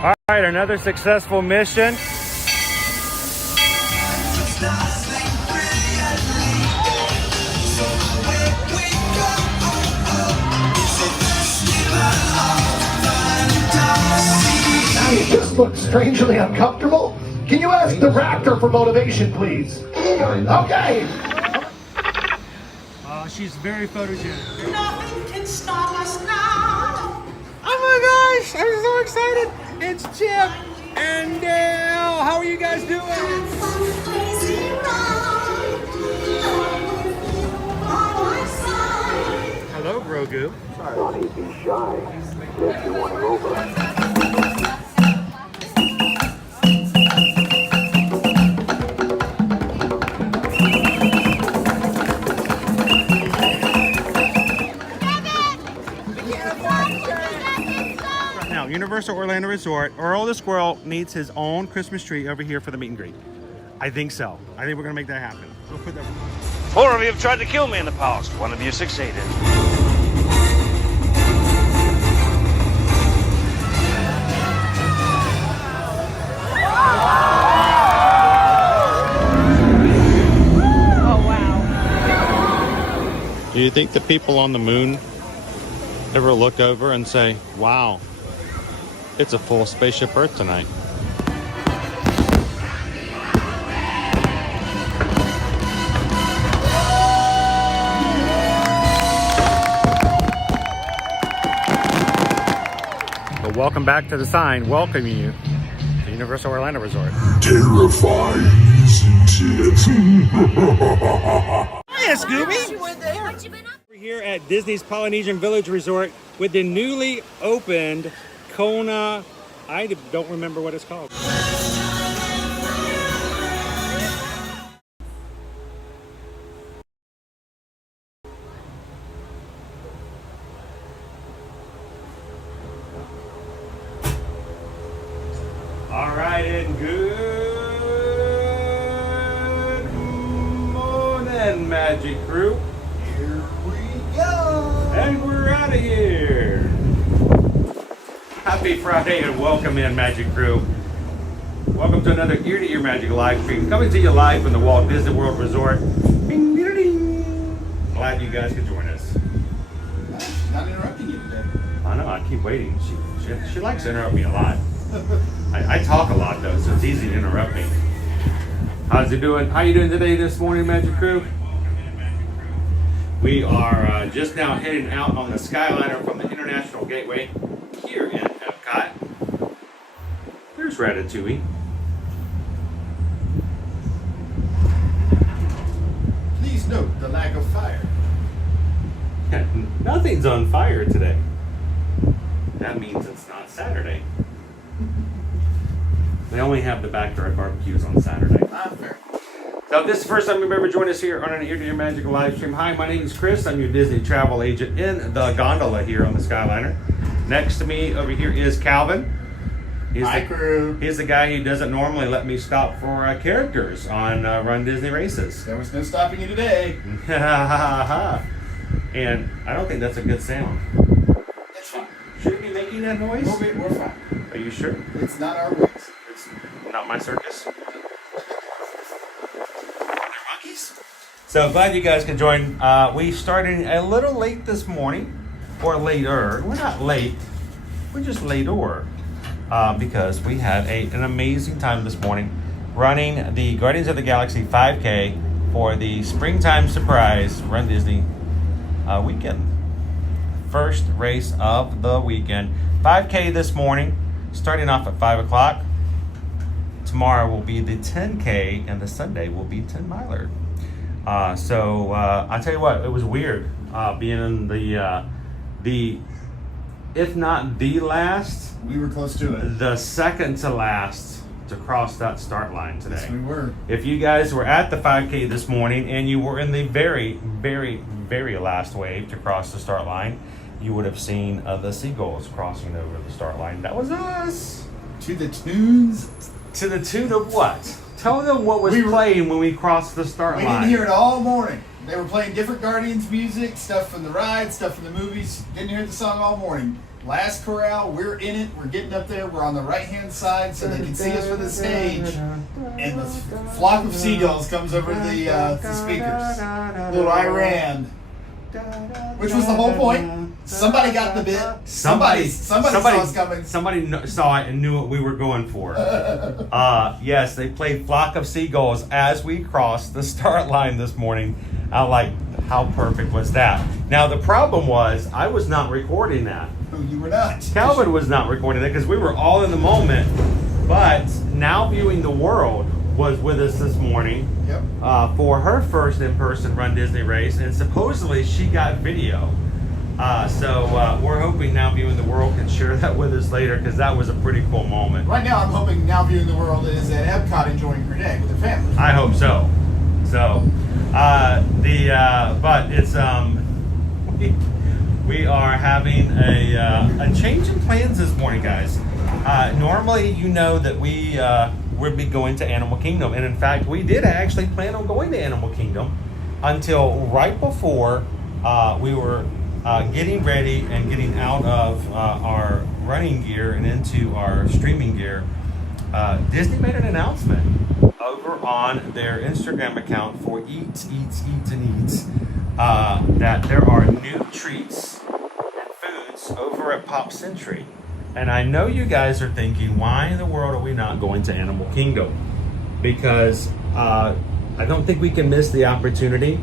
All right, another successful mission. You just look strangely uncomfortable. Can you ask the raptor for motivation, please? Okay. She's very photogenic. Nothing can stop us now. Oh my gosh, I'm so excited. It's Chip and Dale. How are you guys doing? Crazy ride. By my side. Hello, Grogu. Don't be shy. If you want to over. Now, Universal Orlando Resort, Earl the Squirrel needs his own Christmas tree over here for the meet and greet. I think so. I think we're gonna make that happen. We'll put that. 4 of you have tried to kill me in the past. 1 of you succeeded. Do you think the people on the moon ever look over and say, wow, it's a full spaceship Earth tonight? But welcome back to the sign welcoming you to Universal Orlando Resort. Terrifying, isn't it? Hiya, Scooby! We're here at Disney's Polynesian Village Resort with the newly opened Kona. I don't remember what it's called. All right, and good morning, Magic Crew. Here we go. And we're out of here. Happy Friday and welcome in, Magic Crew. Welcome to another Ear to Ear Magic live stream coming to you live from the Walt Disney World Resort. Ding, ding, ding. Glad you guys could join us. She's not interrupting you today. I know, I keep waiting. She likes to interrupt me a lot. I talk a lot though, so it's easy to interrupt me. How's it doing? How you doing today this morning, Magic Crew? We are just now heading out on the Skyliner from the International Gateway here in Epcot. There's Ratatouille. Please note the lack of fire. Nothing's on fire today. That means it's not Saturday. They only have the backyard barbecues on Saturday. Fair. So if this is the first time you've ever joined us here on an Ear to Ear Magic live stream. Hi, my name is Chris. I'm your Disney travel agent in the gondola here on the Skyliner. Next to me over here is Calvin. Hi, crew. He's the guy who doesn't normally let me stop for characters on Run Disney Races. There was no stopping you today. And I don't think that's a good sound. It's fine. Should it be making that noise? We're fine. Are you sure? It's not our wings. It's Not my circus. So glad you guys can join. We started a little late this morning, or later. We're not late. We're just later because we had an amazing time this morning running the Guardians of the Galaxy 5K for the Springtime Surprise Run Disney weekend. First race of the weekend. 5K this morning, starting off at 5 o'clock. Tomorrow will be the 10K, and the Sunday will be 10 miler. So I tell you what, it was weird being in the if not the last, we were close to it. the second to last to cross that start line today. Yes, we were. If you guys were at the 5K this morning and you were in the very, very, very last wave to cross the start line, you would have seen the seagulls crossing over the start line. That was us. To the tunes. To the tune of what? Tell them what was playing when we crossed the start We line. didn't hear it all morning. They were playing different Guardians music, stuff from the ride, stuff from the movies. Didn't hear the song all morning. Last corral, we're in it. We're getting up there. We're on the right-hand side so they can see us from the stage. And the flock of seagulls comes over the speakers. Little Iran. Which was the whole point. Somebody got the bit. Somebody saw us coming. Somebody saw it and knew what we were going for. Yes, they played Flock of Seagulls as we crossed the start line this morning. I like, how perfect was that? Now, the problem was, I was not recording that. Oh, you were not. Calvin was not recording that because we were all in the moment. But Now Viewing the World was with us this morning. Yep. For her first in-person Run Disney race, and supposedly she got video. So we're hoping Now Viewing the World can share that with us later, because that was a pretty cool moment. Right now, I'm hoping Now Viewing the World is at Epcot enjoying her day with her family. I hope so. So, but it's we are having a change in plans this morning, guys. Normally, you know that we would be going to Animal Kingdom, and in fact, we did actually plan on going to Animal Kingdom until right before we were getting ready and getting out of our running gear and into our streaming gear. Disney made an announcement over on their Instagram account for Eats that there are new treats and foods over at Pop Century. And I know you guys are thinking, why in the world are we not going to Animal Kingdom? Because I don't think we can miss the opportunity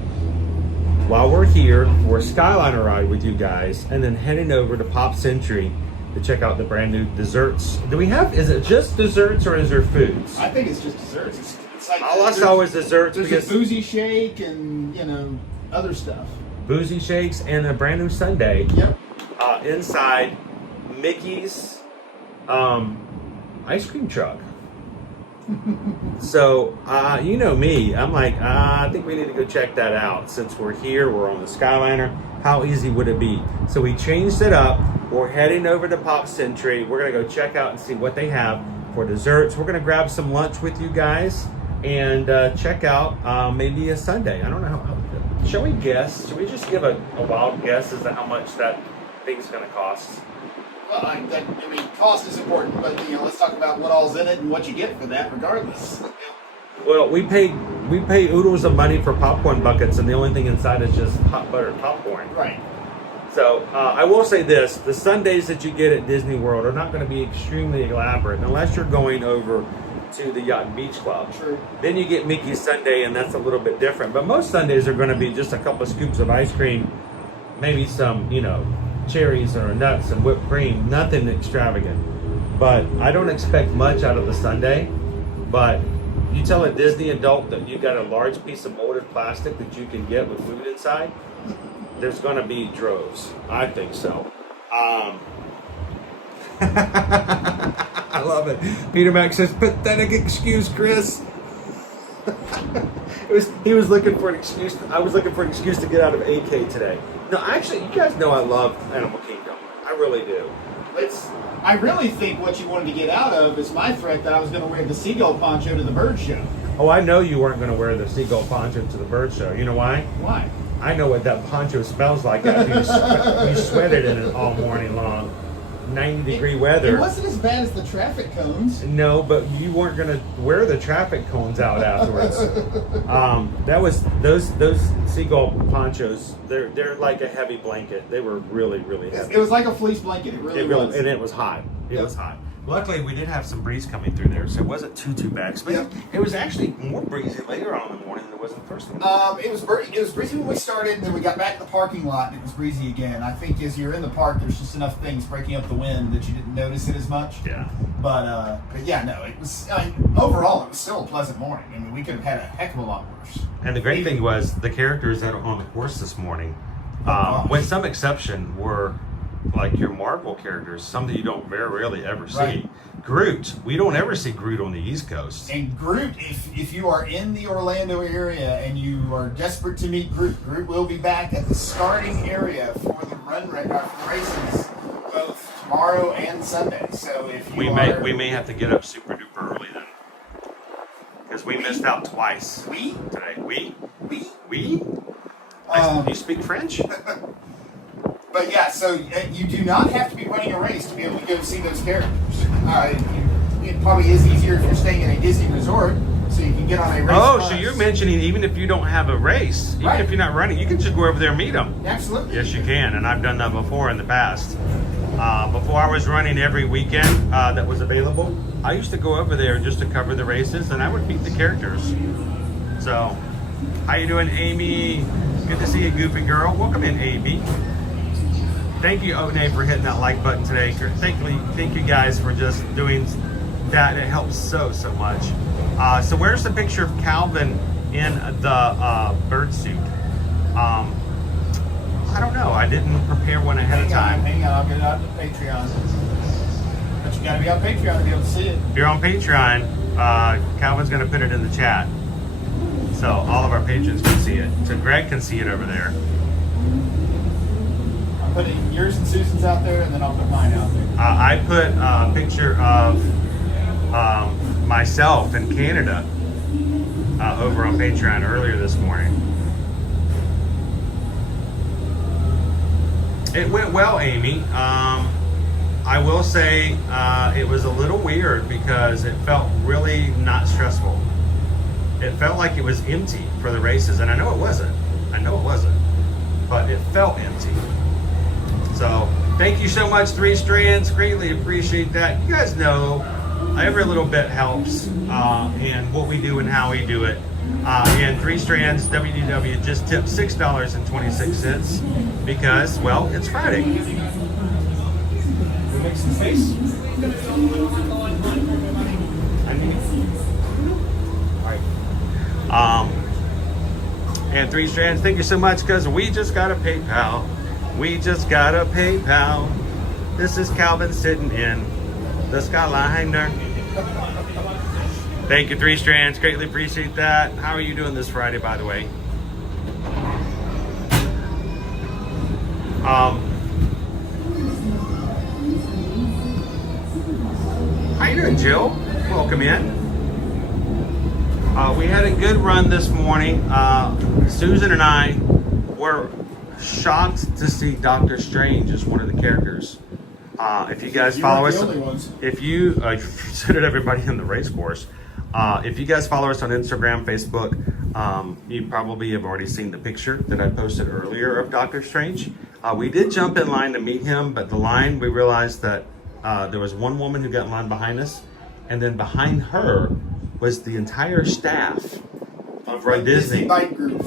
while we're here for a Skyliner ride with you guys, and then heading over to Pop Century to check out the brand new desserts. Is it just desserts or is there foods? I think it's just desserts. It's like All I saw was desserts. There's because a boozy shake and, other stuff. boozy shakes and a brand new sundae. Yep. Inside Mickey's ice cream truck. So, you know me, I'm like, I think we need to go check that out. Since we're here, we're on the Skyliner, how easy would it be? So we changed it up. We're heading over to Pop Century. We're going to go check out and see what they have for desserts. We're going to grab some lunch with you guys and check out maybe a sundae. I don't know how. Shall we guess? Should we just give a wild guess as to how much that thing's going to cost? Well, cost is important, but let's talk about what all's in it and what you get for that, regardless. Well, we pay oodles of money for popcorn buckets, and the only thing inside is just hot buttered popcorn. Right. So I will say this: the sundaes that you get at Disney World are not going to be extremely elaborate unless you're going over to the Yacht and Beach Club. True. Then you get Mickey's sundae, and that's a little bit different. But most sundaes are going to be just a couple of scoops of ice cream, maybe some, cherries or nuts and whipped cream, nothing extravagant. But I don't expect much out of the sundae. But you tell a Disney adult that you got a large piece of molded plastic that you can get with food inside, there's going to be droves. I think so. I love it. Peter Mac says, pathetic excuse, Chris. He was looking for an excuse. I was looking for an excuse to get out of AK today. No, actually, you guys know I love Animal Kingdom. I really do. I really think what you wanted to get out of is my threat that I was going to wear the seagull poncho to the bird show. Oh, I know you weren't going to wear the seagull poncho to the bird show. You know why? Why? I know what that poncho smells like after you sweated in it all morning long. 90-degree weather. It wasn't as bad as the traffic cones. No, but you weren't going to wear the traffic cones out afterwards. That was those seagull ponchos. They're like a heavy blanket. They were really, really heavy. It was like a fleece blanket. It really was. And it was hot. It was hot. Luckily, we did have some breeze coming through there, so it wasn't too bad. But it was actually more breezy later on in the morning than it was in the first one. It was breezy when we started, and then we got back to the parking lot, and it was breezy again. I think as you're in the park, there's just enough things breaking up the wind that you didn't notice it as much. Yeah. But yeah, no, it was. Overall, it was still a pleasant morning. I mean, we could have had a heck of a lot worse. And the great thing was the characters that are on the course this morning, with some exception, were like your Marvel characters, some that you don't very rarely ever see. Right. Groot, we don't ever see Groot on the East Coast. And Groot, if you are in the Orlando area and you are desperate to meet Groot, Groot will be back at the starting area for the races both tomorrow and Sunday. So if you we may have to get up super duper early then, because we missed out twice today. We? You speak French? But yeah, so you do not have to be running a race to be able to go see those characters. It probably is easier if you're staying in a Disney resort, so you can get on a race. Oh, bus. so you're mentioning even if you don't have a race, even Right. if you're not running, you can just go over there and meet them. Absolutely. Yes, you can, and I've done that before in the past. Before I was running every weekend that was available, I used to go over there just to cover the races, and I would meet the characters. So, how you doing, Amy? Good to see you, goofy girl. Welcome in, Amy. Thank you, One, for hitting that like button today. Thank you guys for just doing that. It helps so much. So where's the picture of Calvin in the bird suit? I don't know. I didn't prepare one ahead of time. Hang on, I'll get it out to Patreon. But you gotta be on Patreon to be able to see it. If you're on Patreon, Calvin's going to put it in the chat. So all of our patrons can see it. So Greg can see it over there. I'm putting yours and Susan's out there, and then I'll put mine out there. I put a picture of myself in Canada over on Patreon earlier this morning. It went well, Amy. I will say it was a little weird because it felt really not stressful. It felt like it was empty for the races, and I know it wasn't. But it felt empty. So thank you so much, Three Strands. Greatly appreciate that. You guys know every little bit helps in what we do and how we do it. And Three Strands WDW just tipped $6.26 because, well, it's Friday. We make some face. And Three Strands, thank you so much because we just got a PayPal. This is Calvin sitting in the Skyliner. Thank you, Three Strands. Greatly appreciate that. How are you doing this Friday, by the way? How you doing, Jill? Welcome in. We had a good run this morning. Susan and I were shocked to see Doctor Strange as one of the characters. If you guys follow us, if you so did everybody in the race course. If you guys follow us on Instagram, Facebook, you probably have already seen the picture that I posted earlier of Doctor Strange. We did jump in line to meet him, but the line, we realized that there was one woman who got in line behind us, and then behind her was the entire staff of Run Disney. Bike group.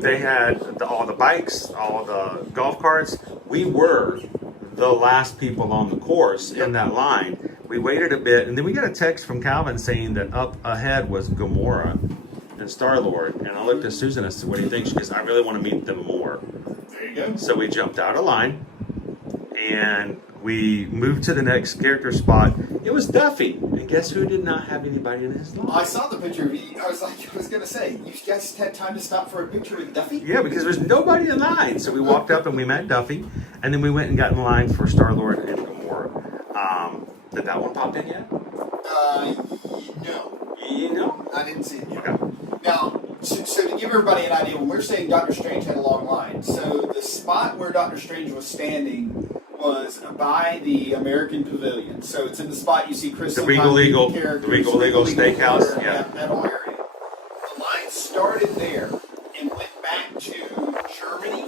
They had all the bikes, all the golf carts. We were the last people on the course in that line. We waited a bit, and then we got a text from Calvin saying that up ahead was Gamora and Star-Lord. And I looked at Susan and said, what do you think? She goes, I really want to meet them more. There you go. So we jumped out of line, and we moved to the next character spot. It was Duffy. And guess who did not have anybody in his line? I saw the picture of you. I was going to say, you guys had time to stop for a picture with Duffy? Yeah, because there's nobody in line. So we walked up and we met Duffy, and then we went and got in line for Star-Lord and Gamora. Did that one pop in yet? No. You know? I didn't see it yet. Okay. Now, so to give everybody an idea, when we're saying Doctor Strange had a long line, so the spot where Doctor Strange was standing was by the American Pavilion. So it's in the spot you see Chris. The Regal Eagle Steakhouse. Yeah. That whole area. The line started there and went back to Germany.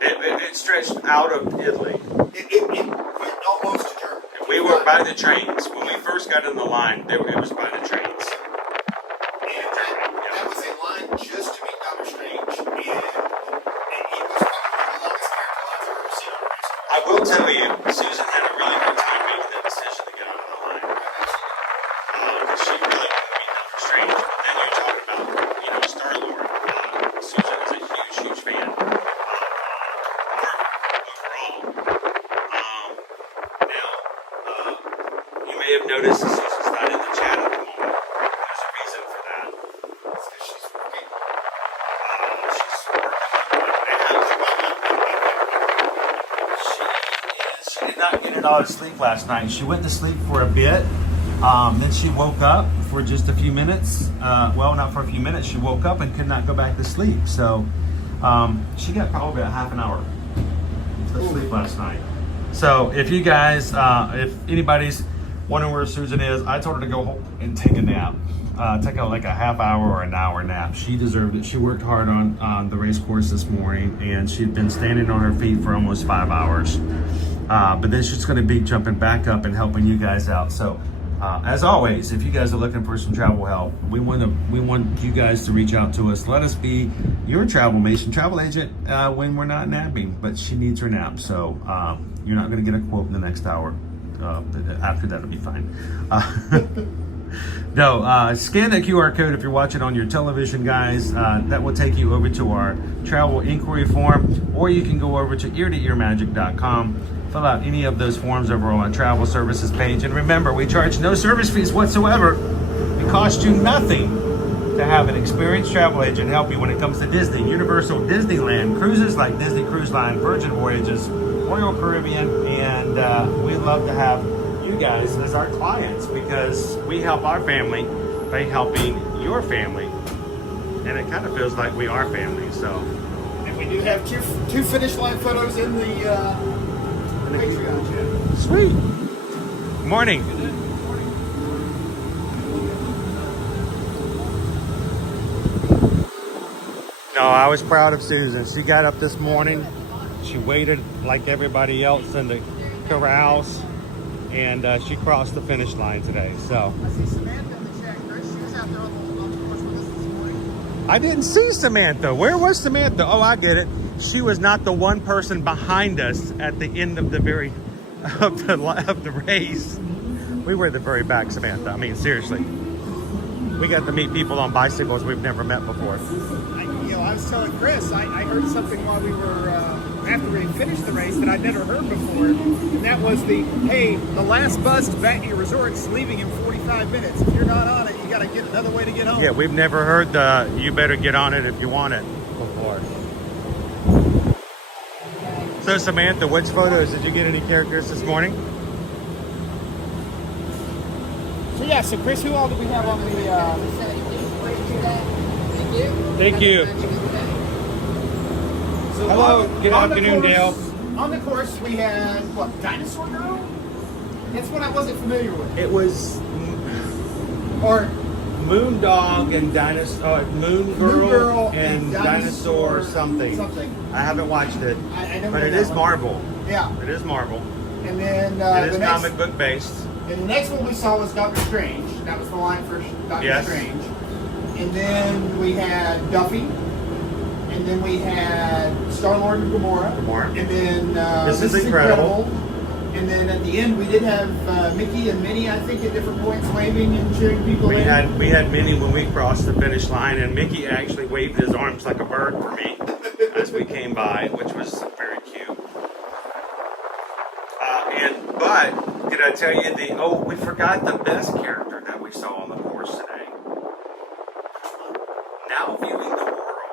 It stretched out of Italy. It went almost to Germany. We were by the trains. When we first got in the line, it was by the trains. And that was a line just to meet Doctor Strange. And it was probably the longest character line I've ever seen on a race car. I will tell you, Susan had a really good time making that decision to get out of the line. She really wanted to meet Doctor Strange. But then you talk about, Star-Lord. Susan is a huge fan. You may have noticed that Susan's not in the chat at the moment. There's a reason for that. It's because she's working. She did not get a lot of sleep last night. She went to sleep for a bit. Then she woke up for just a few minutes. Well, not for a few minutes. She woke up and could not go back to sleep. So she got probably about half an hour to sleep last night. So if you guys, if anybody's wondering where Susan is, I told her to go home and take a nap. Take like a half hour or an hour nap. She deserved it. She worked hard on the race course this morning, and she'd been standing on her feet for almost 5 hours. But then she's going to be jumping back up and helping you guys out. So as always, if you guys are looking for some travel help, we want you guys to reach out to us. Let us be your travel agent when we're not napping. But she needs her nap, so you're not going to get a quote in the next hour. After that, it'll be fine. No, scan that QR code if you're watching on your television, guys. That will take you over to our travel inquiry form, or you can go over to ear-to-earmagic.com, fill out any of those forms over on our travel services page. And remember, we charge no service fees whatsoever. It costs you nothing to have an experienced travel agent help you when it comes to Disney, Universal, Disneyland, cruises like Disney Cruise Line, Virgin Voyages, Royal Caribbean, and we'd love to have you guys as our clients, because we help our family by helping your family, and it kind of feels like we are family. So, And we do have two finish line photos in the Patreon chat. sweet. Morning. No, I was proud of Susan. She got up this morning. She waited like everybody else in the corrals, and she crossed the finish line today. So I see Samantha in the chat, Chris. She was out there on the course with us this morning. I didn't see Samantha. Where was Samantha? Oh, I get it. She was not the one person behind us at the end of the of the race. We were the very back, Samantha. I mean, seriously. We got to meet people on bicycles we've never met before. I was telling Chris, I heard something while we were, after we finished the race that I'd never heard before, and that was the last bus to Batney Resort's leaving in 45 minutes. If you're not on it, you got to get another way to get home. Yeah, we've never heard the "you better get on it if you want it" before. So Samantha, which photos, did you get any characters this morning? So yeah, so Chris, who all do we have on the... Thank you. So Hello, on- good on the afternoon, course- Dale. On the course, we had, what, Dinosaur Girl? That's one I wasn't familiar with. It was Or Moondog and Dinosaur, Moon Girl and Dinosaur something. I haven't watched it, I never but knew it that is one. Marvel. Yeah. It is Marvel. And then It is the next, comic book based. and the next one we saw was Doctor Strange. That was the line for Doctor Yes. Strange. And then we had Duffy. And then we had Star-Lord and Gamora. Gamora. And then This is incredible. And then at the end we did have Mickey and Minnie, I think, at different points waving and cheering people We in. had Minnie when we crossed the finish line, and Mickey actually waved his arms like a bird for me as we came by, which was very cute. But did I tell you we forgot the best character that we saw on the course today. Now viewing the world.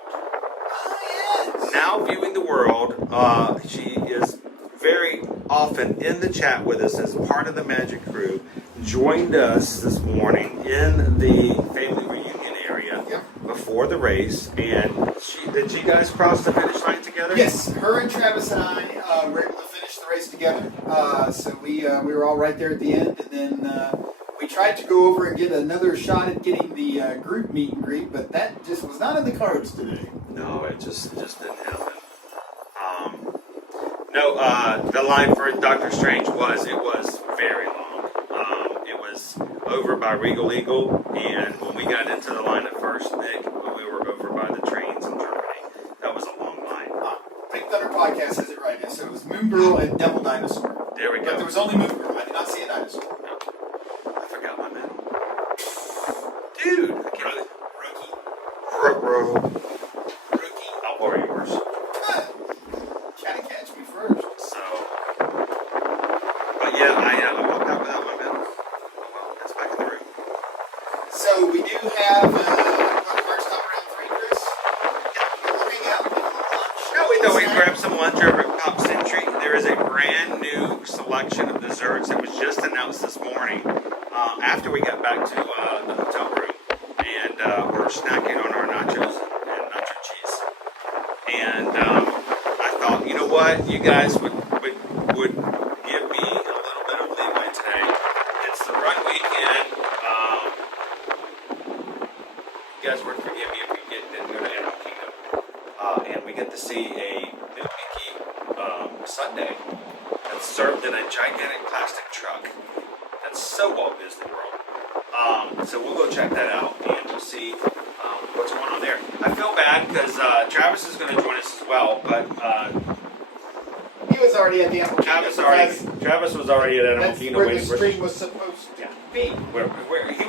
Oh, yes. Now viewing the world. She is very often in the chat with us as part of the Magic Crew. Joined us this morning in the family reunion area before the race, and did you guys cross the finish line together? Yes, her and Travis and I were able to finish the race together. So we were all right there at the end, and then we tried to go over and get another shot at getting the group meet and greet, but that just was not in the cards today. No, it just didn't happen. The line for Doctor Strange was very long. It was over by Regal Eagle, and when we got into the line at first, Nick, we were over by the trains in Germany. That was a long line. Big Thunder Podcast says it right. So it was Moon Girl and Devil Dinosaur. There we go. But there was only Moon Girl. I did not see a dinosaur. I forgot my medal. Dude, I can't Rookie. I'll borrow yours. Try to catch me first. So, but yeah, I walked out without my medal. Oh well, it's back in the room. So we do have our stop around 3, Chris. We'll hang out. We'll lunch. No, we grabbed some lunch over at Pop Century. There is a brand new selection of desserts that was just announced this morning after we got back to the hotel room, and we're snacking on our nachos and nacho cheese. And I thought, you know what? you guys would give me a little bit of leeway today. It's the run weekend. You guys would forgive me if we didn't go to Animal Kingdom. And we get to see a new Mickey sundae that's served in a gigantic plastic truck. That's so Walt Disney World. So we'll go check that out and we'll see what's going on there. I feel bad because Travis is going to join us as well, but He was already at the Animal Kingdom. Travis was already at Animal That's Kingdom where waiting the for stream was supposed to be. where he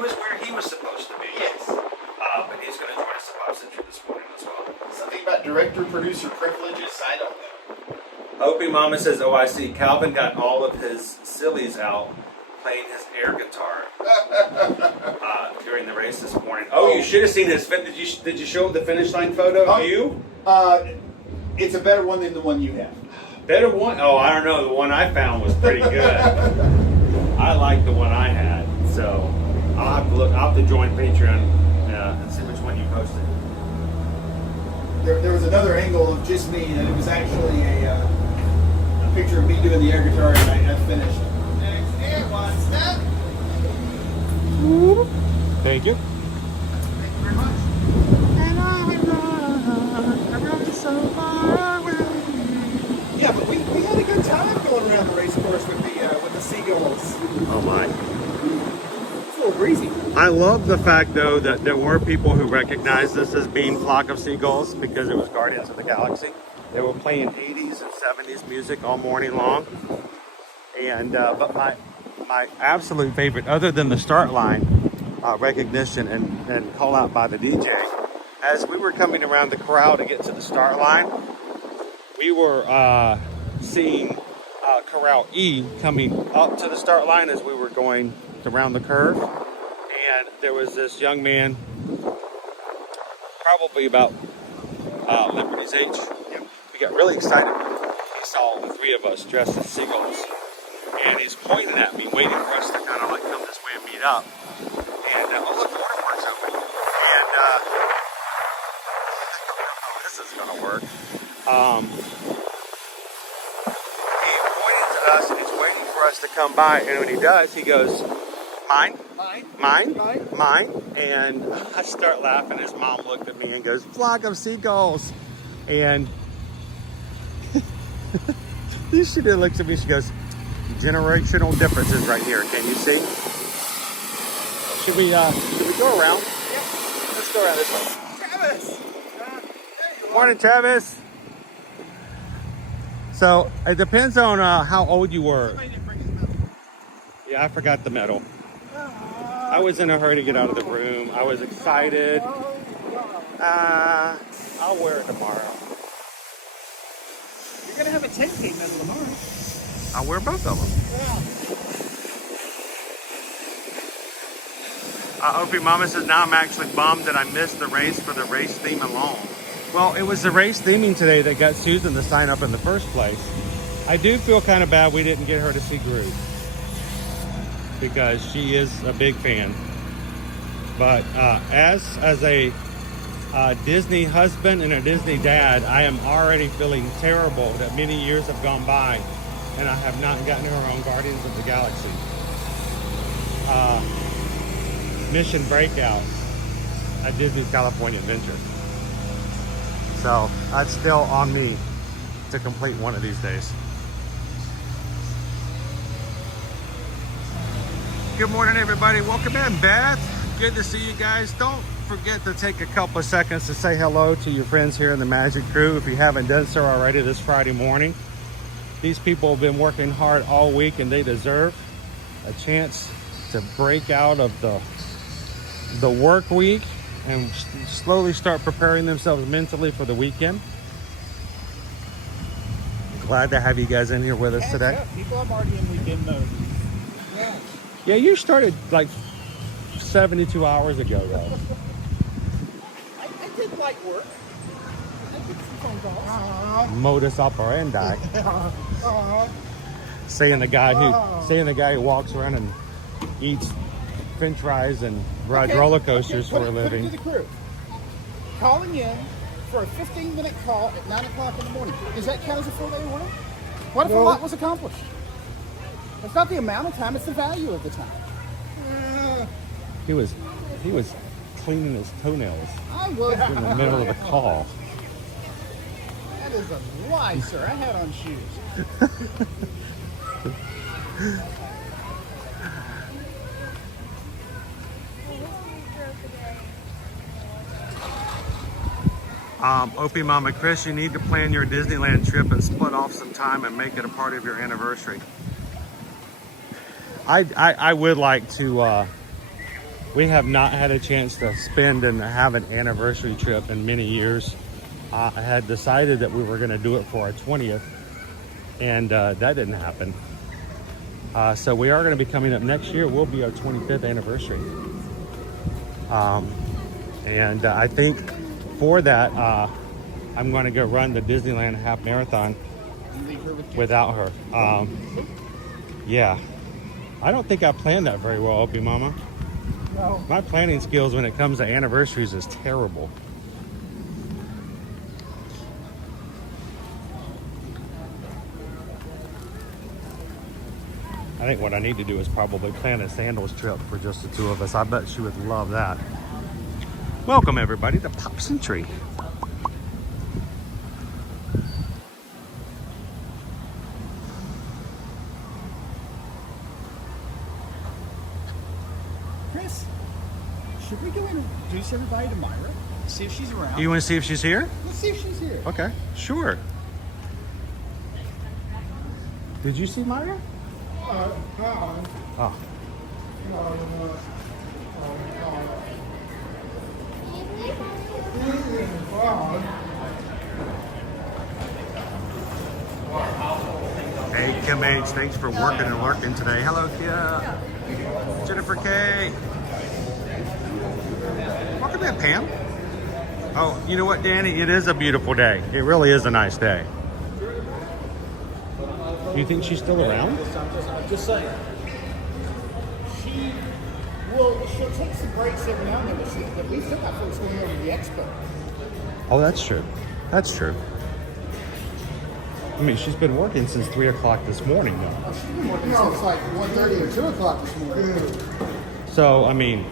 was supposed to be. Yes. But he's going to join us at Bob Century this morning as well. Something about director-producer privileges, I don't know. Opie Mama says, "Oh, I see. Calvin got all of his sillies out playing his air guitar during the race this morning." Oh, you should have seen his. Did you show the finish line photo of you? It's a better one than the one you have. Better one? Oh, I don't know. The one I found was pretty good. I like the one I had. So I'll have to look. I'll have to join Patreon and see which one you posted. There was another angle of just me, and it was actually a picture of me doing the air guitar, and I finished. Next air one step. Thank you. Thank you very much. Yeah, but we had a good time going around the race course with the seagulls. Oh my. It's a little breezy. I love the fact, though, that there were people who recognized this as being Flock of Seagulls because it was Guardians of the Galaxy. They were playing 80s and 70s music all morning long. And but my absolute favorite, other than the start line recognition and call out by the DJ, as we were coming around the corral to get to the start line, we were seeing Corral E coming up to the start line as we were going around the curve. And there was this young man, probably about Liberty's age. We got really excited when he saw the three of us dressed as seagulls. And he's pointing at me, waiting for us to kind of like come this way and meet up. And, oh look, the waterworks open. And, this is going to work. He pointed to us and he's waiting for us to come by. And when he does, he goes, mine. And I start laughing. His mom looked at me and goes, "Flock of seagulls." And she did looks at me. She goes, "Generational differences right here. Can you see?" Should we go around? Yeah. Let's go around this way. Travis! Morning, Travis. So it depends on how old you were. Yeah, I forgot the medal. I was in a hurry to get out of the room. I was excited. I'll wear it tomorrow. You're going to have a 10K medal tomorrow. I'll wear both of them. Opie Mama says, now I'm actually bummed that I missed the race for the race theme alone. Well, it was the race theming today that got Susan to sign up in the first place. I do feel kind of bad we didn't get her to see Groot, because she is a big fan. But as a Disney husband and a Disney dad, I am already feeling terrible that many years have gone by and I have not gotten her on Guardians of the Galaxy. Mission Breakout at Disney's California Adventure. So that's still on me to complete one of these days. Good morning, everybody. Welcome in, Beth. Good to see you guys. Don't forget to take a couple of seconds to say hello to your friends here in the Magic Crew if you haven't done so already this Friday morning. These people have been working hard all week and they deserve a chance to break out of the work week and slowly start preparing themselves mentally for the weekend. Glad to have you guys in here with us today. People, I'm already in weekend mode. Yeah, you started like 72 hours ago, though. I did light work. I did some phone calls. Modus operandi. Saying the guy who walks around and eats French fries and rides roller coasters for a living. Put it to the crew. Calling in for a 15-minute call at 9 o'clock in the morning. Does that count as a full day of work? What if a lot was accomplished? It's not the amount of time, it's the value of the time. He was cleaning his toenails I was. in the middle of the call. That is a lie, sir. I had on shoes. Opie Mama Chris, you need to plan your Disneyland trip and split off some time and make it a part of your anniversary. I would like to, we have not had a chance to spend and have an anniversary trip in many years. I had decided that we were going to do it for our 20th, and that didn't happen. So we are going to be coming up next year. Will be our 25th anniversary. And I think for that, I'm going to go run the Disneyland half marathon without her. Yeah. I don't think I planned that very well, Opie Mama. No. My planning skills when it comes to anniversaries is terrible. I think what I need to do is probably plan a sandals trip for just the two of us. I bet she would love that. Welcome everybody to Pop Century. Chris, should we go introduce everybody to Myra? See if she's around. You want to see if she's here? Let's see if she's here. Okay, sure. Did you see Myra? Oh. Hey, Kim H, thanks for working and lurking today. Hello, Kia. Jennifer K. Welcome back, Pam. Oh, you know what, Danny? It is a beautiful day. It really is a nice day. Do you think she's still around? I'm just saying. She'll take some breaks every now and then, but we still got folks going over to the expo. Oh, that's true. That's true. I mean, she's been working since 3 o'clock this morning, though. She's been working since like 1:30 or 2 o'clock this morning. So, I mean,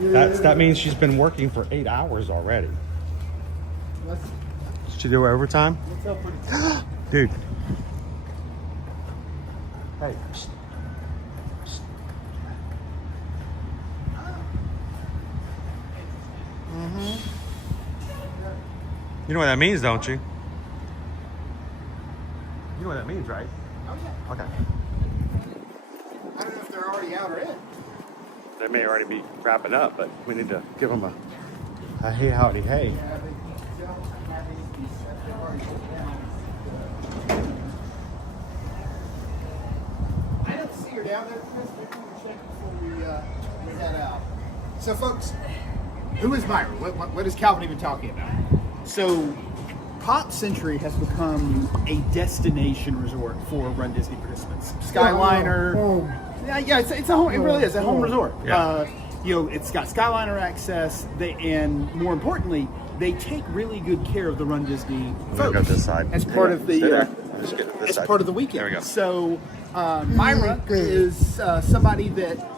that means she's been working for 8 hours already. Did she do overtime? Dude. Hey. Psst. Psst. You know what that means, don't you? You know what that means, right? Oh, yeah. Okay. I don't know if they're already out or in. They may already be wrapping up, but we need to give them a hey howdy hey. I don't see her down there, Chris. Maybe we can check before we head out. So, folks, who is Myra? What is Calvin even talking about? So, Pop Century has become a destination resort for Run Disney participants. Skyliner. Yeah, it's a home. It really is a home resort. Yeah. It's got Skyliner access. And more importantly, they take really good care of the Run Disney folks Go this side. as part of the Just get to this as side. part of the weekend. There we go. So Myra is somebody that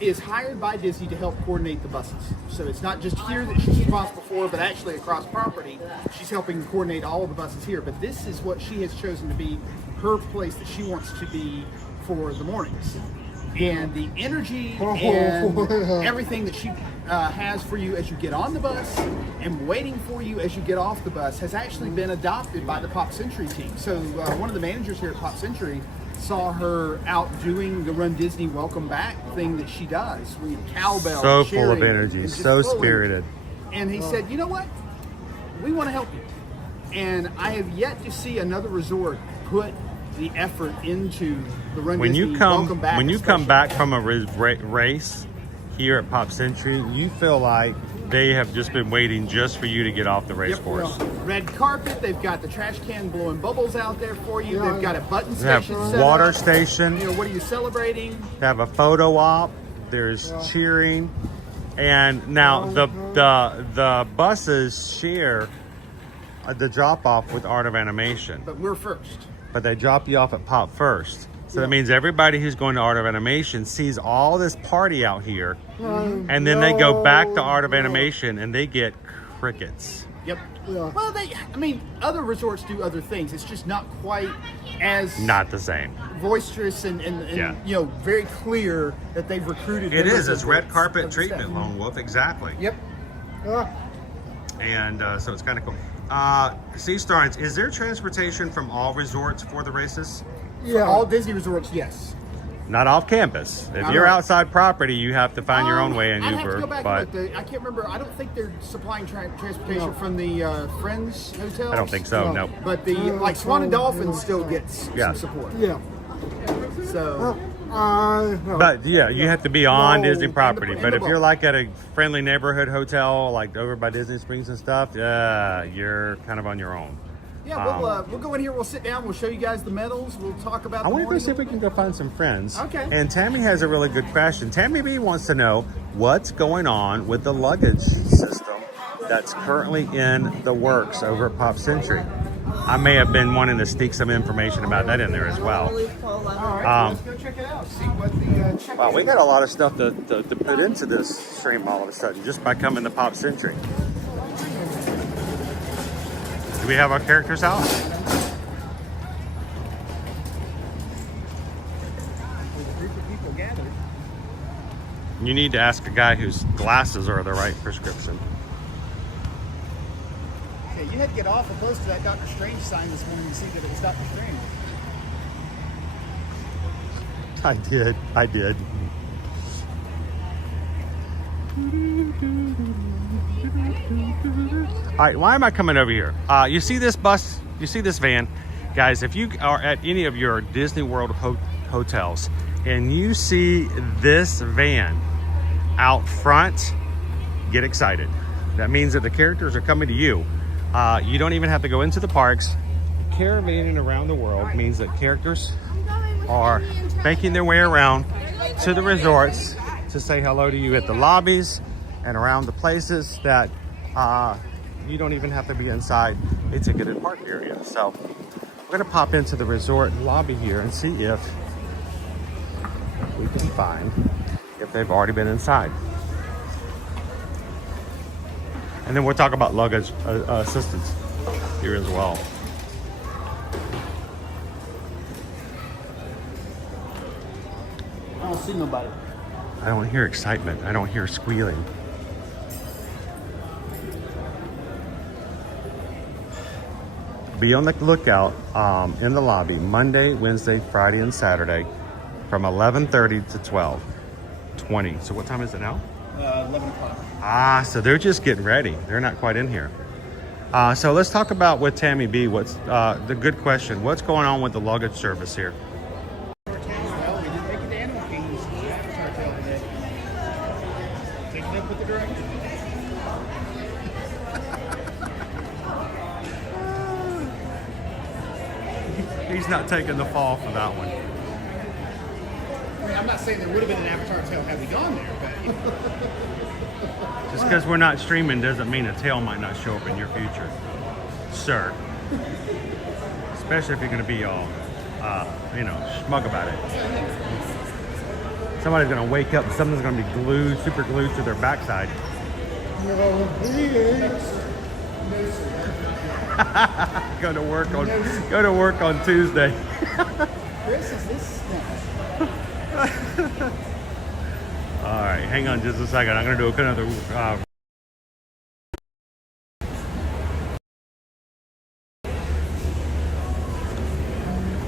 is hired by Disney to help coordinate the buses. So it's not just here that she's responsible for, but actually across property, she's helping coordinate all of the buses here. But this is what she has chosen to be her place that she wants to be for the mornings. And the energy and everything that she has for you as you get on the bus and waiting for you as you get off the bus has actually been adopted by the Pop Century team. So one of the managers here at Pop Century saw her out doing the Run Disney Welcome Back thing that she does. We cowbell, So cheering, full of energy, and just so full of- spirited. And he said, you know what? We want to help you. And I have yet to see another resort put the effort into the Run When Disney you come Welcome Back. when you come especially. back from a race here at Pop Century, you feel like they have just been waiting just for you to get off the race course. Red carpet. They've got the trash can blowing bubbles out there for you. They've got a button They have station set water up. station. You know, what are you celebrating? They have a photo op. There's cheering, and now the buses share the drop off with Art of Animation. But we're first. but they drop you off at Pop first. So that means everybody who's going to Art of Animation sees all this party out here, and then they go back to Art of Animation and they get crickets. Yep. Well, I mean, other resorts do other things. It's just not quite as Not the same. boisterous and Yeah. you know, very clear that they've recruited. It members is. of It's the- red carpet of the treatment, staff. Lone Wolf. Exactly. Yep. And so it's kind of cool. Sea Starns, is there transportation from all resorts for the races? For all Disney resorts, yes. Not off campus. If Not you're off- outside property, you have to find your own way in I'd have to Uber. go back But and look. I can't remember. I don't think they're supplying transportation from the Friends Hotel. I don't think so. No. But the like Swan and Dolphin still gets Yeah. some support. Yeah. So But yeah, you have to be on No, Disney property. in the But if you're boat. like at a friendly neighborhood hotel, like over by Disney Springs and stuff, yeah, you're kind of on your own. yeah, we'll go in here. We'll sit down. We'll show you guys the medals. We'll talk about. I the want to go morning. see if we can go find some friends. Okay. And Tammy has a really good question. Tammy B wants to know what's going on with the luggage system that's currently in the works over at Pop Century. I may have been wanting to sneak some information about that in there as well. All right, let's go check it out. See what the check. Wow, we got a lot of stuff to put into this stream all of a sudden just by coming to Pop Century. Do we have our characters out? Group of people gathered. You need to ask a guy whose glasses are the right prescription. Okay, you had to get awful close to that Dr. Strange sign this morning to see that it was Dr. Strange. I did. All right, why am I coming over here? You see this bus? You see this van? Guys, if you are at any of your Disney World hotels and you see this van out front, get excited. That means that the characters are coming to you. You don't even have to go into the parks. Caravanning around the world means that characters are making their way around to the resorts to say hello to you at the lobbies and around the places that you don't even have to be inside a ticketed park area. So we're gonna pop into the resort lobby here and see if we can find if they've already been inside. And then we'll talk about luggage assistance here as well. I don't see nobody. I don't hear excitement. I don't hear squealing. Be on the lookout in the lobby Monday, Wednesday, Friday, and Saturday from 11:30 to 12:20. So what time is it now? 11 o'clock. So they're just getting ready. They're not quite in here. So let's talk about with Tammy B. What's the good question? What's going on with the luggage service here? Well, we didn't make it to Animal Kingdom's Avatar Tale today. Take it up with the director. He's not taking the fall for that one. I mean, I'm not saying there would have been an Avatar Tale had we gone there, but Just because we're not streaming doesn't mean a tail might not show up in your future, sir. Especially if you're going to be all, smug about it. Somebody's going to wake up and something's going to be glued, super glued to their backside. Go to work on Tuesday. Chris, is this? All right, hang on just a second. I'm going to do another.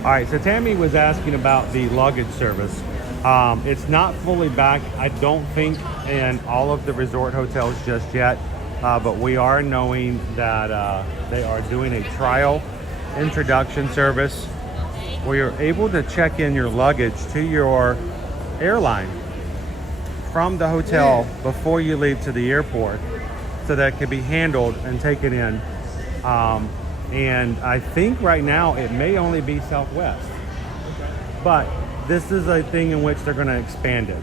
All right, so Tammy was asking about the luggage service. It's not fully back, I don't think, in all of the resort hotels just yet, but we are knowing that they are doing a trial introduction service where you're able to check in your luggage to your airline from the hotel before you leave to the airport, so that it can be handled and taken in. And I think right now it may only be Southwest, but this is a thing in which they're going to expand it.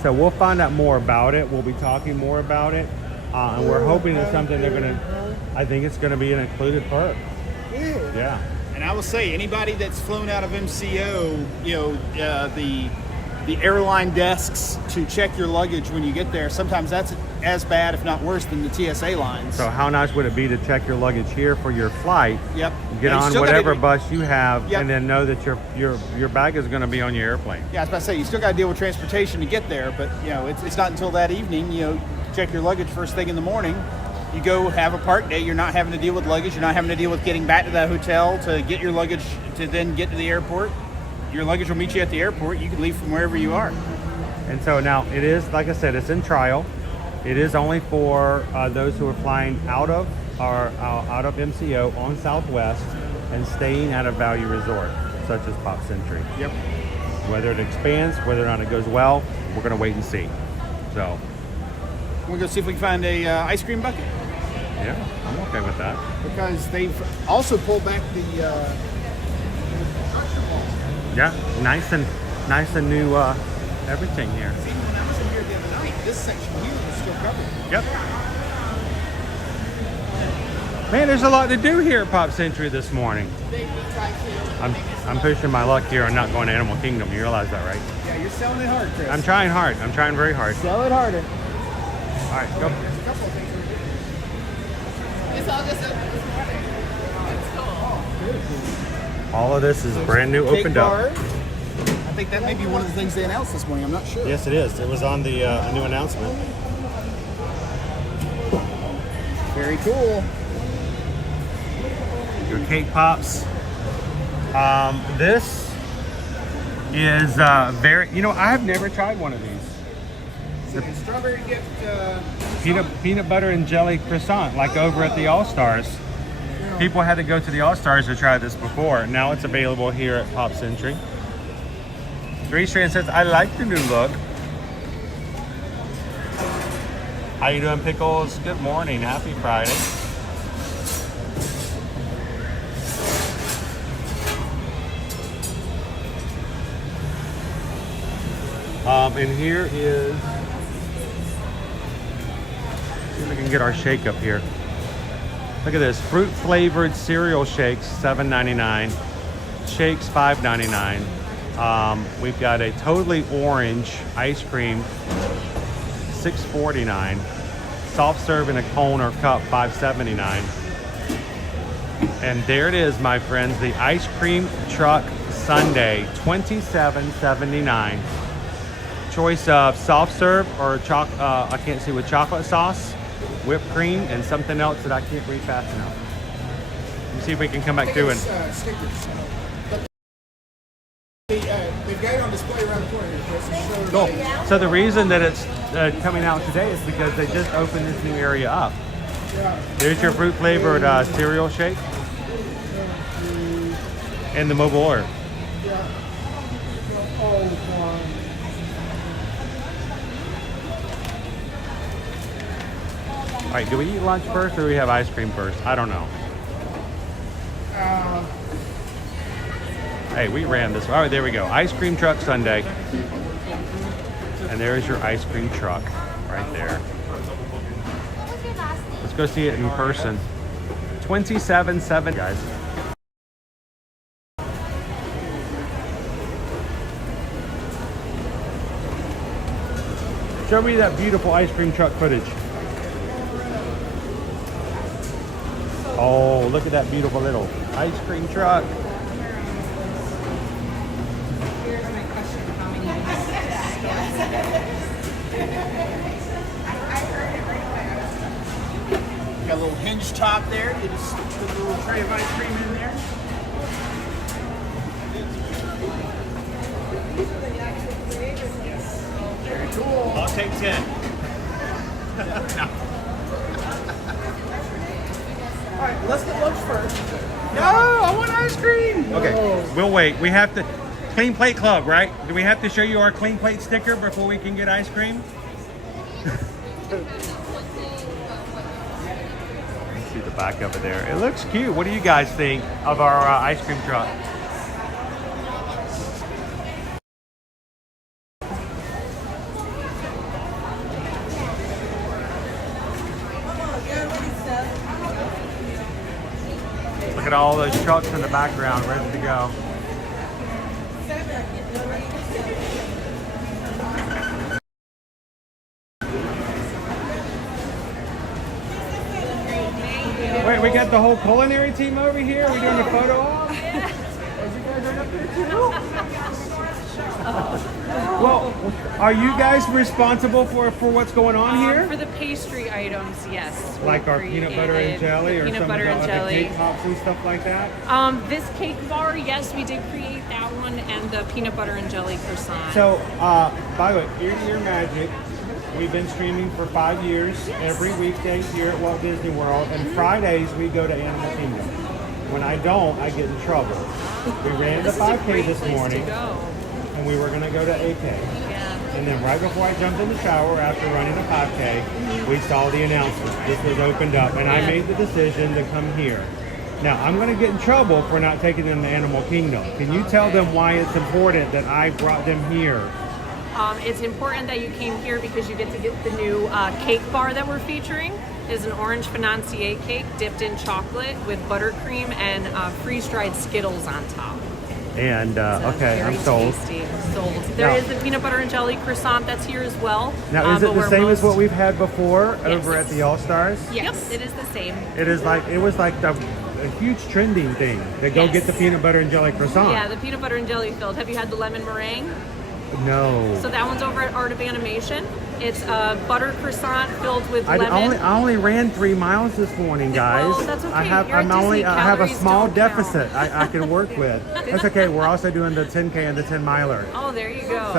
So we'll find out more about it. We'll be talking more about it, and we're hoping it's something they're going to. I think it's going to be an included perk. Yeah. And I will say, anybody that's flown out of MCO, you know, the airline desks to check your luggage when you get there, sometimes that's as bad, if not worse, than the TSA lines. So how nice would it be to check your luggage here for your flight? Yep. Get Now, you on still whatever gotta- bus you have, Yep. and then know that your bag is going to be on your airplane. Yeah, I was about to say, you still got to deal with transportation to get there, but you know, it's not until that evening, you know, check your luggage first thing in the morning. You go have a park day, you're not having to deal with luggage, you're not having to deal with getting back to that hotel to get your luggage to then get to the airport. Your luggage will meet you at the airport. You can leave from wherever you are. And so now it is, like I said, it's in trial. It is only for those who are flying out of MCO on Southwest and staying at a value resort, such as Pop Century. Yep. Whether it expands, whether or not it goes well, we're going to wait and see. So, We'll go see if we can find a ice cream bucket, yeah, I'm okay with that. because they've also pulled back the construction wall. Yeah, nice and new everything here. See, when I was in here the other night, this section here was still covered. Yep. Man, there's a lot to do here at Pop Century this morning. I'm pushing my luck here on not going to Animal Kingdom. You realize that, right? Yeah, you're selling it hard, Chris. I'm trying hard. I'm trying very hard. Sell it harder. All right, go. There's a couple of things we're doing. It's all just open this morning. That's cool. All of this is brand new, Cake opened up. bar. I think that may be one of the things they announced this morning. I'm not sure. Yes, it is. It was on the new announcement. Very cool. Your cake pops. This is very. You know, I've never tried one of these. So the strawberry gift. Peanut butter and jelly croissant, like over at the All Stars. People had to go to the All Stars to try this before. Now it's available here at Pop Century. Three Strand says, I like the new look. How you doing, Pickles? Good morning. Happy Friday. And here is, see if we can get our shake up here. Look at this, fruit flavored cereal shakes, $7.99. Shakes, $5.99. We've got a totally orange ice cream, $6.49. Soft serve in a cone or cup, $5.79. And there it is, my friends, the ice cream truck sundae, $27.79. Choice of soft serve or I can't see, with chocolate sauce, whipped cream, and something else that I can't read fast enough. Let me see if we can come back through and. Stickers. They've got it on display around the corner here, Chris. Cool. So the reason that it's coming out today is because they just opened this new area up. There's your fruit flavored cereal shake and the mobile order. All right, do we eat lunch first or do we have ice cream first? I don't know. Hey, we ran this. All right, there we go. Ice cream truck Sunday. And there's your ice cream truck right there. Let's go see it in person. 27.7, guys. Show me that beautiful ice cream truck footage. Oh, look at that beautiful little ice cream truck. Here's my question: how many Got a little hinge top there. You just put a little tray of ice cream in there. Very cool. I'll take 10. All right, let's get lunch first. No, I want ice cream. Okay, we'll wait. We have to, Clean Plate Club, right? Do we have to show you our Clean Plate sticker before we can get ice cream? See the back of it there. It looks cute. What do you guys think of our ice cream truck? Look at all those trucks in the background ready to go. Wait, we got the whole culinary team over here? Are we doing a photo op? Well, are you guys responsible for what's going on here? For the pastry items, yes. Like our peanut butter and jelly or peanut some butter of and the other jelly. cake pops and stuff like that? This cake bar, yes, we did create that one, and the peanut butter and jelly croissant. So, by the way, Ear to Ear Magic, we've been streaming for 5 years, every weekday here at Walt Disney World, and Fridays we go to Animal Kingdom. When I don't, I get in trouble. We ran the This is a 5K great this place to morning, go. and we were going to go to 8K. Yeah. And then right before I jumped in the shower after running a 5K, we saw the announcement. This was opened up, and I Yeah. made the decision to come here. Now, I'm going to get in trouble for not taking them to Animal Kingdom. Can you tell them why it's important that I brought them here? It's important that you came here because you get to get the new cake bar that we're featuring. It's an orange financier cake dipped in chocolate with buttercream and freeze-dried Skittles on top. And, So okay, very I'm sold. Tasty. Sold. There Now- is the peanut butter and jelly croissant that's here as well. Now, is it but the we're same as most- what we've had before Yes. over at the All-Stars? Yes, it is the same. It was like a huge trending thing to go Yes. get the peanut butter and jelly croissant. Yeah, the peanut butter and jelly filled. Have you had the lemon meringue? No. So that one's over at Art of Animation. It's a butter croissant filled with I lemon. only ran 3 miles this morning, guys. Well, that's okay. I have You're at Disney. I have a Calories small don't count. deficit I can work with. That's okay. We're also doing the 10K and the 10 miler. Oh, there you go.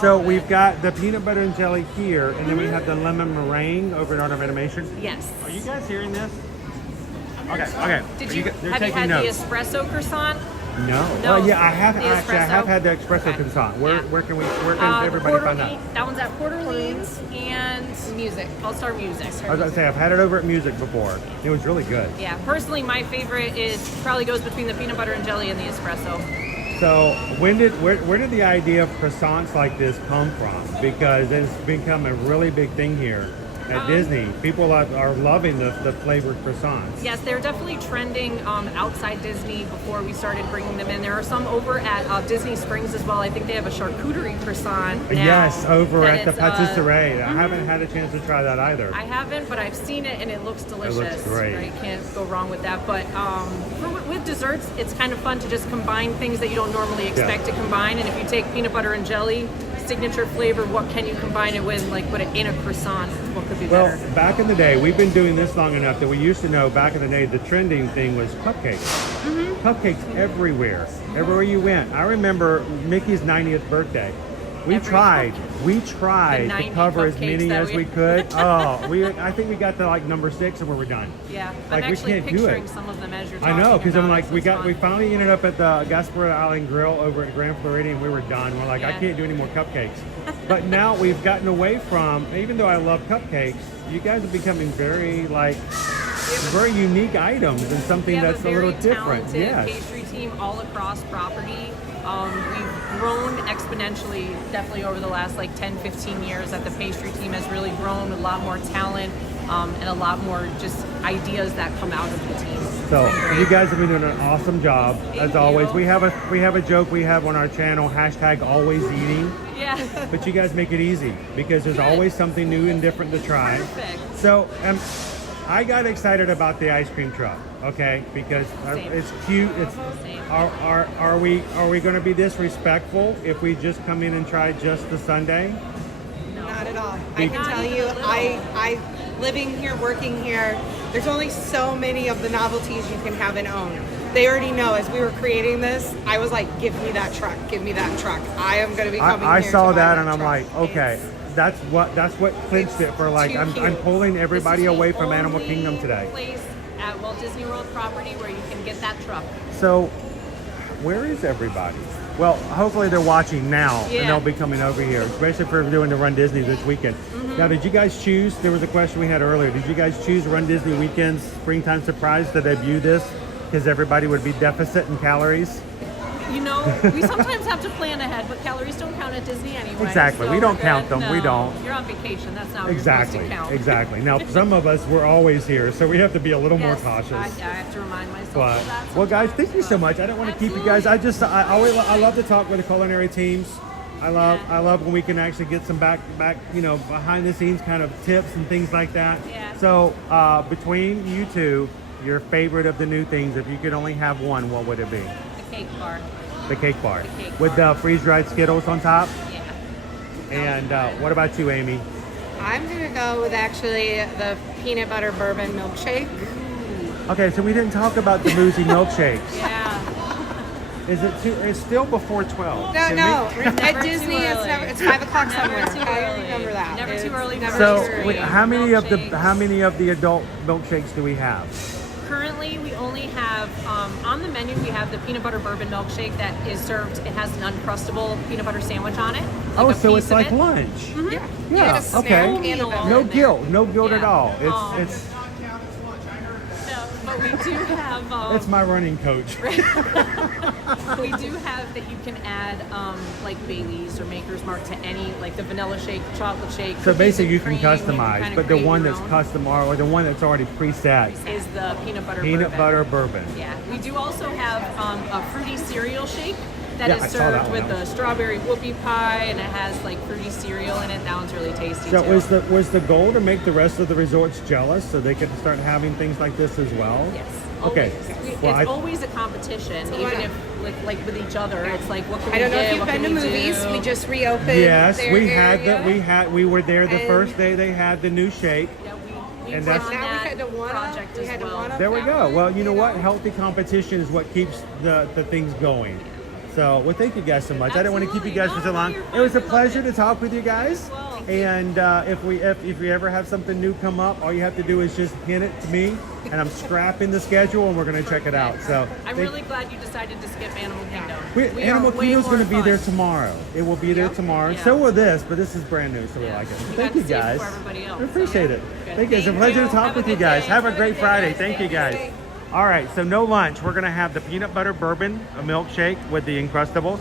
So we've got the peanut butter and jelly here, and then we have the lemon meringue over at Art of Animation. Yes. Are you guys hearing this? Okay. Did Are you they're have you taking had notes. the espresso croissant? No. No, Well, yeah, I have the actually. I have espresso? had the espresso Okay. croissant. Yeah. Where can everybody Port find Orleans- that? That one's at Port Orleans and Music. All Star Music. I was going to say I've had it over at Music before. It was really good. Yeah, personally, my favorite is probably goes between the peanut butter and jelly and the espresso. So where did the idea of croissants like this come from? Because it's become a really big thing here at Disney. People are loving the flavored croissants. Yes, they're definitely trending outside Disney before we started bringing them in. There are some over at Disney Springs as well. I think they have a charcuterie croissant now. Yes, over that at the it's, patisserie. I haven't had a chance to try that either. I haven't, but I've seen it and it looks delicious. great. Right? Can't go wrong with that. But with desserts, it's kind of fun to just combine things that you don't normally expect to combine. And if you take peanut butter and jelly, signature flavor, what can you combine it with? Like put it in a croissant. What could be Well, better? back in the day, we've been doing this long enough that we used to know back in the day the trending thing was cupcakes. Cupcakes everywhere. Everywhere you went. I remember Mickey's 90th birthday. We tried The to 90 cover as cupcakes many that as we- we could. I think we got to like number 6 and we were done. Yeah, Like, I'm we actually can't do picturing it. some of them as you're I talking know, because I'm about like, it, so we it's fun. finally ended up at the Gasparilla Island Grill over at Grand Floridian. We were done. We're like, I Yeah. can't do any more cupcakes. But now we've gotten away from, even though I love cupcakes, you guys are becoming very very unique items and something We have that's a little very different. talented Yes. pastry team all across property. We've grown exponentially, definitely over the last 10, 15 years that the pastry team has really grown with a lot more talent and a lot more just ideas that come out of the team. So It's been great. you guys have been doing an awesome job as Thank always. you. We have a joke we have on our channel, #alwayseating. Yeah. But you guys make it easy because there's always something new and different to try. Perfect. So I got excited about the ice cream truck, okay? Because Same. it's cute. It's Same. are we going to be disrespectful if we just come in and try just the sundae? Not at all. I can Not tell even you, a little. I living here, working here, there's only so many of the novelties you can have and own. They already know as we were creating this, I was like, give me that truck, give me that truck. I am going to be coming I here saw to buy that and I'm truck. like, okay, that's what clinched it for like too I'm cute. pulling everybody This is away the from Animal only Kingdom today. Place at Walt Disney World property where you can get that truck. So, where is everybody? Well, hopefully they're watching now, Yeah. and they'll be coming over here, especially if we're doing the Run Disney this weekend. Now, did you guys choose? There was a question we had earlier. Did you guys choose Run Disney Weekend's Springtime Surprise to debut this? Because everybody would be deficit in calories. You know, we sometimes have to plan ahead, but calories don't count at Disney anyway. Exactly. so We don't we're count good. them. We No, don't. You're on vacation. That's not what Exactly, you're supposed to count. exactly. Now, some of us, we're always here, so we have to be a little more Yes, cautious. I have to remind myself But, of that. well, guys, thank you so sometimes, much. I don't want to but keep you guys. absolutely. I love to talk with the culinary teams. I love when we can actually get some back, behind the scenes kind of tips and things like that. Yeah. So, between you two, your favorite of the new things, if you could only have one, what would it be? The cake bar. The cake bar. The cake With bar. the freeze-dried Skittles on top. Yeah. And what about you, Amy? I'm gonna go with actually the peanut butter bourbon milkshake. Okay, so we didn't talk about the Boozy milkshakes. Yeah. Is it too? It's still before 12. No, Can no. we- At Never Disney, too it's early. never. It's 5 o'clock Never somewhere. too I early. remember that. Never It's too early for never So, too early. wait, how many of the adult milkshakes do we have? Currently, we only have on the menu. We have the peanut butter bourbon milkshake that is served. It has an uncrustable peanut butter sandwich on it. Like Oh, a so piece it's of like it. lunch. Mhm. Yeah. Yeah, Get a snack okay. and a No beverage. No in there. guilt at Yeah. all. Um, It's No, but we do have. it's my running coach. We do have that you can add like Bailey's or Maker's Mark to any, like the vanilla shake, chocolate shake. So cookies basically, and you can cream, customize, kinda but the create one your that's own, custom or the one that's already preset, is the peanut butter peanut bourbon. butter bourbon. Yeah, we do also have a fruity cereal shake that Yeah, is I saw that served one. with the strawberry whoopie pie, and it has like fruity cereal in it. That one's really tasty So too. was the goal to make the rest of the resorts jealous so they could start having things like this as well? Yes. Okay. Always. Well, It's always a competition, why even not? if like with each other. It's like what can we I don't know get, if you've what been can to we movies. do? We just reopened. Yes, their we had area. we were there the And- first day they had the new shake. Yeah, we And were that's- on Now we that had to one up. project We as had to well. one up. There we that go. one, Well, you know what? know? Healthy competition is what keeps the things going. So, well, thank you guys so much. I don't want to keep you guys for so long. Absolutely. It was a You're fine. pleasure to talk with you guys. Well. And if we ever have something new come up, all you have to do is just hint it to me, and I'm scrapping the schedule, and we're going to check it out. So, I'm really glad you decided to skip Animal Kingdom. We Animal are way Kingdom's more going to be there fun. tomorrow. It will be there tomorrow. Yeah. So will this, but this is brand new, so we Yeah. like it. You Thank got you to save guys. for everybody else, I appreciate so, it. yeah. Thank you. It's a Thank pleasure you. to talk Have a with you good guys. day. Have a Have a great good Friday. day. Thank you Thank guys. you. All right, so no lunch. We're going to have the peanut butter bourbon, a milkshake with the Encrustables.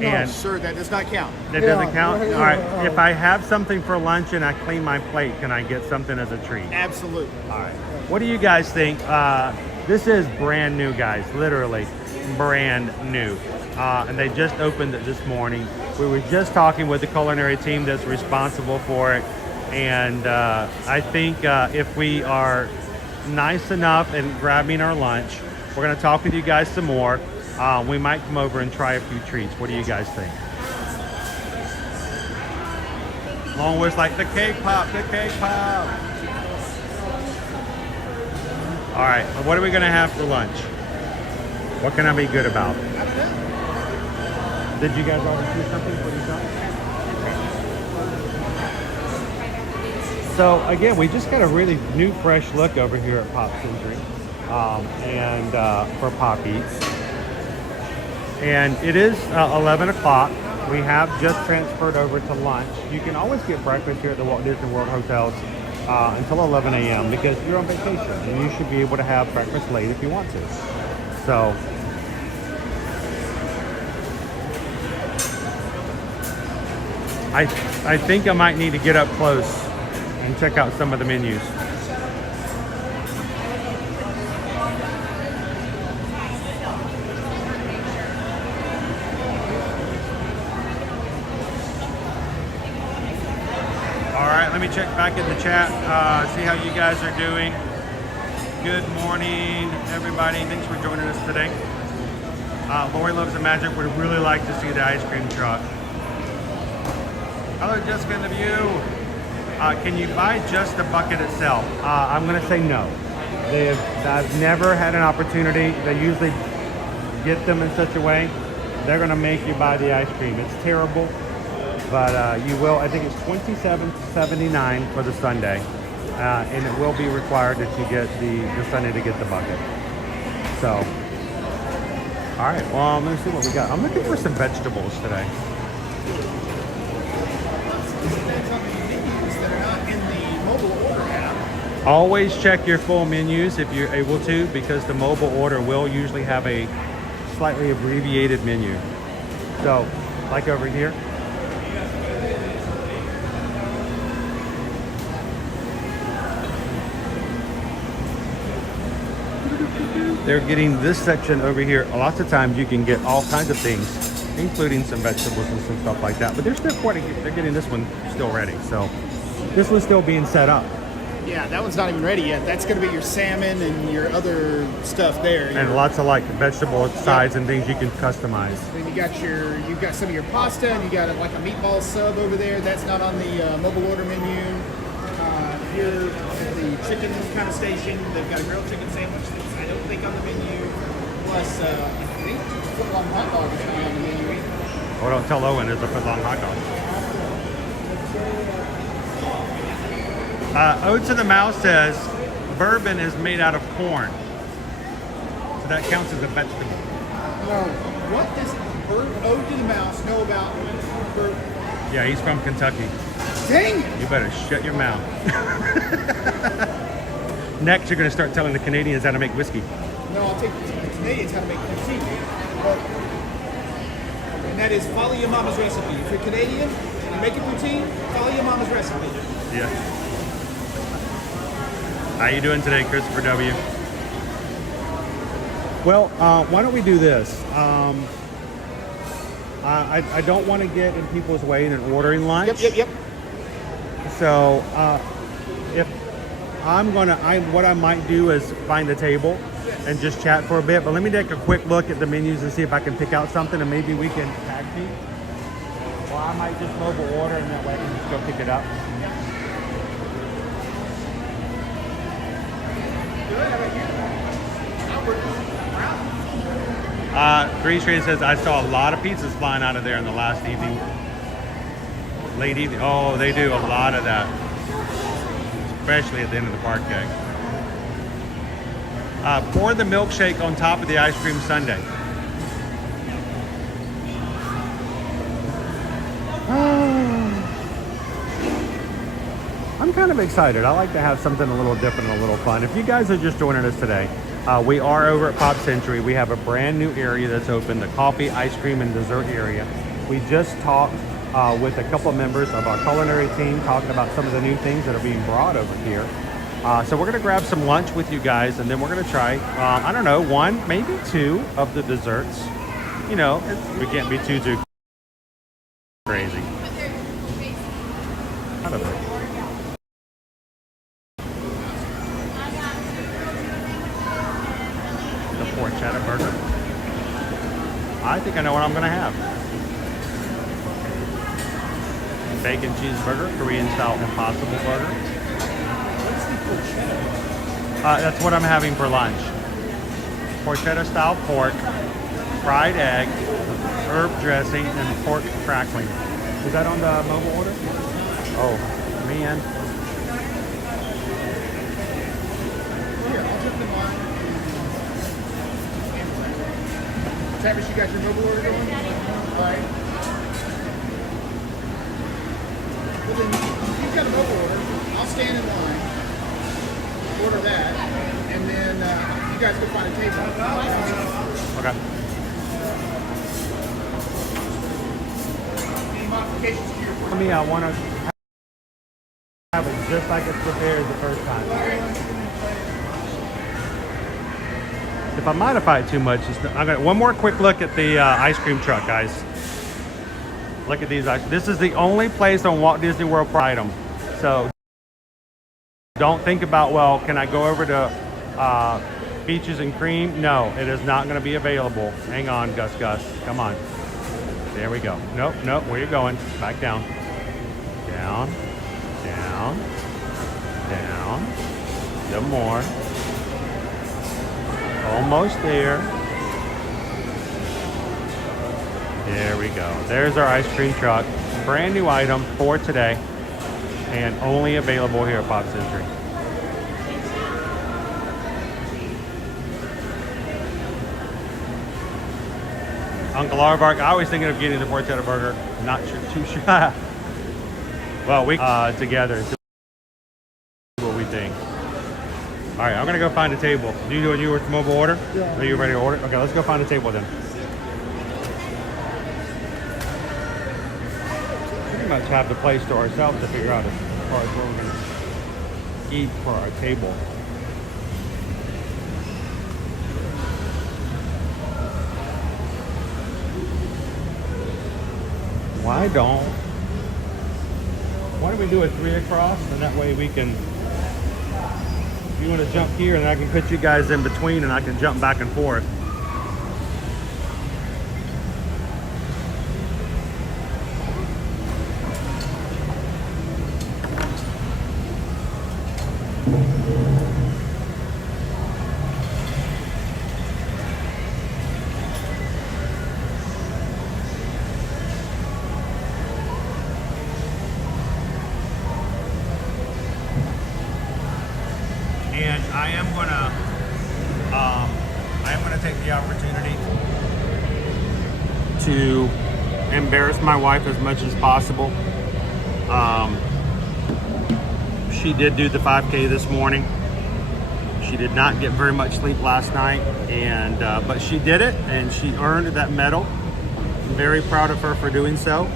No, And sir, that does not count. that doesn't count? All right, if I have something for lunch and I clean my plate, can I get something as a treat? Absolutely. All right. What do you guys think? This is brand new, guys. Literally brand new. And they just opened it this morning. We were just talking with the culinary team that's responsible for it. And I think if we are nice enough and grabbing our lunch, we're going to talk with you guys some more. We might come over and try a few treats. What do you guys think? Long was like the cake pop, the cake pop. All right, well, what are we gonna have for lunch? What can I be good about? Did you guys already do something for yourself? So again, we just got a really new, fresh look over here at Pops and Drink, and for Pop Eats. And it is 11 o'clock. We have just transferred over to lunch. You can always get breakfast here at the Walt Disney World hotels until 11 a.m. because you're on vacation and you should be able to have breakfast late if you want to. So, I think I might need to get up close and check out some of the menus. All right, let me check back in the chat, see how you guys are doing. Good morning, everybody. Thanks for joining us today. Lori Loves the Magic would really like to see the ice cream truck. Hello, Jessica in the view. Can you buy just the bucket itself? I'm going to say no. I've never had an opportunity. They usually get them in such a way. They're going to make you buy the ice cream. It's terrible. But you will, I think it's $27.79 for the sundae. And it will be required that you get the sundae to get the bucket. So, all right, well, let me see what we got. I'm looking for some vegetables today. Depends on the menus that are not in the mobile order app. Always check your full menus if you're able to, because the mobile order will usually have a slightly abbreviated menu. So, like over here. they're getting this section over here. Lots of times you can get all kinds of things, including some vegetables and some stuff like that. But they're still they're getting this one still ready. So this one's still being set up. Yeah, that one's not even ready yet. That's going to be your salmon and your other stuff there. And lots of like vegetable sides and things you can customize. Then you've got some of your pasta, and you got like a meatball sub over there. That's not on the mobile order menu. Here at the chicken kind of station, they've got a grilled chicken sandwich that's I don't think on the menu. Plus, I think foot-long hot dog is not on the menu. Oh, don't tell Owen there's a foot-long hot dog. Ode to the Mouse says bourbon is made out of corn. So that counts as a vegetable. No, what does Ode to the Mouse know about bourbon? Yeah, he's from Kentucky. Dang it! You better shut your mouth. Next, you're going to start telling the Canadians how to make whiskey. No, I'll take the Canadians how to make poutine. And that is follow your mama's recipe. If you're Canadian and you're making poutine, follow your mama's recipe. Yeah. How you doing today, Christopher W? Well, why don't we do this? I don't want to get in people's way in ordering lunch. Yep. So if what I might do is find a table and just chat for a bit. But let me take a quick look at the menus and see if I can pick out something, and maybe we can tag team. Or I might just mobile order, and that way I can just go pick it up. Grease Train says, I saw a lot of pizzas flying out of there in the last evening. Late evening. Oh, they do a lot of that. Especially at the end of the parquet. Pour the milkshake on top of the ice cream sundae. I'm kind of excited. I like to have something a little different and a little fun. If you guys are just joining us today, we are over at Pop Century. We have a brand new area that's open, the coffee, ice cream, and dessert area. We just talked with a couple of members of our culinary team talking about some of the new things that are being brought over here. So we're going to grab some lunch with you guys, and then we're going to try, I don't know, one, maybe two of the desserts. You know, we can't be too crazy. I don't know. Porchetta burger. I think I know what I'm going to have. Bacon cheeseburger, Korean style Impossible burger. What's the porchetta? That's what I'm having for lunch. Porchetta style pork, fried egg, herb dressing, and pork crackling. Is that on the mobile order? Oh, man. Here, I'll jump in line. Travis, you got your mobile order going? All right. Well, then, if you've got a mobile order, I'll stand in line, order that, and then you guys go find a table. Okay. Any modifications to your For me, I want to have it just like it's prepared the first time. If I modify it too much, I'm gonna one more quick look at the ice cream truck, guys. Look at these. This is the only place on Walt Disney World for item. So don't think about, well, can I go over to Peaches and Cream? No, it is not going to be available. Hang on, Gus. Come on. There we go. Nope. Where you going? Back down. Down. Some more. Almost there. There we go. There's our ice cream truck. Brand new item for today and only available here at Pop Century. Uncle Aardvark, I was thinking of getting the porchetta burger. Not too sure. Well, we together and see what we think. All right, I'm gonna go find a table. You with mobile order? Yeah. Are you ready to order? Okay, let's go find a table then. Pretty much have the place to ourselves to figure out as far as where we're gonna eat for our table. Why don't we do a 3 across, and that way we can, if you want to jump here, and I can put you guys in between and I can jump back and forth. And I am gonna take the opportunity to embarrass my wife as much as possible. She did do the 5K this morning. She did not get very much sleep last night, and but she did it, and she earned that medal. I'm very proud of her for doing so.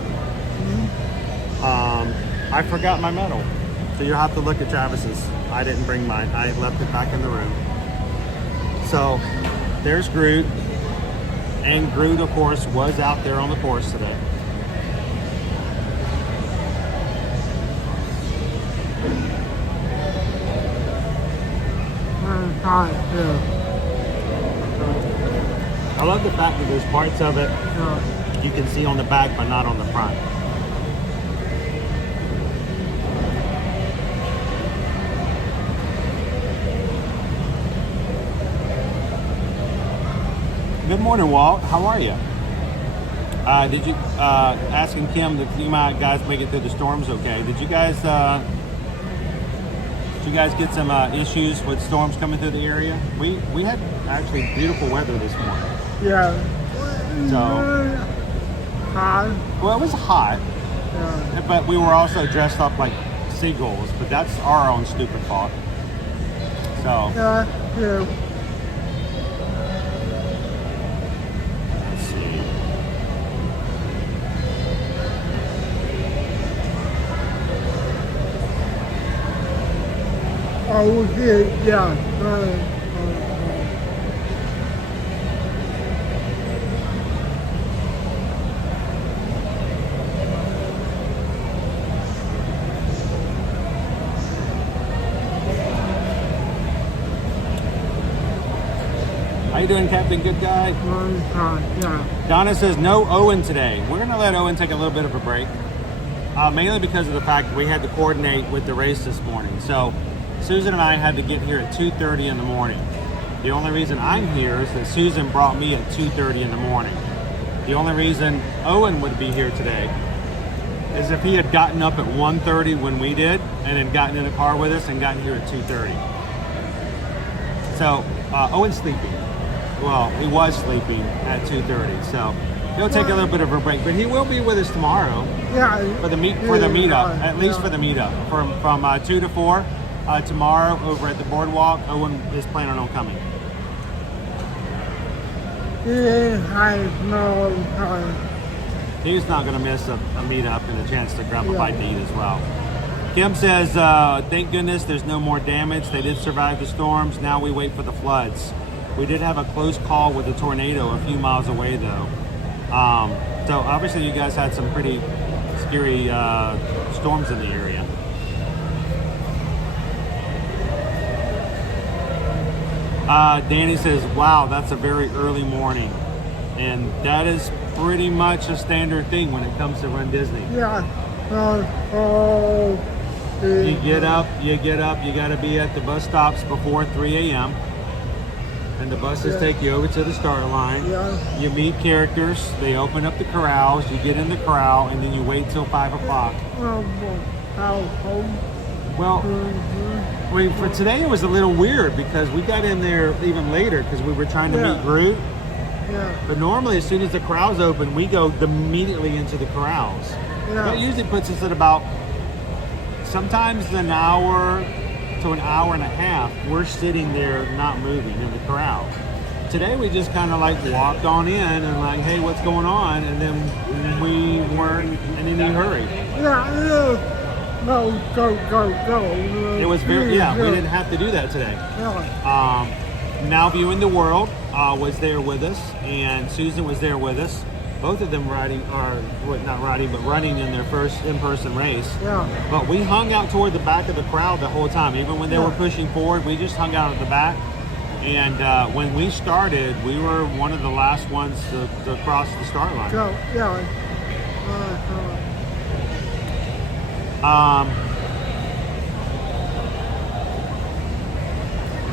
I forgot my medal, so you'll have to look at Travis's. I didn't bring mine. I left it back in the room. So there's Groot, and Groot, of course, was out there on the course today. I love the fact that there's parts of it you can see on the back but not on the front. Good morning, Walt. How are you? Did you asking Kim that you might guys make it through the storms okay? Did you guys get some issues with storms coming through the area? We had actually beautiful weather this morning. Yeah. So Hot. well, it was hot, Yeah. but we were also dressed up like seagulls. But that's our own stupid fault. So Yeah. Yeah. let's see. Oh, okay. Yeah. How you doing, Captain Good Guy? Yeah. Donna says no Owen today. We're going to let Owen take a little bit of a break, mainly because of the fact that we had to coordinate with the race this morning. So Susan and I had to get here at 2:30 in the morning. The only reason I'm here is that Susan brought me at 2:30 in the morning. The only reason Owen would be here today is if he had gotten up at 1:30 when we did and then gotten in a car with us and gotten here at 2:30. So Owen's sleeping. Well, he was sleeping at 2:30, so he'll take a little bit of a break, but he will be with us tomorrow Yeah. for the meetup, at least for the meetup from 2 to 4 tomorrow over at the boardwalk. Owen is planning on coming. Yeah. I know. He's not going to miss a meetup and a chance to grab a Yeah. bite to eat as well. Kim says, thank goodness there's no more damage. They did survive the storms. Now we wait for the floods. We did have a close call with a tornado a few miles away, though. So obviously you guys had some pretty scary storms in the area. Danny says, wow, that's a very early morning. And that is pretty much a standard thing when it comes to Run Disney. Yeah. You get up, you got to be at the bus stops before 3 a.m. And the buses Yeah. take you over to the start line. Yeah. You meet characters, they open up the corrals, you get in the corral, and then you wait till 5 o'clock. Well, for today it was a little weird because we got in there even later because we were trying to Yeah. meet Groot. Yeah. But normally as soon as the corrals open, we go immediately into the corrals. Yeah. That usually puts us at about sometimes an hour to an hour and a half. We're sitting there not moving in the corral. Today we just kind of like walked on in and like, hey, what's going on? And then we weren't in any hurry. Yeah. No, go. It was very, we didn't have to do that today. Yeah. Now Viewing the World was there with us, and Susan was there with us. both of them riding are not riding, but running in their first in-person race. Yeah. But we hung out toward the back of the crowd the whole time. Even when they were Yeah. pushing forward, we just hung out at the back. And when we started, we were one of the last ones to cross the start line. So, yeah.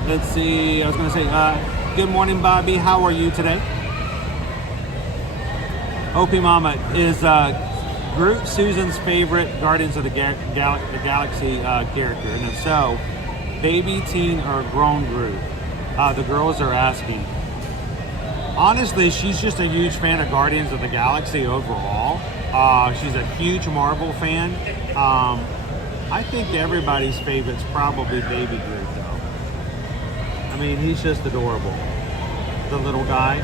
Let's see. I was going to say, good morning, Bobby. How are you today? Opie Mama is Groot Susan's favorite Guardians of the Galaxy character, and if so, baby, teen, or grown Groot? The girls are asking. Honestly, she's just a huge fan of Guardians of the Galaxy overall. She's a huge Marvel fan. I think everybody's favorite's probably Baby Groot, though. I mean, he's just adorable. The little guy.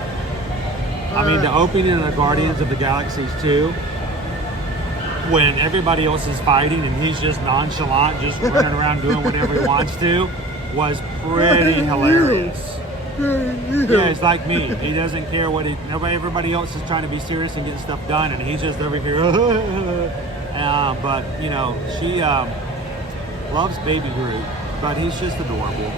I mean, the opening of the Guardians of the Galaxies 2, when everybody else is fighting and he's just nonchalant, just running around doing whatever he wants to, was pretty hilarious. Yeah, it's like me. He doesn't care what everybody else is trying to be serious and getting stuff done, and he's just over here. But you know, she loves Baby Groot, but he's just adorable.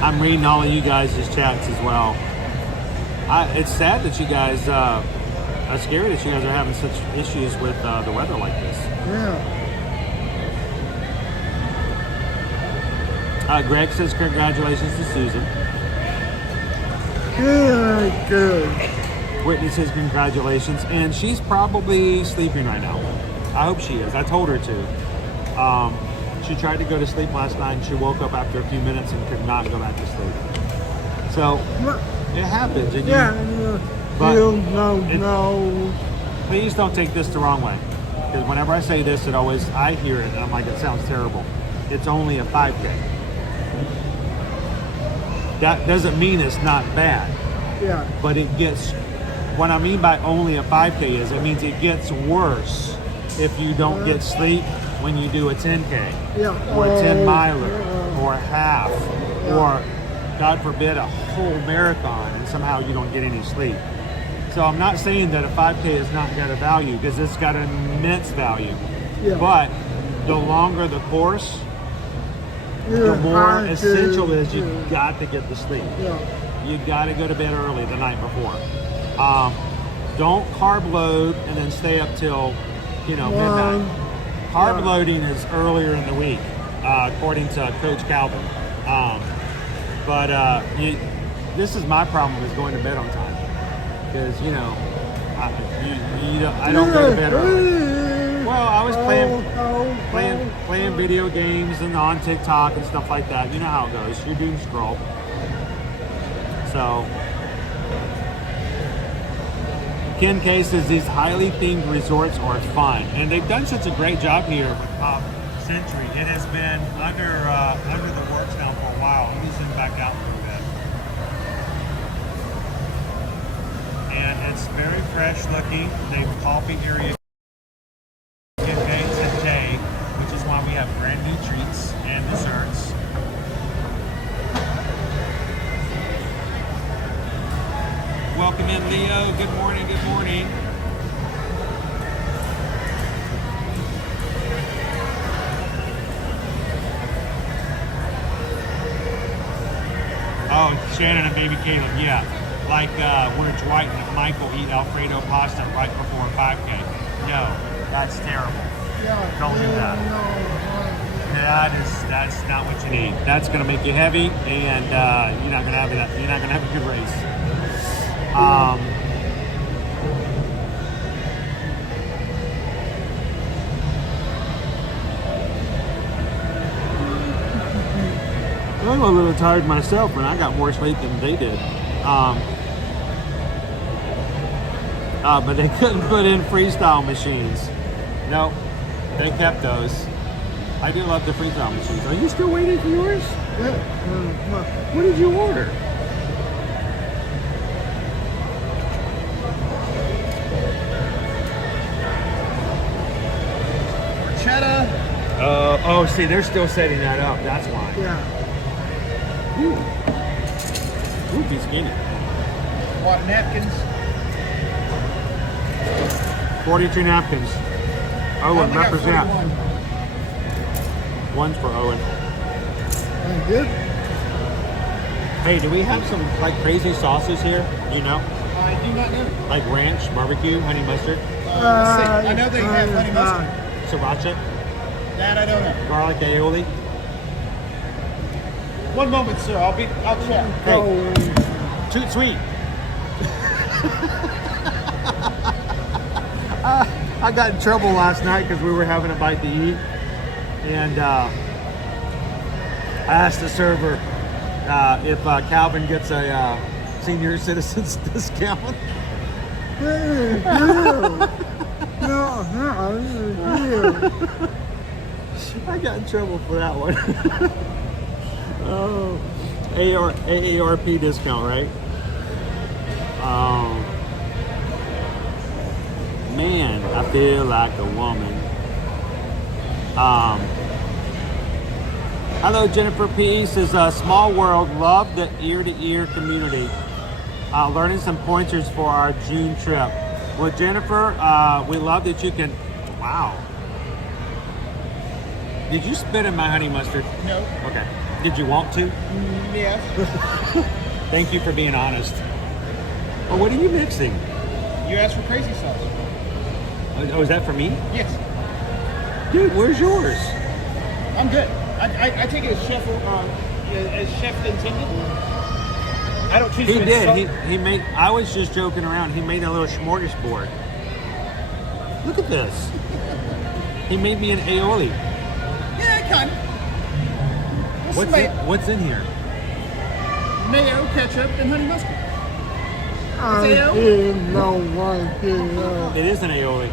I'm reading all of you guys' chats as well. It's sad that you guys, I'm scared that you guys are having such issues with the weather like this. Yeah. Greg says congratulations to Susan. Good. Whitney says congratulations, and she's probably sleeping right now. I hope she is. I told her to. She tried to go to sleep last night, and she woke up after a few minutes and could not go back to sleep. So it happens. And No. Please don't take this the wrong way, because whenever I say this, I hear it, and I'm like, it sounds terrible. It's only a 5K. That doesn't mean it's not bad. Yeah. But what I mean by only a 5K is it means it gets worse if you don't get sleep when you do a 10K, or a 10 miler, or a half, or God forbid a whole marathon, and somehow you don't get any sleep. So I'm not saying that a 5K has not got a value, because it's got an immense value. Yeah. But the longer the course, the more essential it is you got to get the sleep. Yeah. You got to go to bed early the night before. Don't carb load and then stay up till midnight. Carb loading is earlier in the week, according to Coach Calvin. This is my problem, is going to bed on time, because I don't go to bed early. Well, I was playing video games and on TikTok and stuff like that. You know how it goes. You doom scroll. So Ken K says these highly themed resorts are fun, and they've done such a great job here. Century, it has been under the works now for a while. Let me zoom back out a little bit, and it's very fresh looking. They've coffee area, campaigns and day, which is why we have brand new treats and desserts. Welcome in, Leo. Good morning. Good morning. Oh, Shannon and baby Caleb, yeah. Like where Dwight and Michael eat Alfredo pasta right before a 5K. No, that's terrible. Don't do that. That's not what you need. That's going to make you heavy, and you're not going to have that. You're not going to have a good race. I'm a little tired myself, but I got more sleep than they did. But they couldn't put in freestyle machines. Nope, they kept those. I do love the freestyle machines. Are you still waiting for yours? Yeah. What did you order? Oh, see, they're still setting that up. That's why. Yeah. Ooh, be skinny. Bought napkins. 42 napkins. Owen, I represent. 41. One's for Owen. Thank you. Hey, do we have some like crazy sauces here? You know, I do not know. like ranch, barbecue, honey mustard, I know they have honey mustard. sriracha, That I don't know. garlic aioli. One moment, sir. I'll check. Oh, Toot sweet. I got in trouble last night because we were having a bite to eat, and I asked the server if Calvin gets a senior citizens discount. no, I got in trouble for that one. Oh, AARP discount, right? Man, I feel like a woman. Hello, Jennifer P. Says, small world, love the ear-to-ear community. Learning some pointers for our June trip. Well, Jennifer, we love that you can, wow. Did you spit in my honey mustard? No. Okay. Did you want to? Yes. Thank you for being honest. Well, what are you mixing? You asked for crazy sauce. Oh, is that for me? Yes. Dude, where's yours? I'm good. I take it as chef intended. I don't choose. He to did. insult. He made. I was just joking around. He made a little smorgasbord. Look at this. He made me an aioli. Yeah, kind of. What's in here? Mayo, ketchup, and honey mustard. I didn't know what to It is an aioli.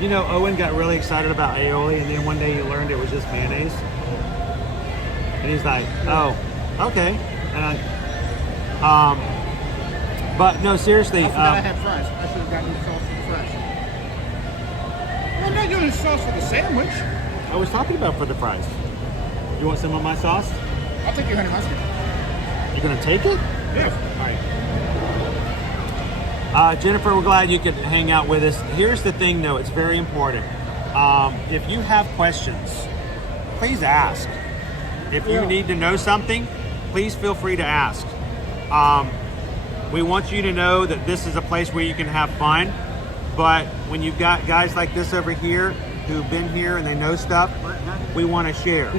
You know, Owen got really excited about aioli, and then one day he learned it was just mayonnaise. And he's like, "Oh, okay." And but no, seriously. I forgot I had fries. I should have gotten the sauce for the fries. I'm not doing the sauce for the sandwich. I was talking about for the fries. You want some of my sauce? I'll take your honey mustard. You gonna take it? Yeah. All right. Jennifer, we're glad you could hang out with us. Here's the thing, though, it's very important. If you have questions, please ask. If you need to know something, please feel free to ask. We want you to know that this is a place where you can have fun, but when you've got guys like this over here who've been here and they know stuff, we want to share.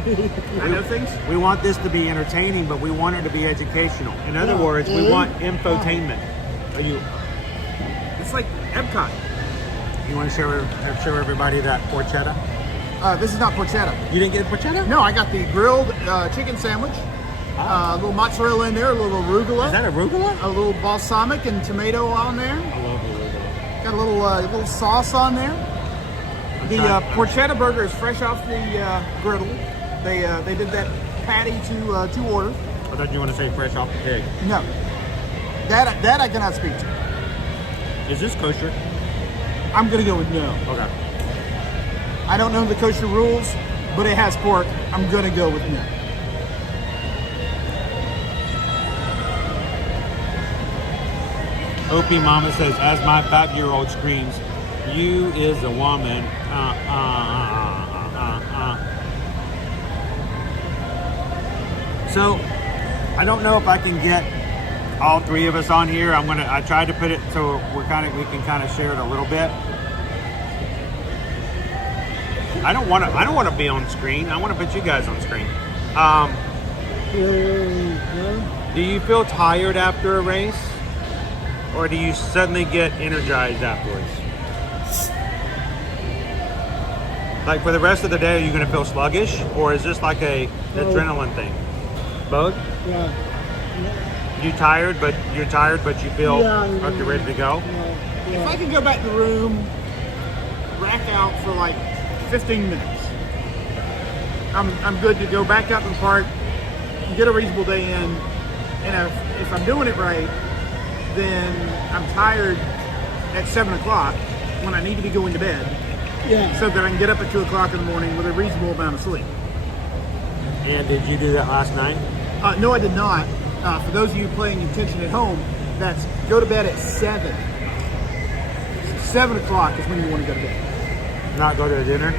I know things. We want this to be entertaining, but we want it to be educational. In other words, we want infotainment. Are you? It's like Epcot. You want to show everybody that porchetta? This is not porchetta. You didn't get porchetta? No, I got the grilled chicken sandwich. A little mozzarella in there, a little arugula. Is that arugula? A little balsamic and tomato on there. I love arugula. Got a little sauce on there. The porchetta burger is fresh off the griddle. They did that patty to order. I thought you want to say fresh off the pig. No, that I cannot speak to. Is this kosher? I'm gonna go with no. Okay. I don't know the kosher rules, but it has pork. I'm gonna go with no. Opie Mama says, as my 5-year-old screams, you is a woman. So, I don't know if I can get all three of us on here. I tried to put it so we can kind of share it a little bit. I don't want to be on screen. I want to put you guys on screen. Do you feel tired after a race? Or do you suddenly get energized afterwards? Like for the rest of the day, are you going to feel sluggish? Or is this like a adrenaline thing? Both? Yeah. You're tired, but you feel like you're ready to go? If I could go back to the room, rack out for like 15 minutes, I'm good to go back out to the park, get a reasonable day in, and if I'm doing it right, then I'm tired at 7 o'clock when I need to be going to bed, so that I can get up at 2 o'clock in the morning with a reasonable amount of sleep. And did you do that last night? No, I did not. For those of you playing attention at home, that's go to bed at 7. 7 o'clock is when you want to go to bed. Not go to dinner?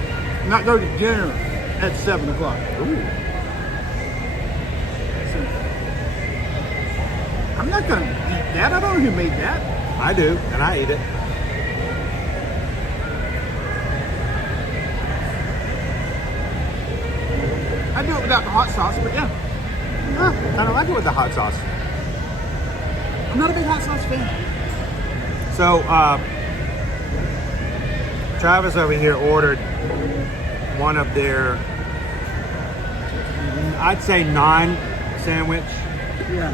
Not go to dinner at 7 o'clock. Ooh. I'm not going to eat that. I don't know who made that. I do, and I eat it. I do it without the hot sauce, but yeah. I kind of like it with the hot sauce. I'm not a big hot sauce fan. So, Travis over here ordered one of their, I'd say non-sandwich,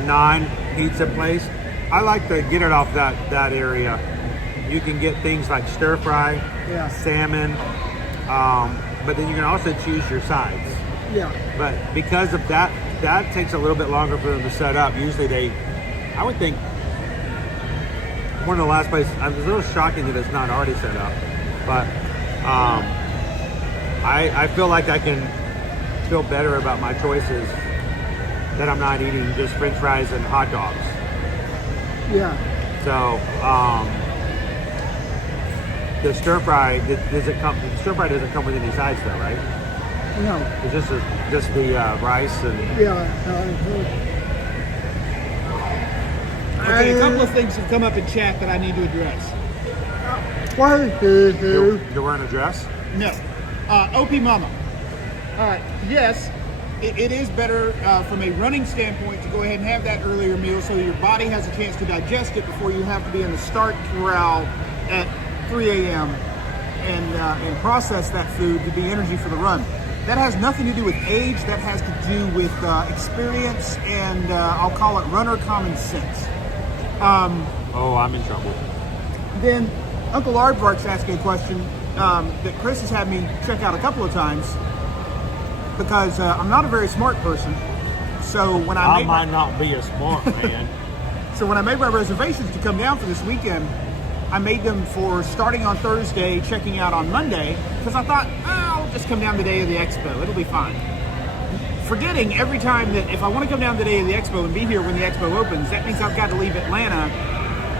non-pizza place. I like to get it off that area. You can get things like stir fry, salmon, but then you can also choose your sides. Yeah. But because of that takes a little bit longer for them to set up. Usually I would think, one of the last places, I was a little shocking that it's not already set up. But I feel like I can feel better about my choices that I'm not eating just French fries and hot dogs. Yeah. So the stir fry does it come? The stir fry doesn't come with any sides though, right? No. It's just the rice and. Okay, a couple of things have come up in chat that I need to address. You're wearing a dress? No. OP Mama. Yes, it is better from a running standpoint to go ahead and have that earlier meal so your body has a chance to digest it before you have to be in the start corral at 3 a.m. and process that food to be energy for the run. That has nothing to do with age. That has to do with experience and I'll call it runner common sense. Oh, I'm in trouble. Then Uncle Aardvark's asking a question that Chris has had me check out a couple of times because I'm not a very smart person. So when I might not be a smart man. So when I made my reservations to come down for this weekend, I made them for starting on Thursday, checking out on Monday, because I thought, I'll just come down the day of the expo. It'll be fine. Forgetting every time that if I want to come down the day of the expo and be here when the expo opens, that means I've got to leave Atlanta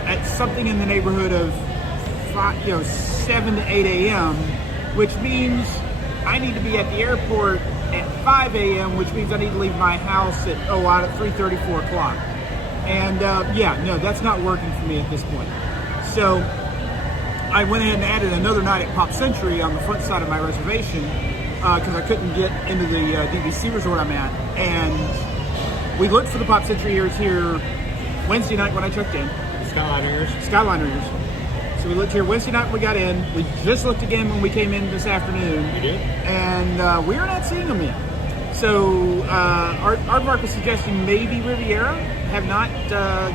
at something in the neighborhood of 7 to 8 a.m., which means I need to be at the airport at 5 a.m., which means I need to leave my house at 3:30, 4 o'clock. And no, that's not working for me at this point. So I went ahead and added another night at Pop Century on the front side of my reservation because I couldn't get into the DVC resort I'm at. And we looked for the Pop Century ears here Wednesday night when I checked in. Skyliner ears? Skyliner ears. So we looked here Wednesday night when we got in. We just looked again when we came in this afternoon. You did? And we are not seeing them yet. So Aardvark was suggesting maybe Riviera. Have not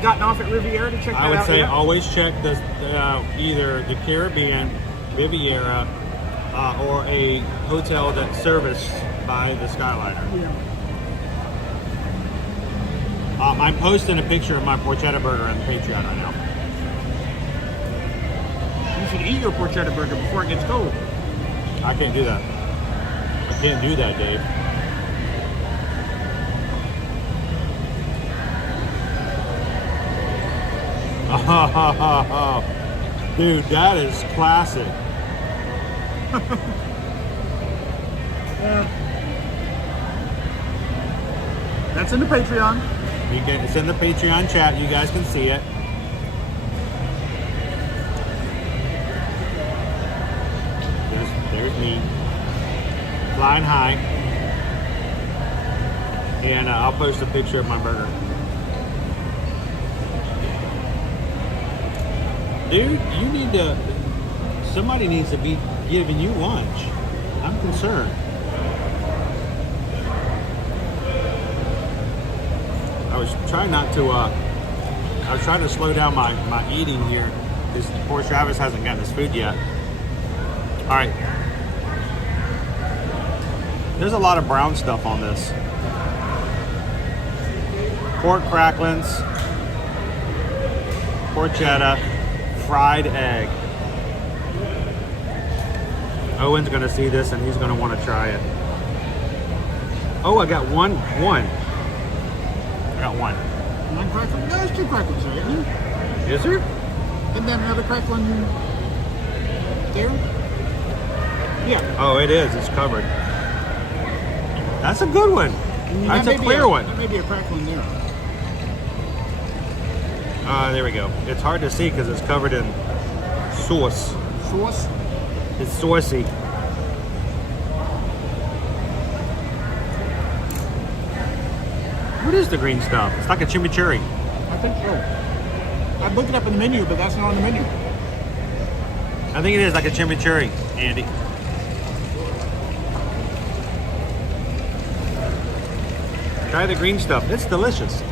gotten off at Riviera to check that out. I would say yet. always check either the Caribbean, Riviera, or a hotel that's serviced by the Skyliner. Yeah. I'm posting a picture of my porchetta burger on the Patreon right now. You should eat your porchetta burger before it gets cold. I can't do that. I can't do that, Dave. Oh, dude, that is classic. That's in the Patreon. It's in the Patreon chat. You guys can see it. There's me flying high, and I'll post a picture of my burger. Dude, somebody needs to be giving you lunch. I'm concerned. I was trying to slow down my eating here because poor Travis hasn't gotten his food yet. All right. There's a lot of brown stuff on this. Pork cracklings, porchetta, fried egg. Owen's gonna see this and he's gonna want to try it. Oh, I got one. I got one. One cracked one? No, there's two cracked ones there, isn't there? Is there? Isn't that another cracked one there? Yeah. Oh, it is. It's covered. That's a good one. That's a clear one. There may be a cracked one there. There we go. It's hard to see because it's covered in sauce. Sauce? It's saucy. What is the green stuff? It's like a chimichurri. I think so. I looked it up in the menu, but that's not on the menu. I think it is like a chimichurri, Andy. Try the green stuff. It's delicious.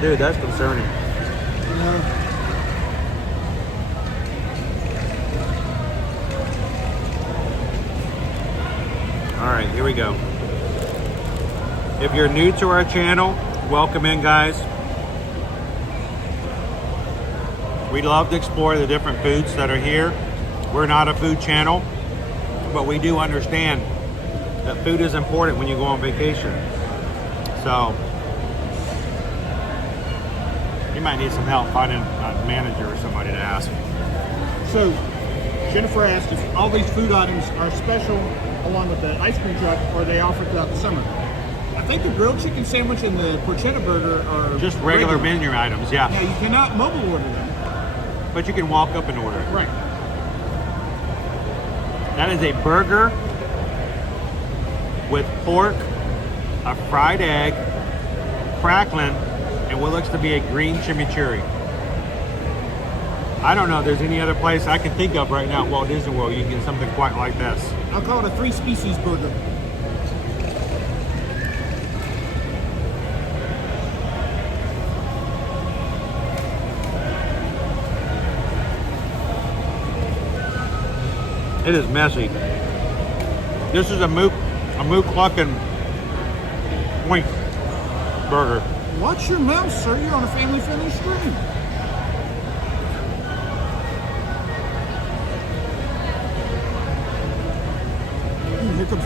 Dude, that's concerning. All right, here we go. If you're new to our channel, welcome in, guys. We love to explore the different foods that are here. We're not a food channel, but we do understand that food is important when you go on vacation. So, you might need some help finding a manager or somebody to ask. So, Jennifer asked if all these food items are special along with the ice cream truck, or are they offered throughout the summer? I think the grilled chicken sandwich and the porchetta burger are just regular menu items, yeah. Now, you cannot mobile order them. But you can walk up and order it. Right. That is a burger with pork, a fried egg, crackling, and what looks to be a green chimichurri. I don't know if there's any other place I can think of right now at Walt Disney World you can get something quite like this. I'll call it a 3-species burger. It is messy. This is a mook clucking wink burger. Watch your mouth, sir. You're on a family-friendly stream. Here comes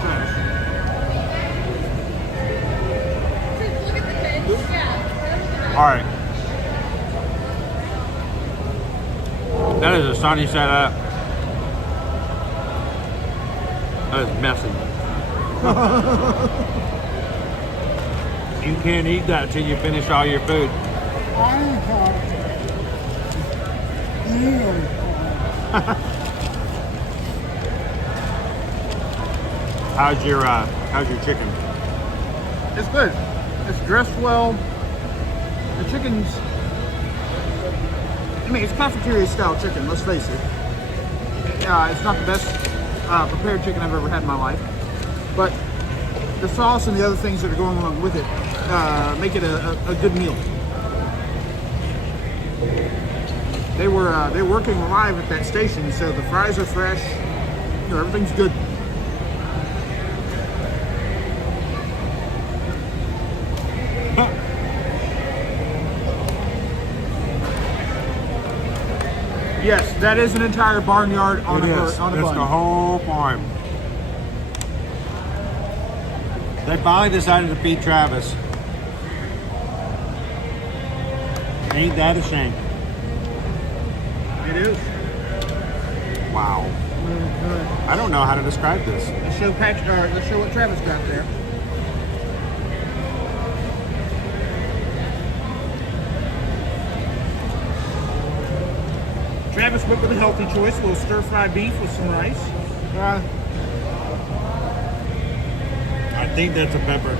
Travis. All right. That is a sunny side up. That is messy. You can't eat that till you finish all your food. How's your chicken? It's good. It's dressed well. The chicken's, I mean, it's cafeteria style chicken, let's face it. It's not the best prepared chicken I've ever had in my life, but the sauce and the other things that are going along with it make it a good meal. They were working live at that station, so the fries are fresh. You know, everything's good. Yes, that is an entire barnyard on a bun. It's the whole farm. They finally decided to feed Travis. Ain't that a shame? It is. Wow. I don't know how to describe this. Let's show what Travis got there. Travis went with a healthy choice, a little stir-fry beef with some rice. I think that's a pepper.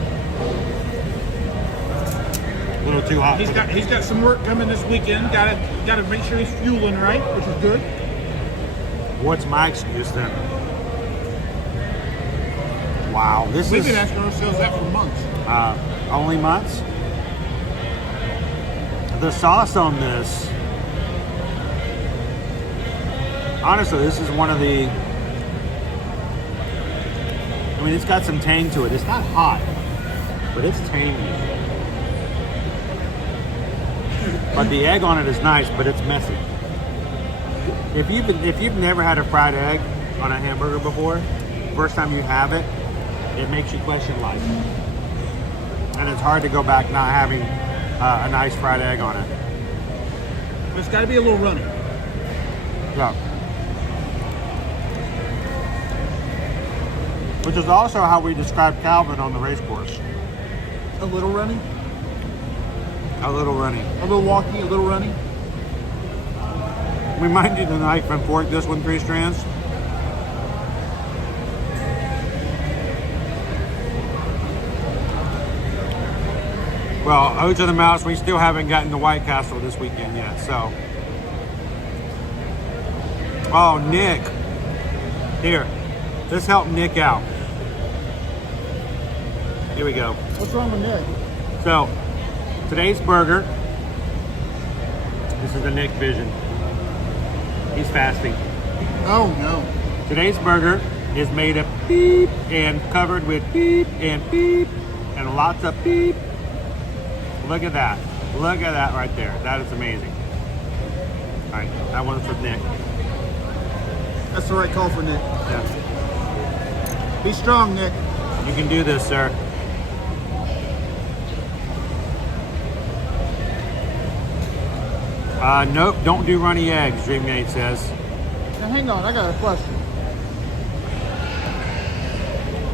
A little too hot. He's got some work coming this weekend. Gotta make sure he's fueling right, which is good. What's my excuse then? Wow, We've been asking ourselves that for months. Only months? The sauce on this, honestly, this is one of the, I mean, it's got some tang to it. It's not hot, but it's tangy. But the egg on it is nice, but it's messy. If you've never had a fried egg on a hamburger before, first time you have it, it makes you question life. And it's hard to go back not having a nice fried egg on it. It's got to be a little runny. Yeah. Which is also how we describe Calvin on the race course. A little runny. A little runny. A little walky, a little runny. We might need a knife and fork this one 3 strands. Well, Oats of the Mouse, we still haven't gotten to White Castle this weekend yet, so. Oh, Nick. Here, let's help Nick out. Here we go. What's wrong with Nick? So, today's burger, this is the Nick vision. He's fasting. Oh, no. Today's burger is made of beep and covered with beep and lots of beep. Look at that. Look at that right there. That is amazing. All right, that one's for Nick. That's the right call for Nick. Yeah. Be strong, Nick. You can do this, sir. Nope, don't do runny eggs, Dreamgate says. Now, hang on. I got a question.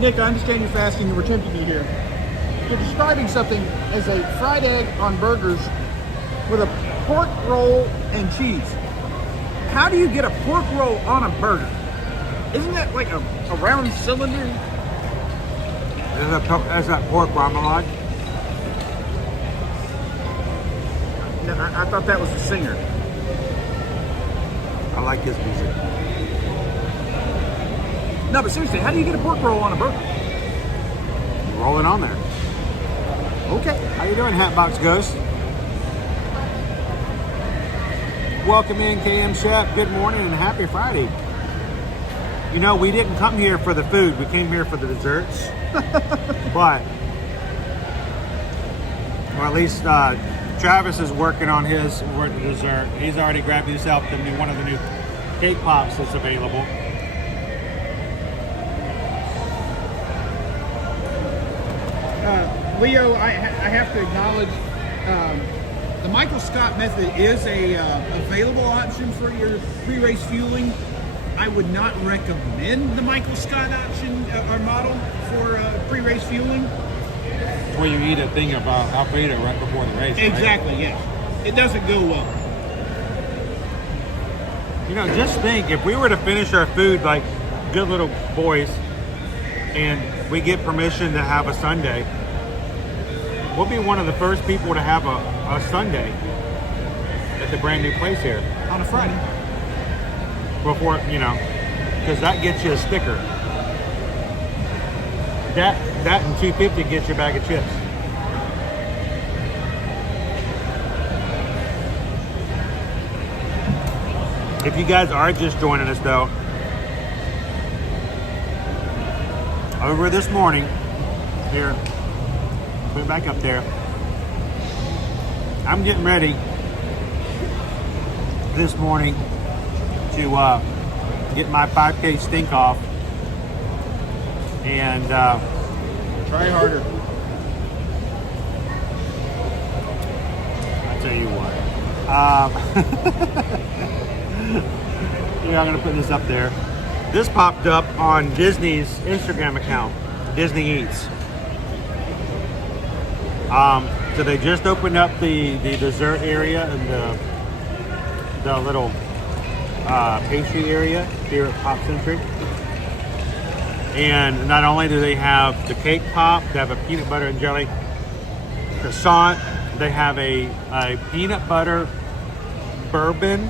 Nick, I understand you're fasting and we're tempting you here. You're describing something as a fried egg on burgers with a pork roll and cheese. How do you get a pork roll on a burger? Isn't that like a round cylinder? Is that pork remoulade? No, I thought that was the singer. I like his music. No, but seriously, how do you get a pork roll on a burger? Roll it on there. Okay. How you doing, Hatbox Ghost? Welcome in, KM Chef. Good morning and happy Friday. You know, we didn't come here for the food. We came here for the desserts. But, or at least Travis is working on his dessert. He's already grabbed himself one of the new cake pops that's available. Leo, I have to acknowledge the Michael Scott method is a available option for your pre-race fueling. I would not recommend the Michael Scott option or model for pre-race fueling. Where you eat a thing of Alfredo right before the race. Exactly, right? yes. It doesn't go well. You know, just think, if we were to finish our food like good little boys and we get permission to have a sundae, we'll be one of the first people to have a sundae at the brand new place here. On a Friday. Before, you know, because that gets you a sticker. That and $2.50 gets you a bag of chips. If you guys are just joining us though, over this morning, here, put it back up there. I'm getting ready this morning to get my 5K stink off and try harder. I'll tell you what. Yeah, I'm gonna put this up there. This popped up on Disney's Instagram account, Disney Eats. So they just opened up the dessert area and the little pastry area here at Pop Century. And not only do they have the cake pop, they have a peanut butter and jelly croissant, they have a peanut butter bourbon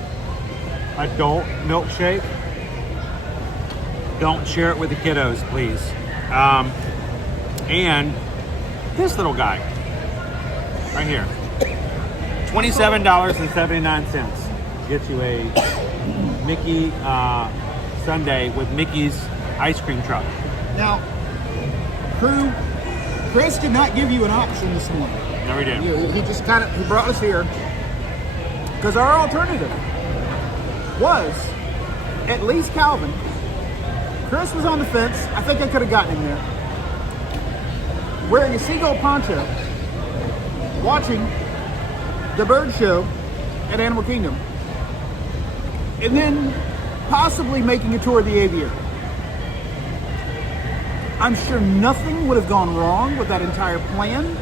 adult milkshake. Don't share it with the kiddos, please. And this little guy right here, $27.79 gets you a Mickey sundae with Mickey's ice cream truck. Now, crew, Chris did not give you an option this morning. No, he didn't. He just he brought us here, Because our alternative was at least Calvin. Chris was on the fence. I think I could have gotten him there. Wearing a seagull poncho, watching the bird show at Animal Kingdom, and then possibly making a tour of the aviary. I'm sure nothing would have gone wrong with that entire plan.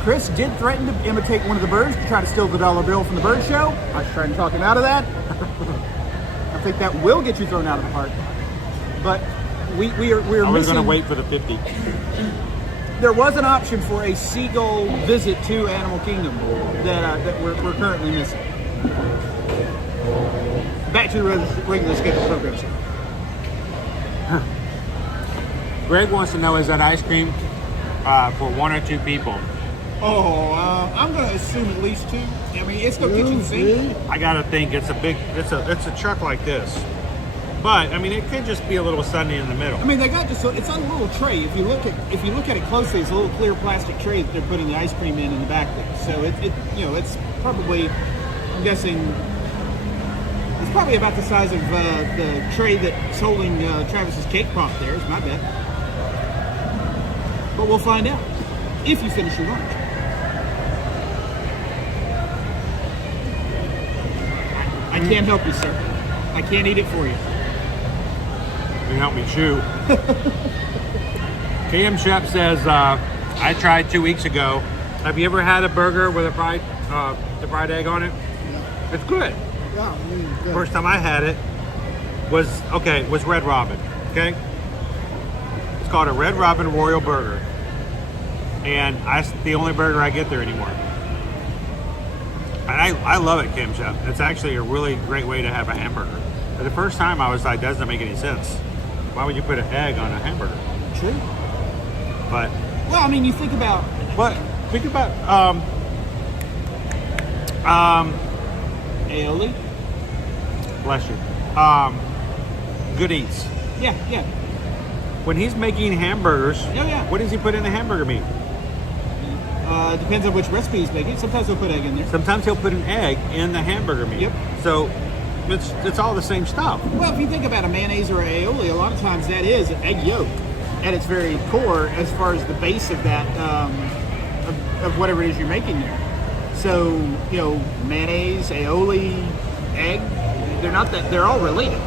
Chris did threaten to imitate one of the birds to try to steal the dollar bill from the bird show. I was trying to talk him out of that. I think that will get you thrown out of the park. But we're I was missing. going to wait for the 50. There was an option for a seagull visit to Animal Kingdom that we're currently missing. Back to the regular scheduled programs. Greg wants to know, is that ice cream for 1 or 2 people? Oh, I'm going to assume at least 2. I mean, it's no kitchen sink. I gotta think it's a truck like this, but I mean it could just be a little sunny in the middle. I mean, they got just it's on a little tray. If you look at it closely, it's a little clear plastic tray that they're putting the ice cream in the back there. So it's probably, I'm guessing, it's probably about the size of the tray that's holding Travis's cake pop. There is my bet, but we'll find out if you finish your lunch. I can't help you, sir. I can't eat it for you. You can help me chew. KM Shep says, I tried 2 weeks ago. Have you ever had a burger with a fried egg on it? Yeah. It's good. Yeah, good. First time I had it was Red Robin. Okay, it's called a Red Robin Royal Burger, and it's the only burger I get there anymore. And I love it, Kim Chef. It's actually a really great way to have a hamburger. But the first time I was like, doesn't make any sense. Why would you put an egg on a hamburger? True. But well, I mean, you think about aioli. Bless you. Good Eats. Yeah. When he's making hamburgers, yeah. What does he put in the hamburger meat? Depends on which recipe he's making. Sometimes he'll put egg in there. Sometimes he'll put an egg in the hamburger meat. Yep. So it's all the same stuff. Well, if you think about a mayonnaise or a aioli, a lot of times that is an egg yolk at its very core, as far as the base of that of whatever it is you're making there. So mayonnaise, aioli, egg, they're all related.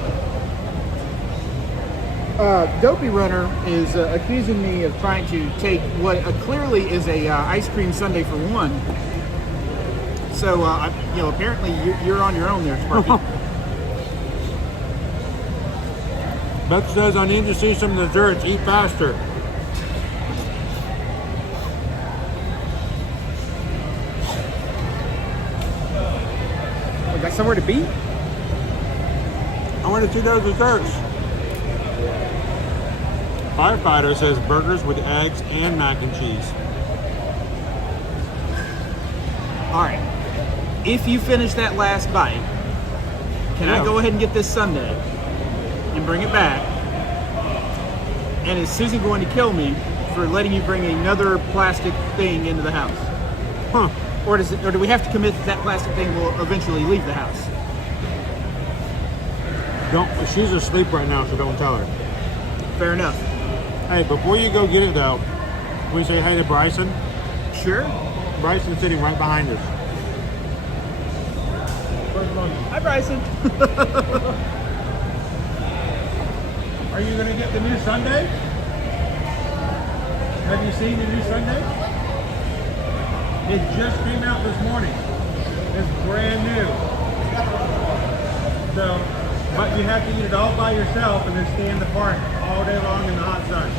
Dopey Runner is accusing me of trying to take what clearly is a ice cream sundae for one. So apparently you're on your own there, Sparky. Beth says, I need to see some desserts. Eat faster. We got somewhere to be? I want to see those desserts. Firefighter says burgers with eggs and mac and cheese. All right. If you finish that last bite, can I go ahead and get this sundae and bring it back? And is Susie going to kill me for letting you bring another plastic thing into the house? Huh. Or do we have to commit that plastic thing will eventually leave the house? She's asleep right now, so don't tell her. Fair enough. Hey, before you go get it though, can we say hi to Bryson? Sure. Bryson's sitting right behind us. Hi, Bryson. Are you going to get the new sundae? Have you seen the new sundae? It just came out this morning. It's brand new. So, but you have to eat it all by yourself and then stay in the park all day long in the hot sun.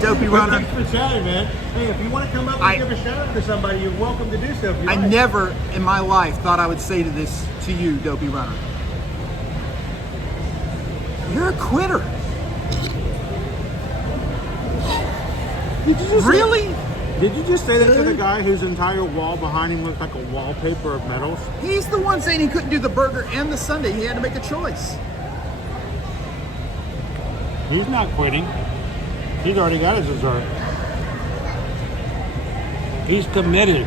Dopey Runner. Thanks for chatting, man. Hey, if you want to come up and give a shout out to somebody, you're welcome to do so. I never in my life thought I would say this to you, Dopey Runner. You're a quitter. Did you just really? Did you just say that to the guy whose entire wall behind him looked like a wallpaper of medals? He's the one saying he couldn't do the burger and the sundae. He had to make a choice. He's not quitting. He's already got his dessert. He's committed.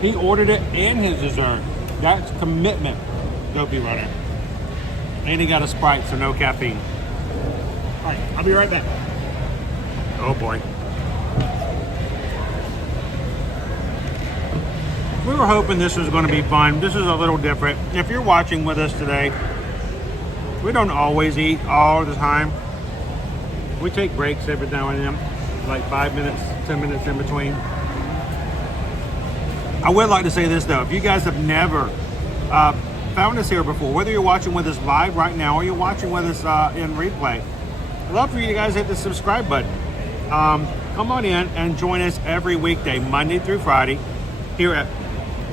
He ordered it and his dessert. That's commitment. Dopey Runner. And he got a Sprite, so no caffeine. All right, I'll be right back. Oh boy. We were hoping this was going to be fun. This is a little different. If you're watching with us today, we don't always eat all the time. We take breaks every now and then, like 5 minutes, 10 minutes in between. I would like to say this though, if you guys have never found us here before, whether you're watching with us live right now or you're watching with us in replay, I'd love for you guys to hit the subscribe button. Come on in and join us every weekday, Monday through Friday, here at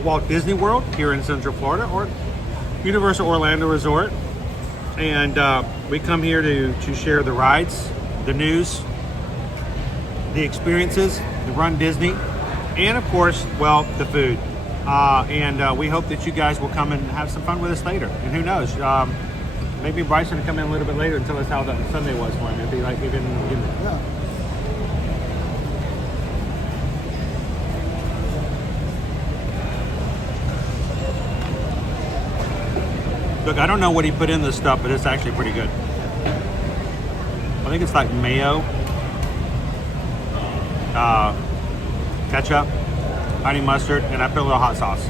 Walt Disney World here in Central Florida or Universal Orlando Resort. And we come here to share the rides, the news, the experiences, the Run Disney, and of course, well, the food. And we hope that you guys will come and have some fun with us later. And who knows, maybe Bryson will come in a little bit later and tell us how the Sunday was for him, if he like he didn't get it. Yeah. Look, I don't know what he put in this stuff, but it's actually pretty good. I think it's like mayo, ketchup, honey mustard, and I put a little hot sauce.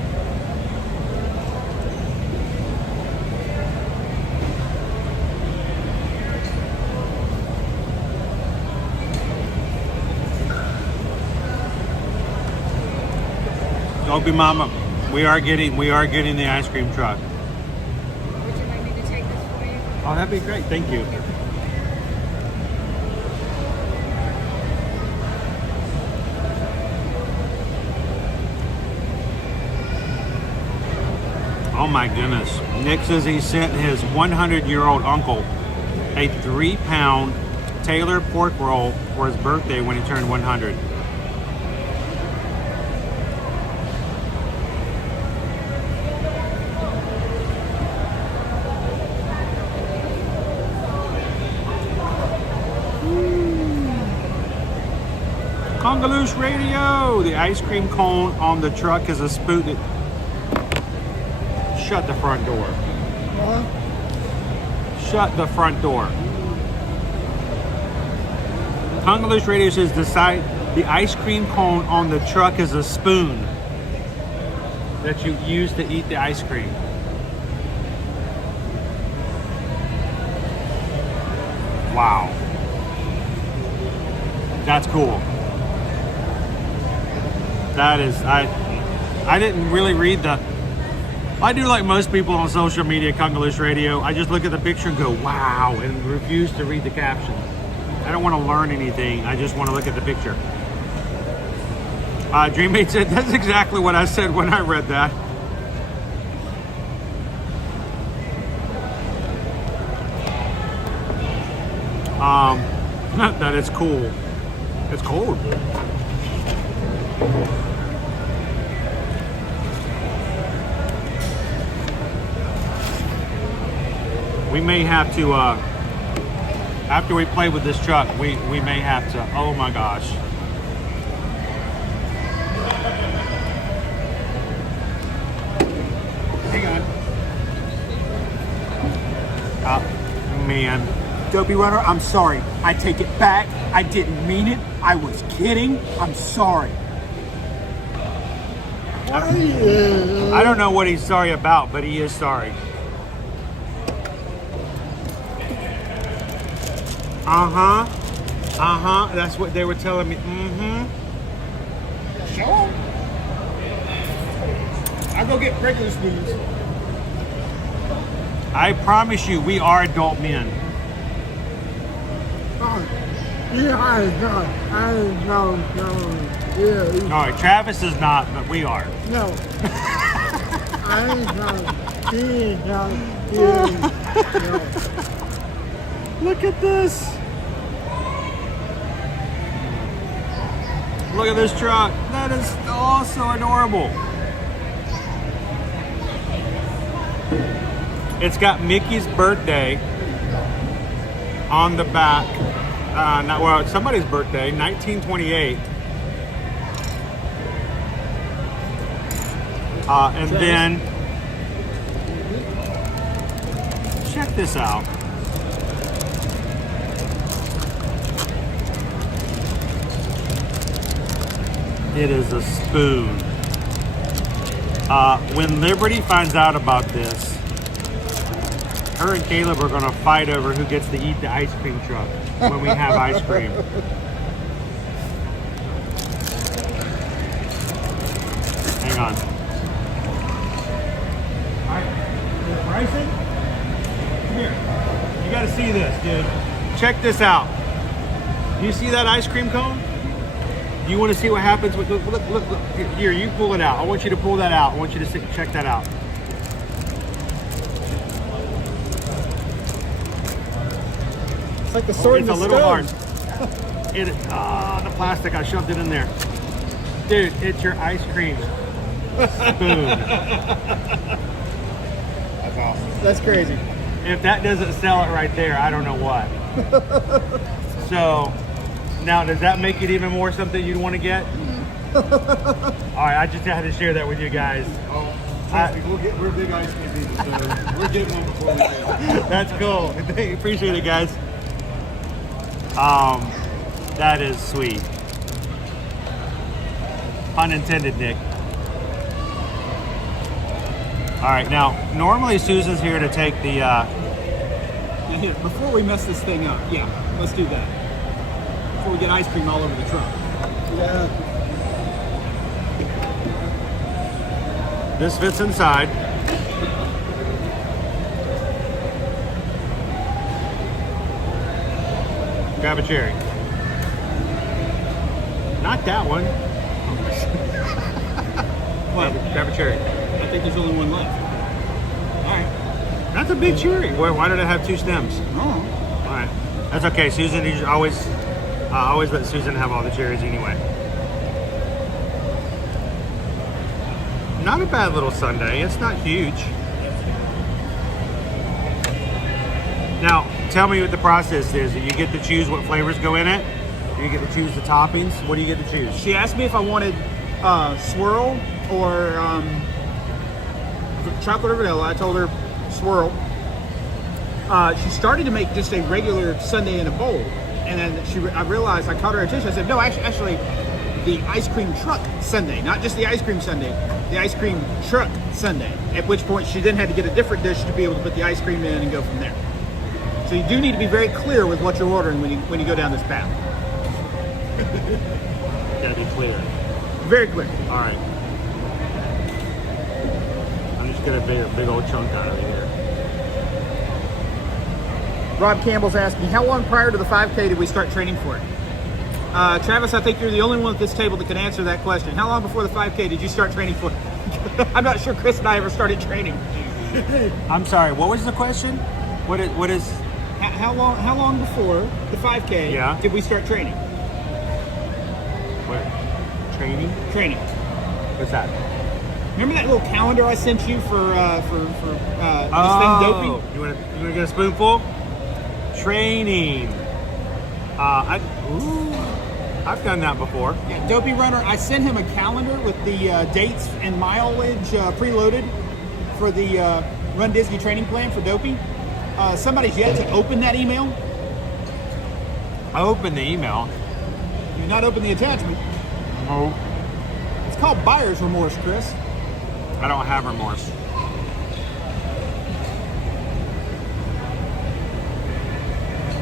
Opie Mama, we are getting the ice cream truck. Would you like me to take this for you? Oh, that'd be great. Thank you. Oh my goodness. Nick says he sent his 100-year-old uncle a 3-pound Taylor pork roll for his birthday when he turned 100. Congaloosh Radio! The ice cream cone on the truck is a spoon. Shut the front door. What? Shut the front door. Congaloosh Radio says the ice cream cone on the truck is a spoon that you use to eat the ice cream. Wow. That's cool. That is, I didn't really read the, I do like most people on social media, Congaloosh Radio. I just look at the picture and go, wow, and refuse to read the caption. I don't want to learn anything. I just want to look at the picture. Dreammate said, that's exactly what I said when I read that. That it's cool. It's cold. We may have to, after we play with this truck, we may have to, oh my gosh. Hang on. Man. Dopey Runner, I'm sorry. I take it back. I didn't mean it. I was kidding. I'm sorry. I don't know what he's sorry about, but he is sorry. That's what they were telling me. Show 'em. I'll go get regular spoons. I promise you, we are adult men. Yeah, I know. Yeah. All right, Travis is not, but we are. No. I know. He no. Look at this. Look at this truck. That is oh so adorable. It's got Mickey's birthday on the back. It's somebody's birthday, 1928. And then, check this out. It is a spoon. When Liberty finds out about this, her and Caleb are going to fight over who gets to eat the ice cream truck when we have ice cream. Hang on. All right, Bryson, come here. You got to see this, dude. Check this out. Do you see that ice cream cone? Do you want to see what happens with, look, here, you pull it out. I want you to pull that out. I want you to check that out. It's like the sword It's in a the little hard. stone. The plastic, I shoved it in there. Dude, it's your ice cream spoon. That's awesome. That's crazy. If that doesn't sell it right there, I don't know what. So, now does that make it even more something you'd want to get? All right, I just had to share that with you guys. Oh, we're big ice cream people, so we're getting one before we do. That's cool. Appreciate it, guys. That is sweet. Pun intended, Nick. All right, now normally Susan's here to take the. Before we mess this thing up, yeah, let's do that. Before we get ice cream all over the truck. Yeah. This fits inside. Grab a cherry. Not that one. What? Grab a cherry. I think there's only one left. All right. That's a big cherry. Why did it have two stems? Oh. All right. That's okay. Susan, you always let Susan have all the cherries anyway. Not a bad little sundae. It's not huge. Now, tell me what the process is. You get to choose what flavors go in it. You get to choose the toppings. What do you get to choose? She asked me if I wanted swirl or chocolate or vanilla. I told her swirl. She started to make just a regular sundae in a bowl, and then I realized, I caught her attention. I said, no, actually, the ice cream truck sundae, not just the ice cream sundae, the ice cream truck sundae. At which point, she then had to get a different dish to be able to put the ice cream in and go from there. So you do need to be very clear with what you're ordering when you go down this path. Gotta be clear. Very clear. All right. I'm just gonna make a big old chunk out of it here. Rob Campbell's asking, how long prior to the 5K did we start training for it? Travis, I think you're the only one at this table that can answer that question. How long before the 5K did you start training for it? I'm not sure Chris and I ever started training. I'm sorry, what was the question? What is how long before the 5K did we start training? What? Training? What's that? Remember that little calendar I sent you for this thing, Dopey? You want to get a spoonful? Training. I've done that before. Yeah, Dopey Runner. I sent him a calendar with the dates and mileage preloaded for the Run Disney training plan for Dopey. Somebody's yet to open that email. I opened the email. You not open the attachment? No. It's called buyer's remorse, Chris. I don't have remorse.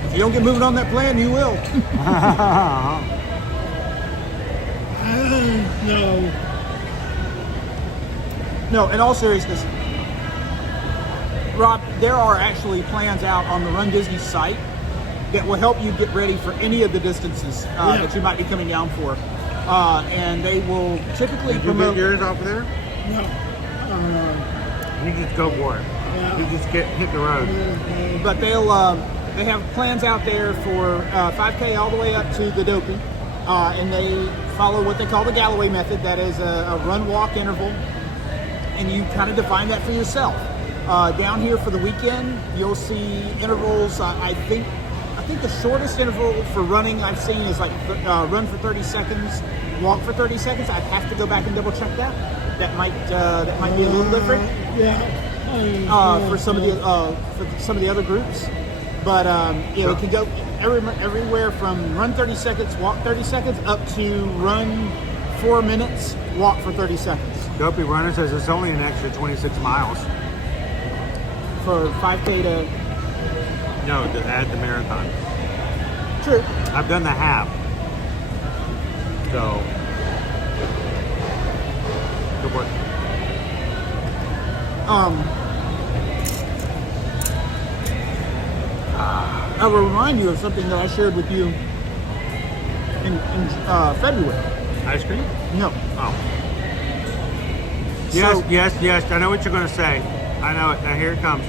If you don't get moving on that plan, you will. No, in all seriousness, Rob, there are actually plans out on the Run Disney site that will help you get ready for any of the distances that you might be coming down for. And they will typically promote... Did you get yours off of there? No. You just go for it. Yeah. You just hit the road. But they have plans out there for 5K all the way up to the Dopey. And they follow what they call the Galloway method. That is a run-walk interval. And you kind of define that for yourself. Down here for the weekend, you'll see intervals. I think the shortest interval for running I've seen is like run for 30 seconds. walk for 30 seconds. I'd have to go back and double check that. That might be a little different for some of the other groups. But you know, it can go everywhere from run 30 seconds, walk 30 seconds, up to run 4 minutes, walk for 30 seconds. Dopey Runner says it's only an extra 26 miles. For 5K to... No, to add the marathon. True. I've done the half. So, good work. I will remind you of something that I shared with you in February. Ice cream? No. Oh. Yes. I know what you're going to say. I know it. Now here it comes.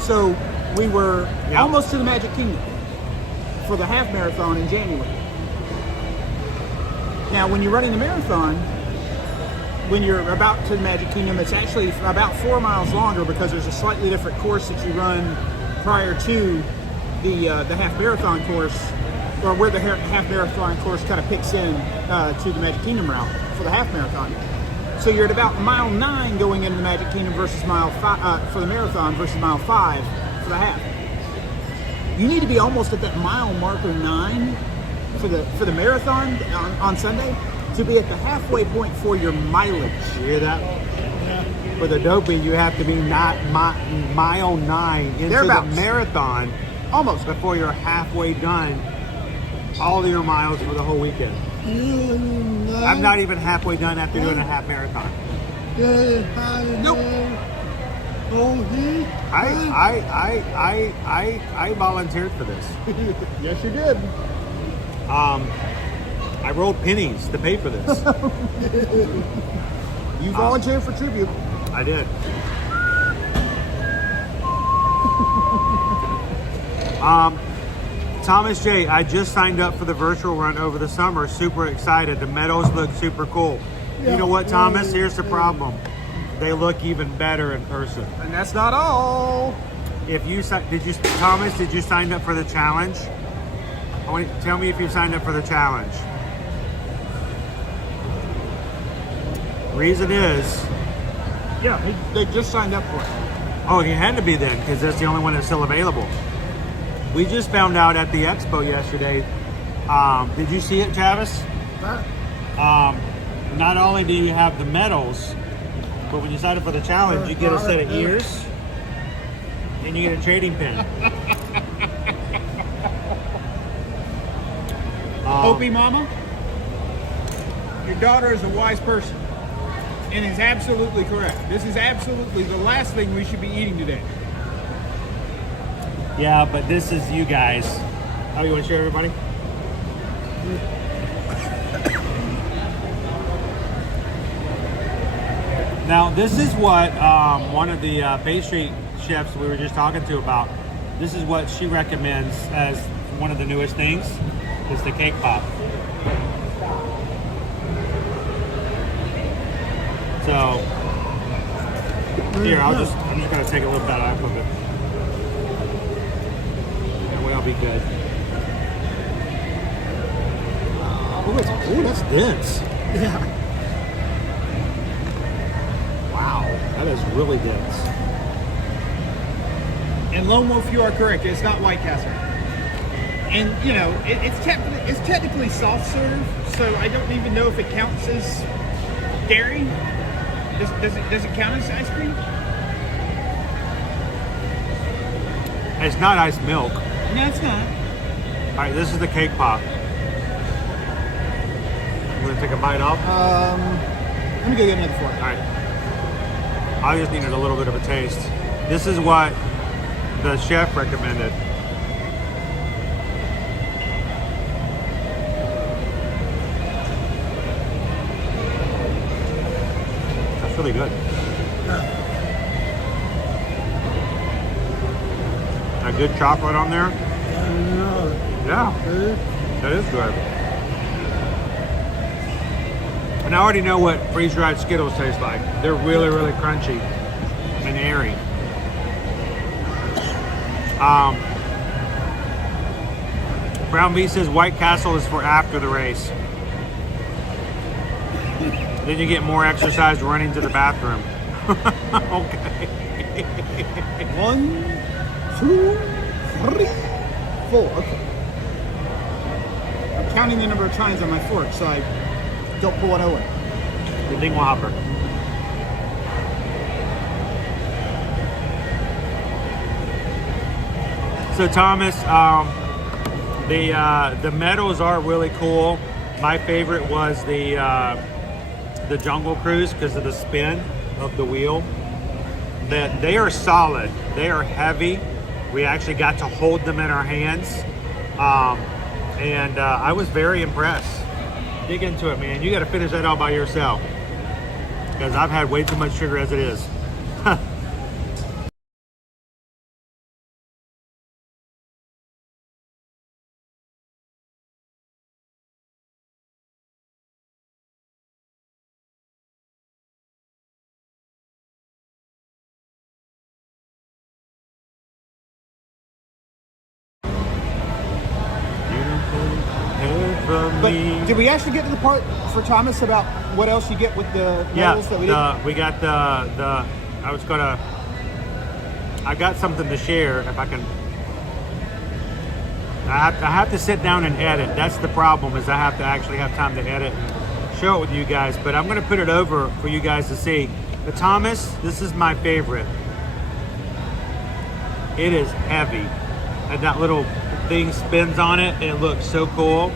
So we were almost to the Magic Kingdom for the half marathon in January. Now, when you're running the marathon, when you're about to the Magic Kingdom, it's actually about 4 miles longer because there's a slightly different course that you run prior to the half marathon course, or where the half marathon course kind of picks in to the Magic Kingdom route for the half marathon. So you're at about mile 9 going into the Magic Kingdom versus mile 5 for the marathon versus mile 5 for the half. You need to be almost at that mile marker 9 for the marathon on Sunday to be at the halfway point for your mileage. You hear that? For the dopey, you have to be not mile 9 into the marathon almost before you're halfway done all of your miles for the whole weekend. I'm not even halfway done after doing a half marathon. Nope. I volunteered for this. Yes, you did. I rolled pennies to pay for this. You volunteered for tribute. I did. Thomas J, I just signed up for the virtual run over the summer. Super excited. The meadows look super cool. You know what, Thomas? Here's the problem. They look even better in person. And that's not all. Thomas, did you sign up for the challenge? Tell me if you signed up for the challenge. Reason is... Yeah, they just signed up for it. Oh, he had to be then, because that's the only one that's still available. We just found out at the expo yesterday. Did you see it, Travis? Not only do you have the medals, but when you sign up for the challenge, you get a set of ears and you get a trading pin. Opie Mama, your daughter is a wise person and is absolutely correct. This is absolutely the last thing we should be eating today. Yeah, but this is you guys. How do you want to share, everybody? Now, this is what one of the pastry chefs we were just talking to about. This is what she recommends as one of the newest things. Is the cake pop. So here, I'm just gonna take a little bite out of it. And we'll be good. Oh, that's dense. Yeah. Wow, that is really dense. And Lone Wolf, you are correct. It's not White Castle. And you know, it's technically soft serve, so I don't even know if it counts as dairy. Does it count as ice cream? It's not ice milk. No, it's not. All right, this is the cake pop. I'm gonna take a bite off. Let me go get another fork. All right. I just needed a little bit of a taste. This is what the chef recommended. Really good. A good chocolate on there. Yeah, that is good. And I already know what freeze-dried Skittles taste like. They're really, really crunchy and airy. Brown V says White Castle is for after the race. Then you get more exercise running to the bathroom. Okay. 1, 2, 3, 4. Okay. I'm counting the number of tines on my fork so I don't pull one away. The dingle hopper. So Thomas, the medals are really cool. My favorite was the Jungle Cruise because of the spin of the wheel. That they are solid. They are heavy. We actually got to hold them in our hands, and I was very impressed. Dig into it, man. You got to finish that all by yourself because I've had way too much sugar as it is. But did we actually get to the part for Thomas about what else you get with the medals that we did? We got the. I got something to share if I can. I have to sit down and edit. That's the problem, is I have to actually have time to edit and show it with you guys. But I'm going to put it over for you guys to see. The Thomas, this is my favorite. It is heavy, and that little thing spins on it, and it looks so cool.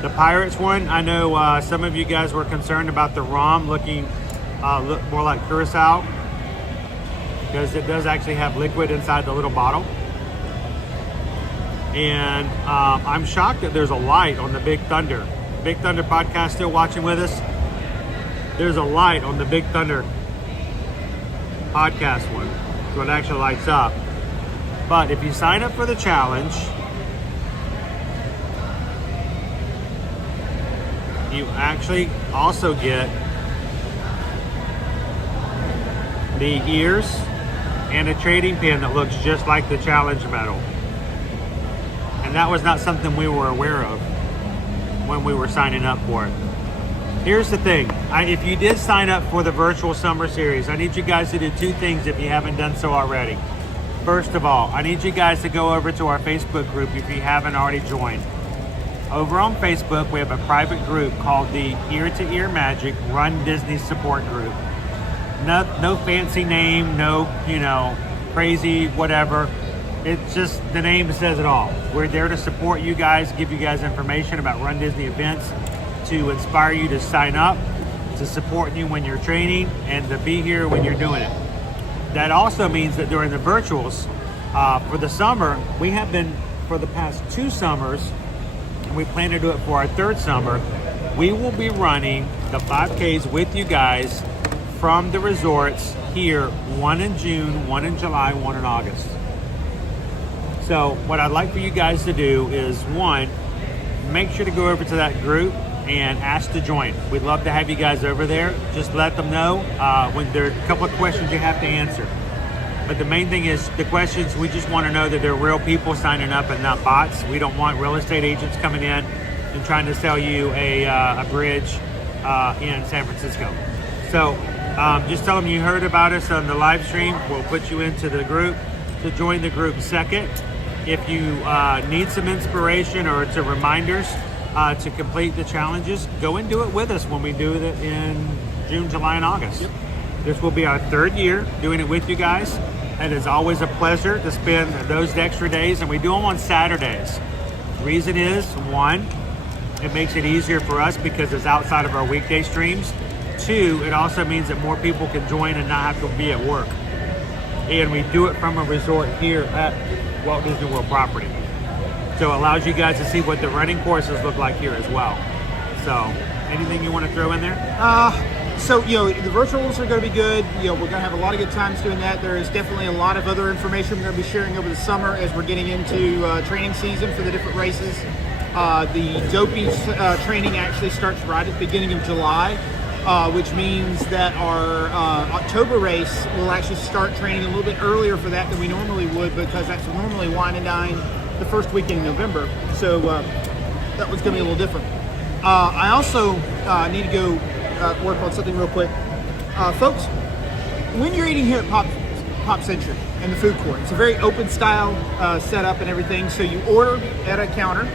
The Pirates one, I know some of you guys were concerned about the ROM looking look more like Curacao, because it does actually have liquid inside the little bottle. And I'm shocked that there's a light on the Big Thunder. Big Thunder podcast still watching with us? There's a light on the Big Thunder podcast one, so it actually lights up. But if you sign up for the challenge, you actually also get the ears and a trading pin that looks just like the challenge medal. And that was not something we were aware of when we were signing up for it. Here's the thing. If you did sign up for the virtual summer series, I need you guys to do two things if you haven't done so already. First of all, I need you guys to go over to our Facebook group if you haven't already joined. Over on Facebook, we have a private group called the Ear to Ear Magic Run Disney Support Group. No fancy name, no, crazy whatever. It's just the name says it all. We're there to support you guys, give you guys information about Run Disney events, to inspire you to sign up, to support you when you're training, and to be here when you're doing it. That also means that during the virtuals, for the summer, we have been, for the past 2 summers, and we plan to do it for our 3rd summer, we will be running the 5Ks with you guys from the resorts here, 1 in June, 1 in July, 1 in August. So what I'd like for you guys to do is, 1, make sure to go over to that group and ask to join. We'd love to have you guys over there. Just let them know when there are a couple of questions you have to answer. But the main thing is the questions, we just want to know that they're real people signing up and not bots. We don't want real estate agents coming in and trying to sell you a bridge in San Francisco. So just tell them you heard about us on the live stream. We'll put you into the group to join the group second. If you need some inspiration or some reminders to complete the challenges, go and do it with us when we do it in June, July, and August. Yep. This will be our 3rd year doing it with you guys, and it's always a pleasure to spend those extra days, and we do them on Saturdays. The reason is, 1, it makes it easier for us because it's outside of our weekday streams. 2, it also means that more people can join and not have to be at work. And we do it from a resort here at Walt Disney World property. So it allows you guys to see what the running courses look like here as well. So, anything you want to throw in there? So, the virtuals are going to be good. We're going to have a lot of good times doing that. There is definitely a lot of other information we're going to be sharing over the summer as we're getting into training season for the different races. The Dopey training actually starts right at the beginning of July, which means that our October race will actually start training a little bit earlier for that than we normally would, because that's normally Wine and Dine the first weekend in November. So that was going to be a little different. I also need to go work on something real quick. Folks, when you're eating here at Pop Century in the food court, it's a very open style setup and everything. So you order at a counter,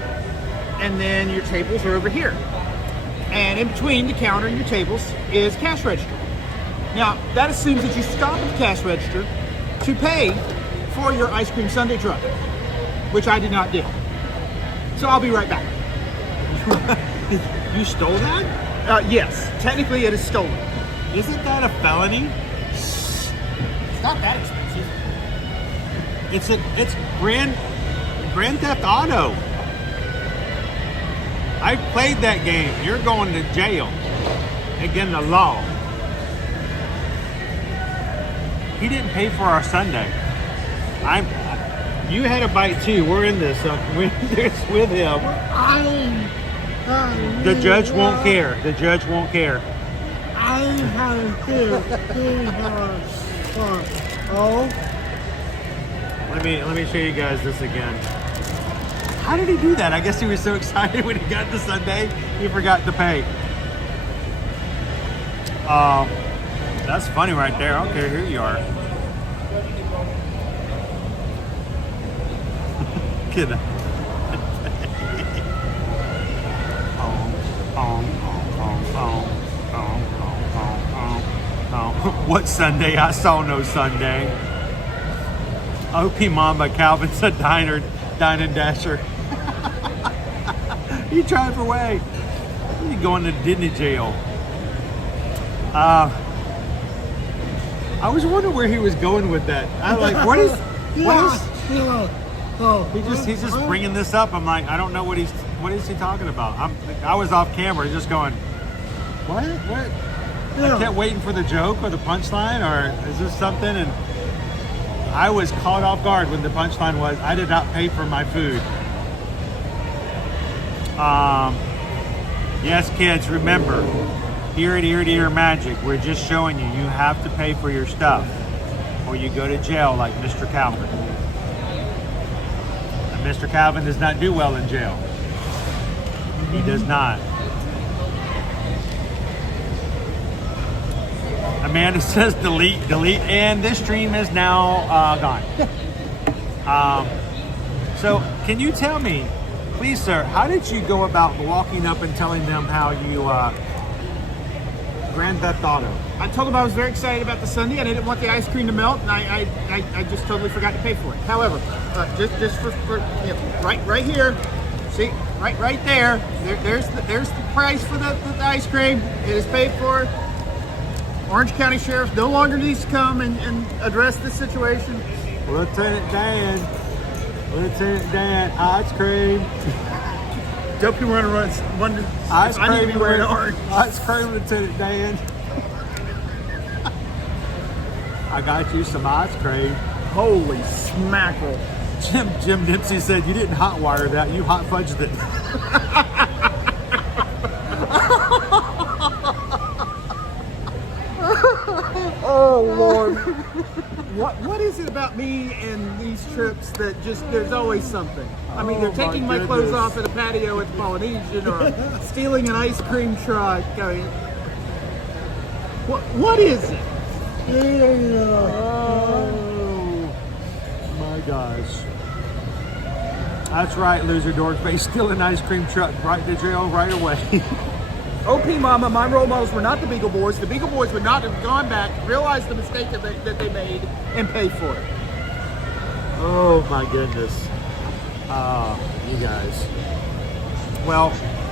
and then your tables are over here. And in between the counter and your tables is cash register. Now, that assumes that you stop at the cash register to pay for your ice cream sundae truck, which I did not do. So I'll be right back. You stole that? Yes, technically it is stolen. Isn't that a felony? It's not that expensive. It's Grand Theft Auto. I played that game. You're going to jail. Again, the law. He didn't pay for our sundae. You had a bite too. We're in this. We're in this with him. The judge won't care. The judge won't care. I have to Let me show you guys this again. How did he do that? I guess he was so excited when he got the sundae, he forgot to pay. That's funny right there. I don't care who you are. Get it. What Sunday? I saw no Sunday. OP Mama Calvin's a dine and dasher. He drive away. He's going to Disney jail. I was wondering where he was going with that. I'm like, what is? He's just bringing this up. I'm like, I don't know what is he talking about? I was off camera, just going, what? I kept waiting for the joke or the punchline, or is this something? And I was caught off guard when the punchline was, I did not pay for my food. Yes, kids, remember, here at Ear to Ear Magic, we're just showing you have to pay for your stuff, or you go to jail like Mr. Calvin. And Mr. Calvin does not do well in jail. He does not. Amanda says delete, and this stream is now gone. So can you tell me, please, sir, how did you go about walking up and telling them how you Grand Theft Auto? I told them I was very excited about the sundae and I didn't want the ice cream to melt, and I just totally forgot to pay for it. However, just for right here, see, right there, there's the price for the ice cream. It is paid for. Orange County Sheriff no longer needs to come and address this situation. Lieutenant Dan, ice cream. Dope you want to run ice cream. I need to be wearing orange. Ice cream, Lieutenant Dan. I got you some ice cream. Holy smackerel. Jim Dempsey said you didn't hot wire that, you hot fudged it. Oh Lord. What is it about me and these trips that just, there's always something? I mean, they're taking my clothes off at a patio at the Polynesian, or stealing an ice cream truck. I mean, what is it? Oh my gosh. That's right, loser dorks. They steal an ice cream truck, right to jail right away. OP Mama, my role models were not the Beagle Boys. The Beagle Boys would not have gone back, realized the mistake that they made, and paid for it. Oh my goodness. You guys. Well,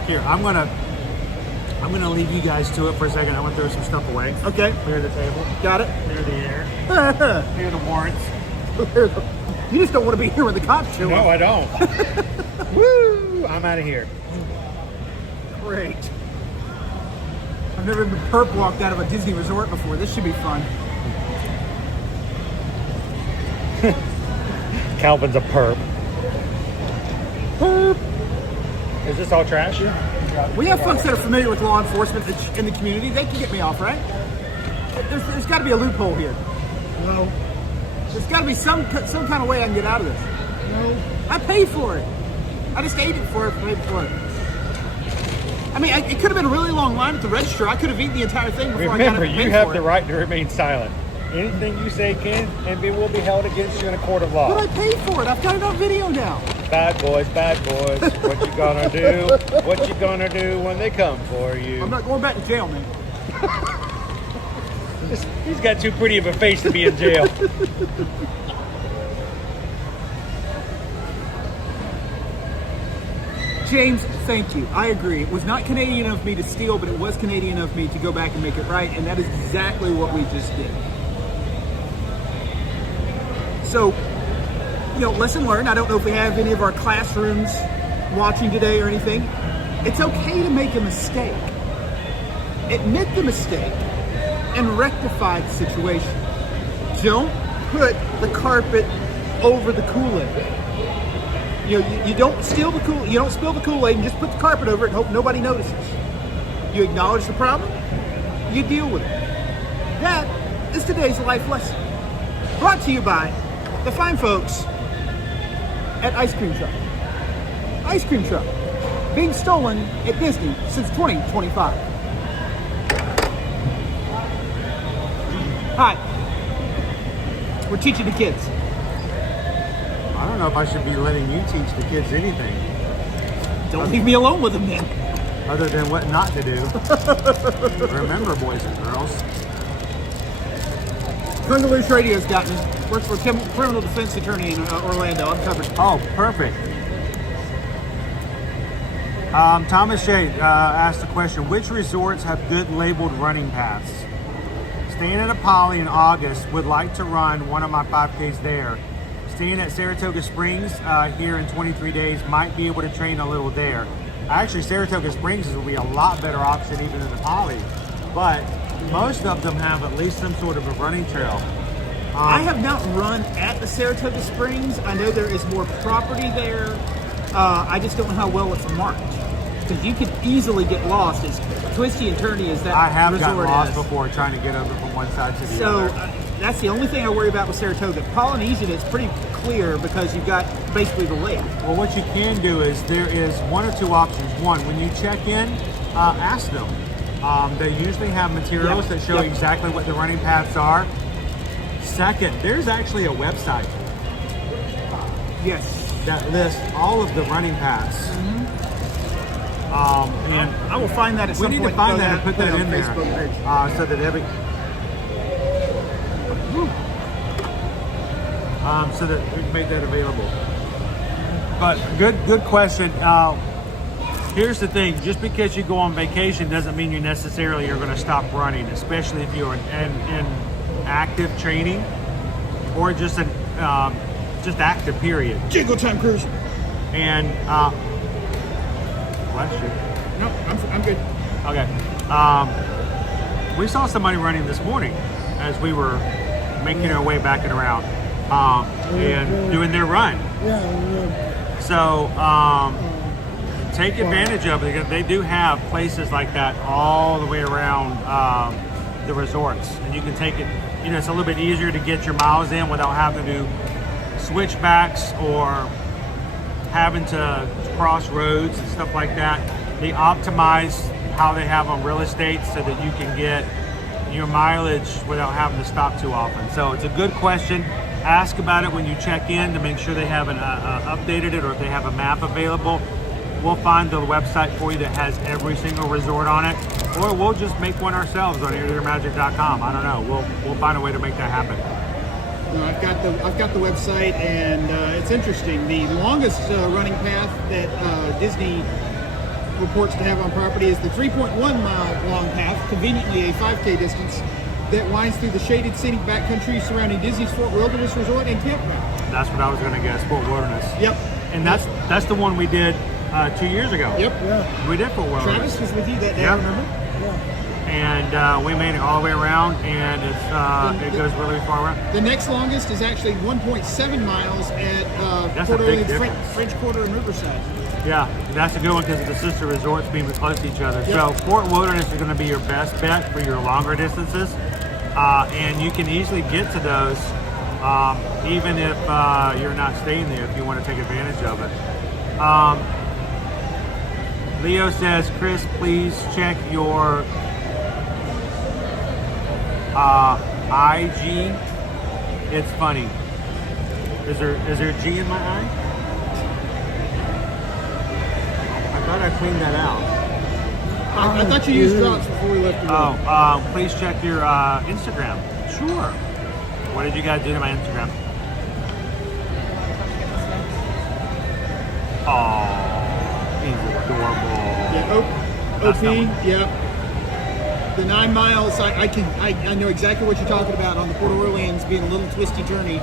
here, I'm gonna leave you guys to it for a second. I want to throw some stuff away. Okay. Clear the table. Got it. Clear the air. Clear the warrants. You just don't want to be here when the cops show up. No, I don't. Woo! I'm out of here. Great. I've never been perp walked out of a Disney resort before. This should be fun. Calvin's a perp. Perp. Is this all trash? We have folks that are familiar with law enforcement in the community. They can get me off, right? There's got to be a loophole here. No. There's got to be some kind of way I can get out of this. No. I paid for it. I just ate it before I paid for it. I mean, it could have been a really long line at the register. I could have eaten the entire thing before Remember, I got it. you have the right to remain silent. Anything you say can and will be held against you in a court of law. But I paid for it. I've got it on video now. Bad boys, bad boys. What you gonna do? What you gonna do when they come for you? I'm not going back to jail, man. He's got too pretty of a face to be in jail. James, thank you. I agree. It was not Canadian of me to steal, but it was Canadian of me to go back and make it right, and that is exactly what we just did. So, lesson learned. I don't know if we have any of our classrooms watching today or anything. It's okay to make a mistake. Admit the mistake and rectify the situation. Don't put the carpet over the Kool-Aid. You don't steal the you don't spill the Kool-Aid and just put the carpet over it and hope nobody notices. You acknowledge the problem, you deal with it. That is today's life lesson. Brought to you by the fine folks at Ice Cream Truck. Ice Cream Truck, being stolen at Disney since 2025. Hi, we're teaching the kids. I don't know if I should be letting you teach the kids anything. Don't leave me alone with them then. Other than what not to do. Remember, boys and girls. Kungaloosh Radio's got me. Works for a criminal defense attorney in Orlando. I'm covered. Oh, perfect. Thomas Shea asked the question, which resorts have good labeled running paths? Staying at a Poly in August, would like to run one of my 5Ks there. Staying at Saratoga Springs here in 23 days, might be able to train a little there. Actually, Saratoga Springs will be a lot better option even than the Poly, but most of them have at least some sort of a running trail. I have not run at the Saratoga Springs. I know there is more property there. I just don't know how well it's marked, because you could easily get lost as twisty and turny as that I have resort gotten lost is. before trying to get over from one side to the other. So that's the only thing I worry about with Saratoga. Polynesian is pretty clear because you've got basically the lake. Well, what you can do is there is one or two options. One, when you check in, ask them. They usually have materials that show exactly what the running paths are. Second, there's actually a website. Yes. That lists all of the running paths. And I will find that at some point. We need to find that and put that in there. So that every... so that we can make that available. But good question. Here's the thing: just because you go on vacation doesn't mean you necessarily are going to stop running, especially if you're in active training or just active period. Jingle time cruise. And bless you. No, I'm good. Okay. We saw somebody running this morning as we were making our way back and around. And doing their run. So take advantage of it. They do have places like that all the way around the resorts, and you can take it. It's a little bit easier to get your miles in without having to do switchbacks or having to cross roads and stuff like that. They optimize how they have on real estate so that you can get your mileage without having to stop too often. So it's a good question. Ask about it when you check in to make sure they haven't updated it, or if they have a map available. We'll find the website for you that has every single resort on it, or we'll just make one ourselves on airtoyourmagic.com. I don't know. We'll find a way to make that happen. No, I've got the website, and it's interesting. The longest running path that Disney reports to have on property is the 3.1 mile long path, conveniently a 5K distance, that winds through the shaded scenic backcountry surrounding Disney's Fort Wilderness Resort and Campground. That's what I was going to guess, Fort Wilderness. Yep. And that's the one we did 2 years ago. Yep. Yeah. We did Fort Wilderness. Travis was with you that day, Yep. remember? And we made it all the way around, and it goes really far around. The next longest is actually 1.7 miles at That's Port a big Orleans difference. French Quarter and Riverside. Yeah, that's a good one because the sister resorts being close to each other. Yep. So Fort Wilderness is going to be your best bet for your longer distances, and you can easily get to those even if you're not staying there if you want to take advantage of it. Leo says, Chris, please check your IG. It's funny. Is there a G in my eye? I thought I cleaned that out. I thought you used drops before we left the room. Oh, please check your Instagram. Sure. What did you guys do to my Instagram? Oh, he's adorable. Yeah, OP, yep. The 9 miles, I know exactly what you're talking about on the Port Orleans being a little twisty journey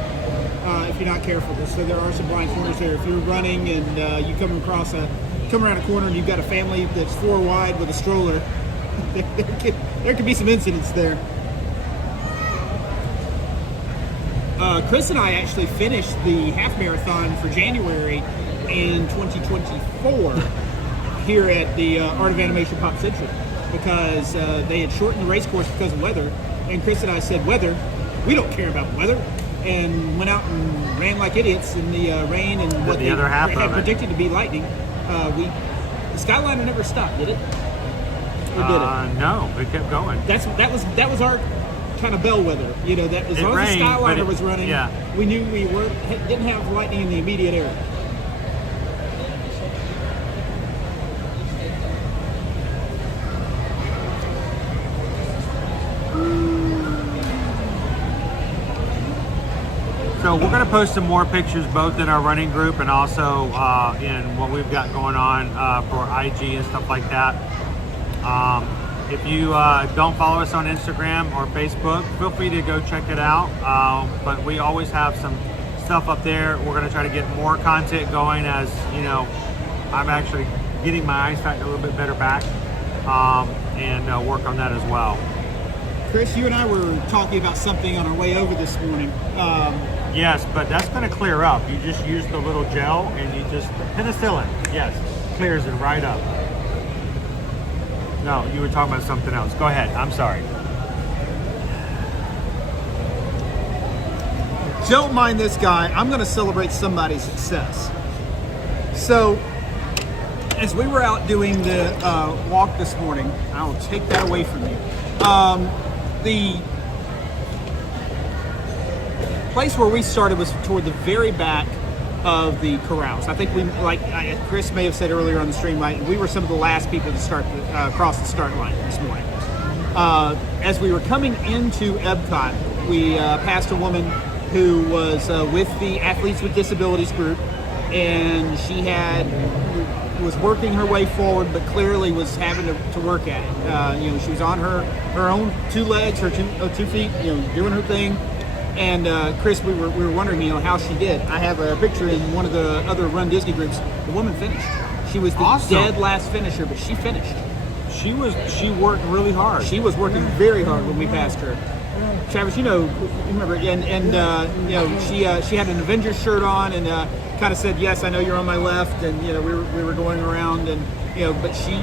if you're not careful. So there are some blind corners there. If you're running and you come around a corner and you've got a family that's 4 wide with a stroller, there could be some incidents there. Chris and I actually finished the half marathon for January in 2024 here at the Art of Animation Pop Central because they had shortened the race course because of weather. And Chris and I said, weather? We don't care about weather. And went out and ran like idiots in the rain and what the other half had predicted to be lightning. The Skyliner never stopped, did it? Or did it? No, it kept going. That was our kind of bellwether. You know, that as long as the Skyliner was running, we knew we didn't have lightning in the immediate area. So we're going to post some more pictures both in our running group and also in what we've got going on for IG and stuff like that. If you don't follow us on Instagram or Facebook, feel free to go check it out. But we always have some stuff up there. We're going to try to get more content going as, you know, I'm actually getting my eyesight a little bit better back and work on that as well. Chris, you and I were talking about something on our way over this morning. Yes, but that's going to clear up. You just use the little gel and you just penicillin. Yes, clears it right up. No, you were talking about something else. Go ahead. I'm sorry. Don't mind this guy. I'm going to celebrate somebody's success. So, as we were out doing the walk this morning, I'll take that away from you. The place where we started was toward the very back of the corrals. I think Chris may have said earlier on the stream, we were some of the last people to start cross the start line this morning. As we were coming into Epcot, we passed a woman who was with the Athletes with Disabilities group, and she was working her way forward, but clearly was having to work at it. She was on her own 2 legs, her two feet, doing her thing. And Chris, we were wondering, how she did. I have a picture in one of the other Run Disney groups. The woman finished. She was the dead last finisher, but she finished. She worked really hard. She was working very hard when we passed her. Travis, you remember, and she had an Avengers shirt on and kind of said, "Yes, I know you're on my left," and we were going around and. But she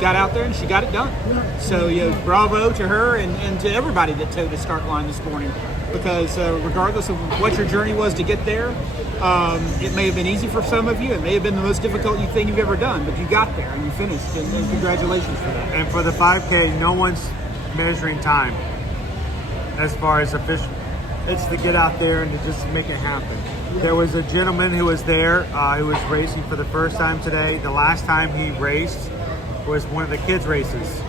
got out there and she got it done. So, bravo to her and to everybody that towed the start line this morning. Because regardless of what your journey was to get there, it may have been easy for some of you. It may have been the most difficult thing you've ever done. But you got there and you finished. And congratulations for that. And for the 5K, no one's measuring time as far as official. It's to get out there and to just make it happen. There was a gentleman who was there who was racing for the first time today. The last time he raced was one of the kids' races.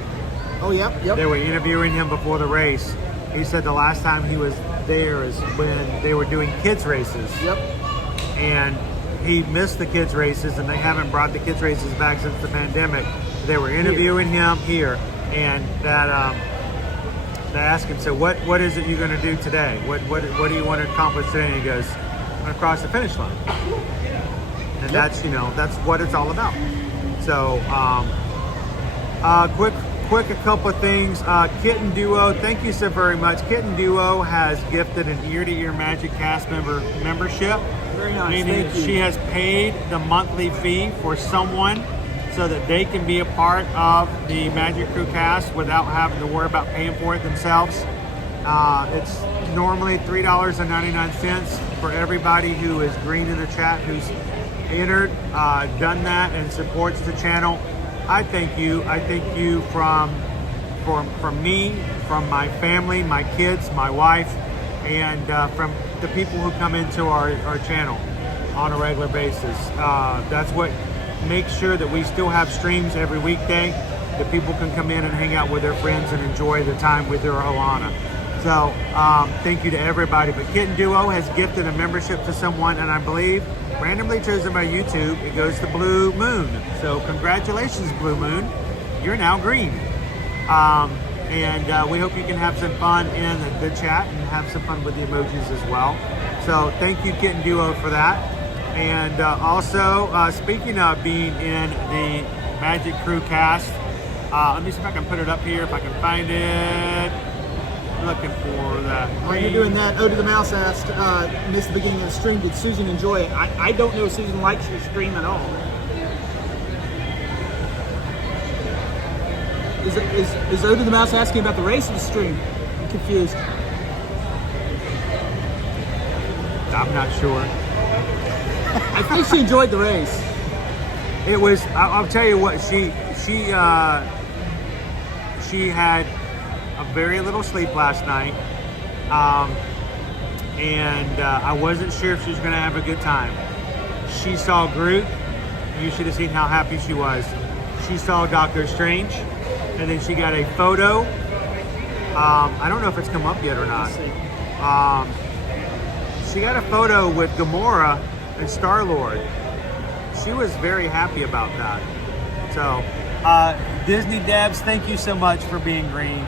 Oh, yep. They were interviewing him before the race. He said the last time he was there is when they were doing kids' races. Yep. And he missed the kids' races, and they haven't brought the kids' races back since the pandemic. They were interviewing him here, and they asked him, so what is it you're going to do today? What do you want to accomplish today? And he goes, I'm going to cross the finish line. And that's what it's all about. So, quick, a couple of things. Kitten Duo, thank you so very much. Kitten Duo has gifted an ear-to-ear Magic Cast membership. Very nice. Meaning Thank you. she has paid the monthly fee for someone so that they can be a part of the Magic Crew cast without having to worry about paying for it themselves. It's normally $3.99 for everybody who is green in the chat, who's entered, done that, and supports the channel. I thank you. I thank you from me, from my family, my kids, my wife, and from the people who come into our channel on a regular basis. That's what makes sure that we still have streams every weekday, that people can come in and hang out with their friends and enjoy the time with their Ohana. So thank you to everybody. But Kitten Duo has gifted a membership to someone, and I believe randomly chosen by YouTube, it goes to Blue Moon. So congratulations, Blue Moon. You're now green. And we hope you can have some fun in the chat and have some fun with the emojis as well. So thank you, Kitten Duo, for that. And also, speaking of being in the Magic Crew cast, let me see if I can put it up here, if I can find it. Looking for that. While you're doing that, Ode to the Mouse asked, missed the beginning of the stream, did Susan enjoy it? I don't know if Susan likes your stream at all. Is Ode to the Mouse asking about the race of the stream? I'm confused. I'm not sure. I think she enjoyed the race. It was, I'll tell you what, she had a very little sleep last night, and I wasn't sure if she was going to have a good time. She saw Groot. You should have seen how happy she was. She saw Doctor Strange, and then she got a photo. I don't know if it's come up yet or not. She got a photo with Gamora and Star-Lord. She was very happy about that. So, Disney Devs, thank you so much for being green,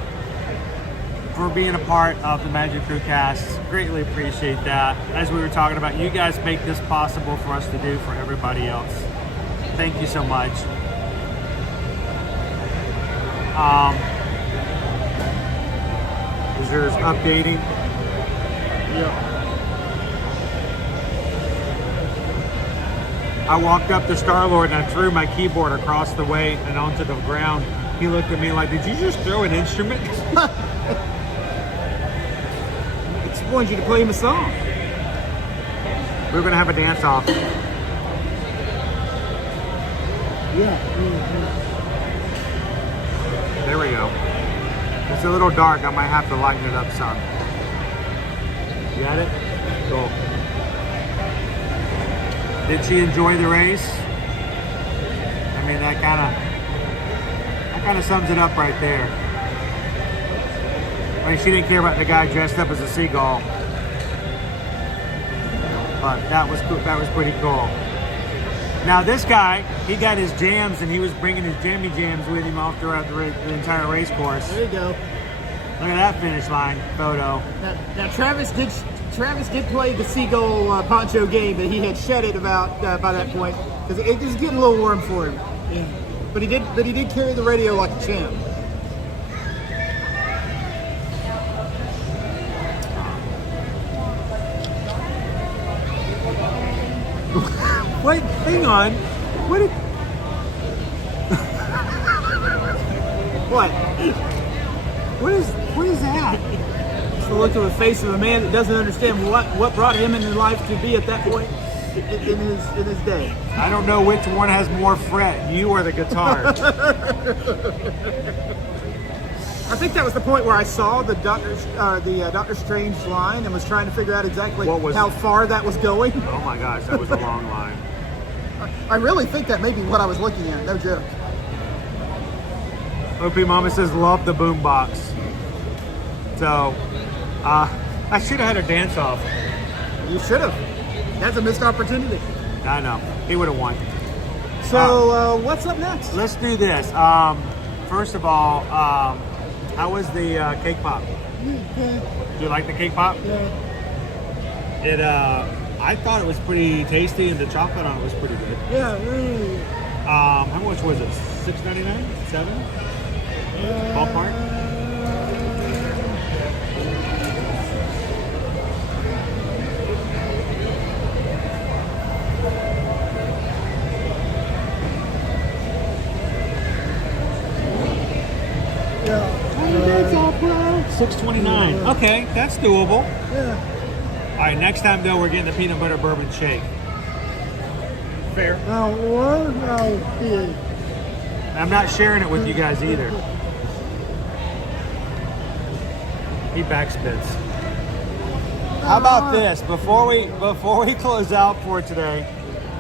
for being a part of the Magic Crew cast. Greatly appreciate that. As we were talking about, you guys make this possible for us to do for everybody else. Thank you so much. Is yours updating? Yeah. I walked up to Star-Lord and I threw my keyboard across the way and onto the ground. He looked at me like, did you just throw an instrument? It's wanted you to play him a song. We're going to have a dance-off. Yeah. There we go. It's a little dark. I might have to lighten it up some. You got it? Cool. Did she enjoy the race? I mean, that kind of sums it up right there. I mean, she didn't care about the guy dressed up as a seagull, but that was cool. That was pretty cool. Now this guy, he got his jams, and he was bringing his jammy jams with him all throughout the entire race course. There you go. Look at that finish line photo. Now Travis did play the seagull poncho game, but he had shed it about by that point because it was getting a little warm for him. Yeah. But he did carry the radio like a champ. Wait, hang on. What? What? What is that? It's the look of the face of a man that doesn't understand what brought him into life to be at that point in his day. I don't know which one has more fret, you or the guitar. I think that was the point where I saw the Doctor Strange line and was trying to figure out exactly how far that was going. Oh my gosh, that was a long line. I really think that may be what I was looking at. No joke. OP Mama says, love the boombox. So, I should have had a dance off. You should have. That's a missed opportunity. I know. He would have won. So, what's up next? Let's do this. First of all, how was the cake pop? Okay. Do you like the cake pop? Yeah. It, I thought it was pretty tasty, and the chocolate on it was pretty good. Yeah, really. How much was it? $6.99? $7? Ballpark? $6.29. Okay, that's doable. Yeah. All right, next time though, we're getting the peanut butter bourbon shake. Fair. Now, what? I'm not sharing it with you guys either. He backspins. How about this? Before we close out for today,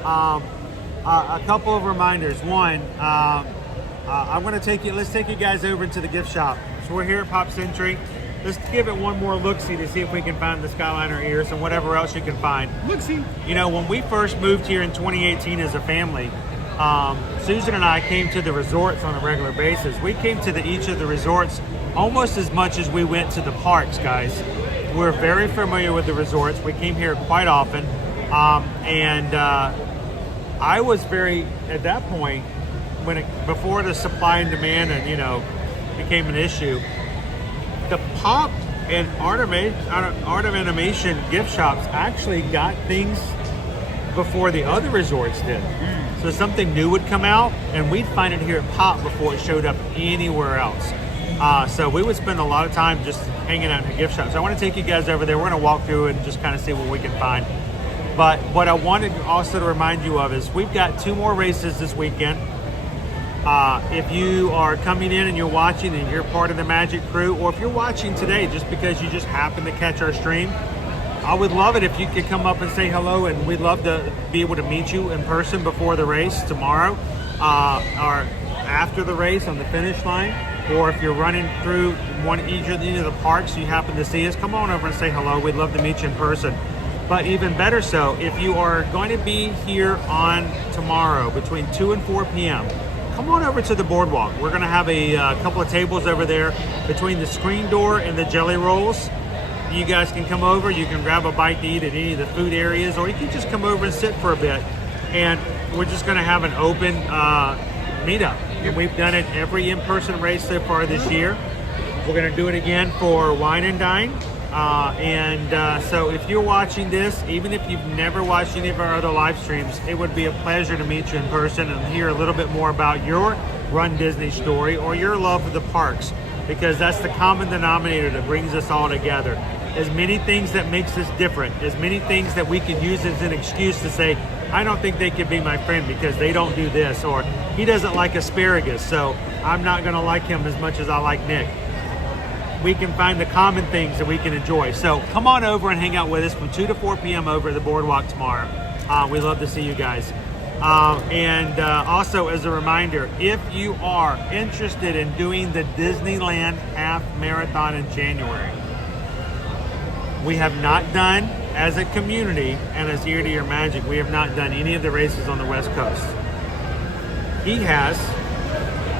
a couple of reminders. One, I'm going to let's take you guys over into the gift shop. So we're here at Pop Century. Let's give it one more look-see to see if we can find the Skyliner ears and whatever else you can find. Look-see. You know, when we first moved here in 2018 as a family, Susan and I came to the resorts on a regular basis. We came to each of the resorts almost as much as we went to the parks, guys. We're very familiar with the resorts. We came here quite often. I was at that point, before the supply and demand became an issue, the Pop and Art of Animation gift shops actually got things before the other resorts did. So something new would come out, and we'd find it here at Pop before it showed up anywhere else. So we would spend a lot of time just hanging out in the gift shops. So I want to take you guys over there. We're going to walk through and just kind of see what we can find. But what I wanted also to remind you of is we've got 2 more races this weekend. If you are coming in and you're watching and you're part of the Magic crew, or if you're watching today just because you just happen to catch our stream, I would love it if you could come up and say hello, and we'd love to be able to meet you in person before the race tomorrow, or after the race on the finish line, or if you're running through either of the parks, you happen to see us, come on over and say hello. We'd love to meet you in person. But even better so, if you are going to be here on tomorrow between 2 and 4 p.m., come on over to the boardwalk. We're going to have a couple of tables over there between the screen door and the jelly rolls. You guys can come over. You can grab a bite to eat at any of the food areas, or you can just come over and sit for a bit. And we're just going to have an open meetup. And we've done it every in-person race so far this year. We're going to do it again for Wine and Dine. So if you're watching this, even if you've never watched any of our other live streams, it would be a pleasure to meet you in person and hear a little bit more about your Run Disney story or your love of the parks, because that's the common denominator that brings us all together. As many things that makes us different, as many things that we can use as an excuse to say, I don't think they could be my friend because they don't do this, or he doesn't like asparagus, so I'm not going to like him as much as I like Nick. We can find the common things that we can enjoy. So come on over and hang out with us from 2 to 4 p.m. over at the boardwalk tomorrow. We'd love to see you guys. Also, as a reminder, if you are interested in doing the Disneyland Half Marathon in January, we have not done, as a community and as Ear to Ear Magic, we have not done any of the races on the West Coast. He has,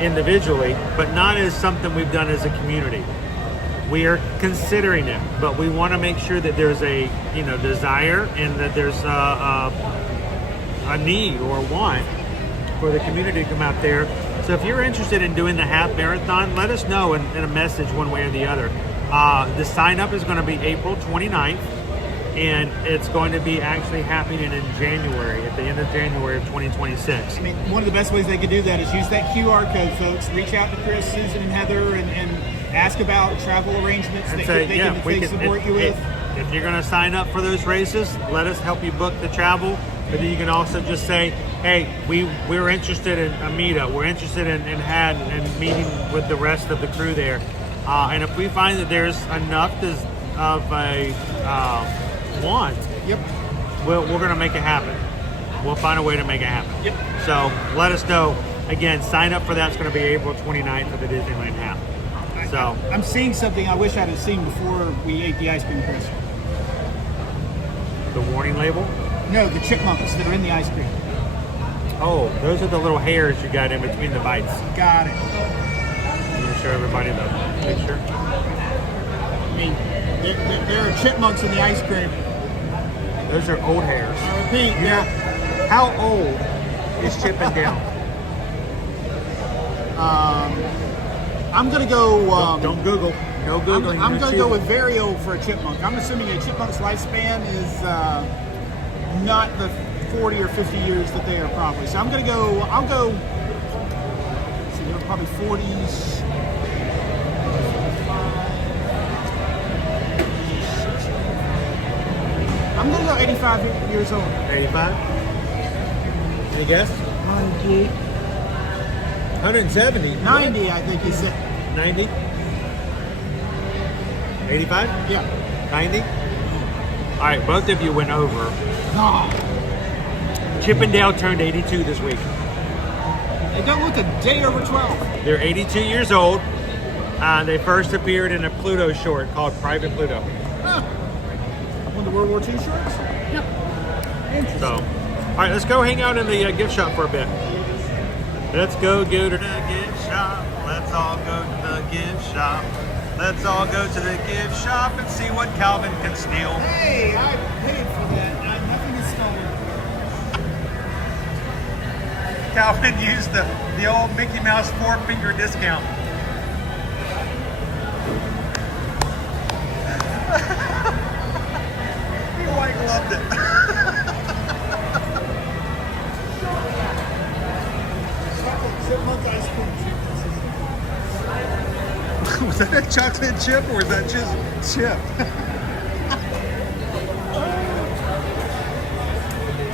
individually, but not as something we've done as a community. We are considering it, but we want to make sure that there's a desire and that there's a need or want for the community to come out there. So if you're interested in doing the half marathon, let us know in a message one way or the other. The sign up is going to be April 29th, and it's going to be actually happening in January, at the end of January of 2026. I mean, one of the best ways they could do that is use that QR code, folks. Reach out to Chris, Susan, and Heather and ask about travel arrangements that they can support you with. If you're going to sign up for those races, let us help you book the travel. But then you can also just say, hey, we're interested in a meetup. We're interested in meeting with the rest of the crew there. And if we find that there's enough of a want, we're going to make it happen. We'll find a way to make it happen. So let us know. Again, sign up for that. It's going to be April 29th for the Disneyland Half. So I'm seeing something I wish I'd have seen before we ate the ice cream, Chris. The warning label? No, the chipmunks that are in the ice cream. Oh, those are the little hairs you got in between the bites. Got it. I'm going to show everybody the picture. I mean, there are chipmunks in the ice cream. Those are old hairs. I repeat, how old is Chip and Dale? I'm going to go... don't Google. No Googling. I'm going to go with very old for a chipmunk. I'm assuming a chipmunk's lifespan is not the 40 or 50 years that they are probably. So I'm going to go... I'll go... So they're probably 40s... I'm going to go 85 years old. 85? Any guess? 100. 170. 90, I think he said. 90. 85. Yeah. 90. All right, both of you went over. Oh, Chippendale turned 82 this week. they don't look a day over 12. They're 82 years old. They first appeared in a Pluto short called Private Pluto. Huh. One of the World War II shorts? So, all right, let's go hang out in the gift shop for a bit. Let's go to the gift shop. Let's all go to the gift shop. Let's all go to the gift shop and see what Calvin can steal. Hey, I paid for that. Nothing is stolen. Calvin used the old Mickey Mouse 4-finger discount. He white loved it. Chipmunk ice cream. Was that a chocolate chip or was that just chip?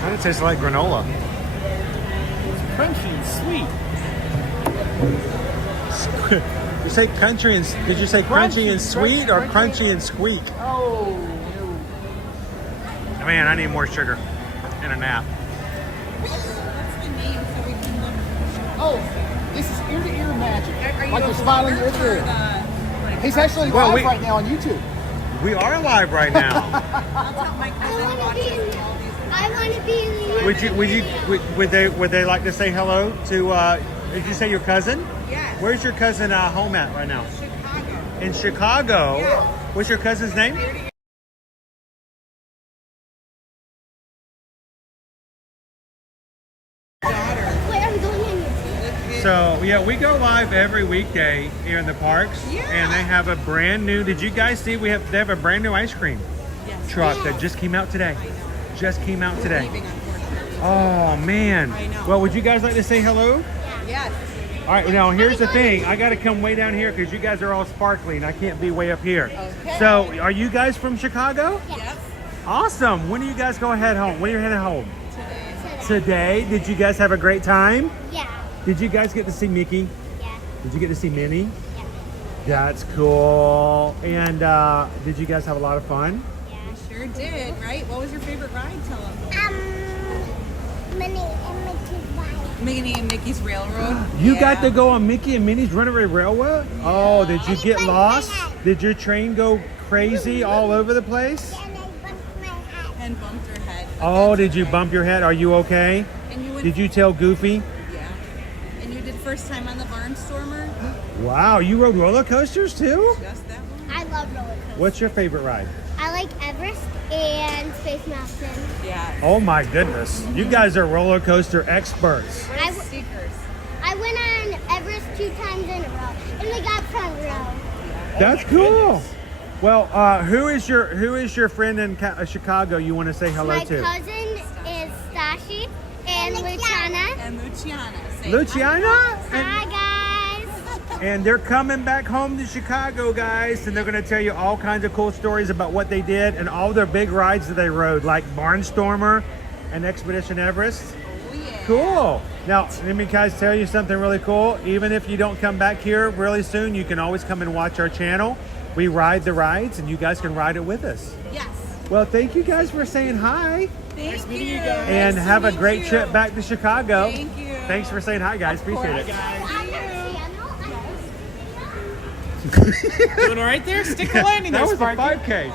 Kind of tastes like granola. Crunchy and sweet. You say country and did you say crunchy and sweet or crunchy and squeak? Oh, no. Man, I need more sugar and a nap. Oh, this is ear-to-ear magic. Are you Like a you're smiling vlogger ear to ear. for the- He's actually Well, live right now on YouTube. We are live right now. I'll tell my cousin watches all these. I want to be Would they like to say hello to? Did you say your cousin? Yes. Where's your cousin home at right now? Chicago. In Chicago. Yeah. What's your cousin's name? Wait, I'm going in YouTube. So yeah, we go live every weekday here in the parks, and they have a brand new. Did you guys see? They have a brand new ice cream truck that just came out today. Just came out today. Oh man. I know. Well, would you guys like to say hello? Yes. All right. Now here's the thing. I got to come way down here because you guys are all sparkly, and I can't be way up here. Okay. So, are you guys from Chicago? Yes. Awesome. When do you guys go head home? When are you headed home? Today. Did you guys have a great time? Yeah. Did you guys get to see Mickey? Yeah. Did you get to see Minnie? Yeah. That's cool. And did you guys have a lot of fun? Sure did, right? What was your favorite ride? Tell them. Minnie and Mickey's ride. Minnie and Mickey's Railroad. You got to go on Mickey and Minnie's Runaway Railway? Oh, did you get lost? Did your train go crazy all over the place? And I bumped my head. And bumped her head. Oh, did you bump your head? Are you okay? And you went. Did you tell Goofy? Yeah. And you did first time on the Barnstormer. Wow, you rode roller coasters too? Just that one. I love roller coasters. What's your favorite ride? I like Everest and Space Mountain. Yeah. Oh my goodness. You guys are roller coaster experts. We're seekers. I went on Everest 2 times in a row, and we got front row. That's cool. Well, who is your friend in Chicago you want to say hello My to? cousin is Stashi and Luciana. And Luciana. Say Luciana? Hi, guys. And they're coming back home to Chicago, guys, and they're going to tell you all kinds of cool stories about what they did and all their big rides that they rode, like Barnstormer and Expedition Everest. Oh, yeah. Cool. Now, let me guys tell you something really cool. Even if you don't come back here really soon, you can always come and watch our channel. We ride the rides, and you guys can ride it with us. Yes. Well, thank you guys for saying hi. Thank you. And Nice have to a meet great you. trip back to Chicago. Thank you. Thanks for saying hi, guys. Appreciate it. Doing all right there? Stick the landing That there, was a Sparky. 5K.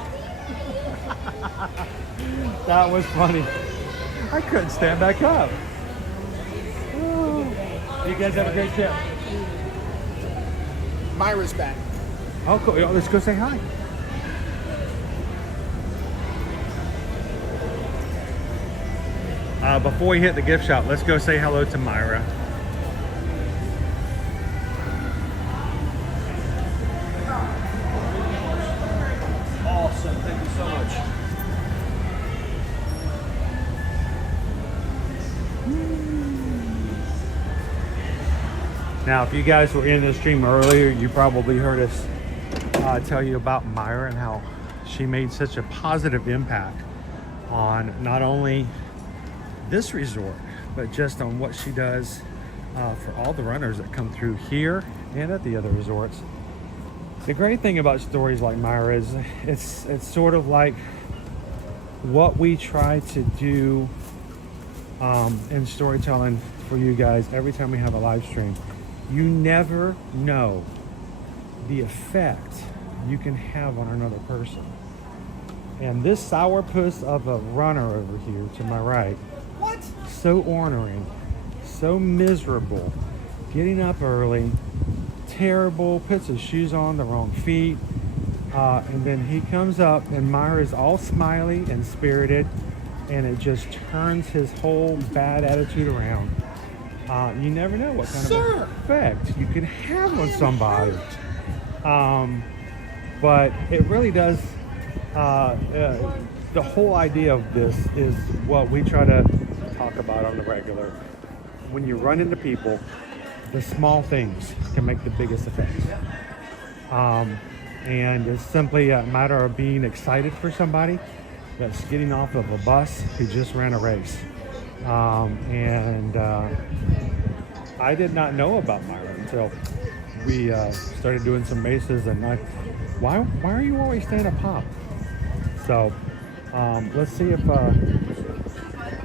That was funny. I couldn't stand back up. Oh. You guys have a great trip. Myra's back. Oh, cool. Let's go say hi. Before we hit the gift shop, let's go say hello to Myra. Awesome. Thank you so much. Now, if you guys were in the stream earlier, you probably heard us tell you about Myra and how she made such a positive impact on not only this resort, but just on what she does for all the runners that come through here and at the other resorts. The great thing about stories like Myra is it's sort of like what we try to do in storytelling for you guys every time we have a live stream. You never know the effect you can have on another person. And this sourpuss of a runner over here to my right, What? so ornery, so miserable, getting up early, terrible, puts his shoes on the wrong feet, and then he comes up and Myra's all smiley and spirited, and it just turns his whole bad attitude around. You never know what kind of effect you can have on somebody. But it really does, the whole idea of this is what we try to talk about on the regular. When you run into people, the small things can make the biggest effect. And it's simply a matter of being excited for somebody that's getting off of a bus who just ran a race. I did not know about Myra until we started doing some races, and why are you always staying at Pop? So let's see if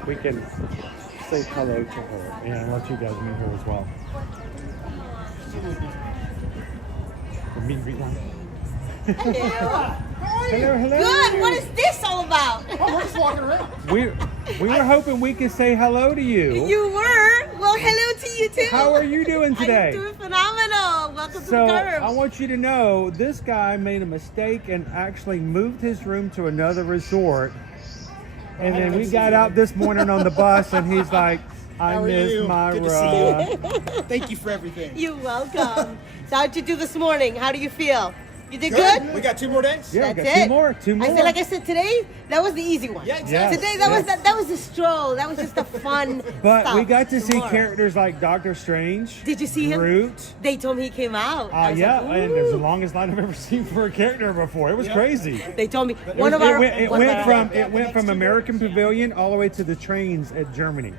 we can say hello to her and let you guys meet her as well. The meet and greet line. Hello. Good. What is this all about? Oh, we're just walking around. We were hoping we could say hello to you. You were? Well, hello to you too. How are you doing today? I'm doing phenomenal. Welcome to So the Curves. I want you to know this guy made a mistake and actually moved his room to another resort. And then we got out this morning on the bus and he's like, I miss Myra. Good to see you. Thank you for everything. You're welcome. So how'd you do this morning? How do you feel? You did good? We got 2 more days? Yeah, That's we got it. two more. I feel like I said today, that was the easy one. Yeah, exactly. Today that was the stroll. That was just the fun But stuff. we got to see Tomorrow. characters like Doctor Strange. Did you see him? Groot. They told me he came out. I was Yeah, like, and it was the "Ooh." longest line I've ever seen for a character before. It was crazy. They told me It one of our went from American Pavilion all the way to the trains at Germany.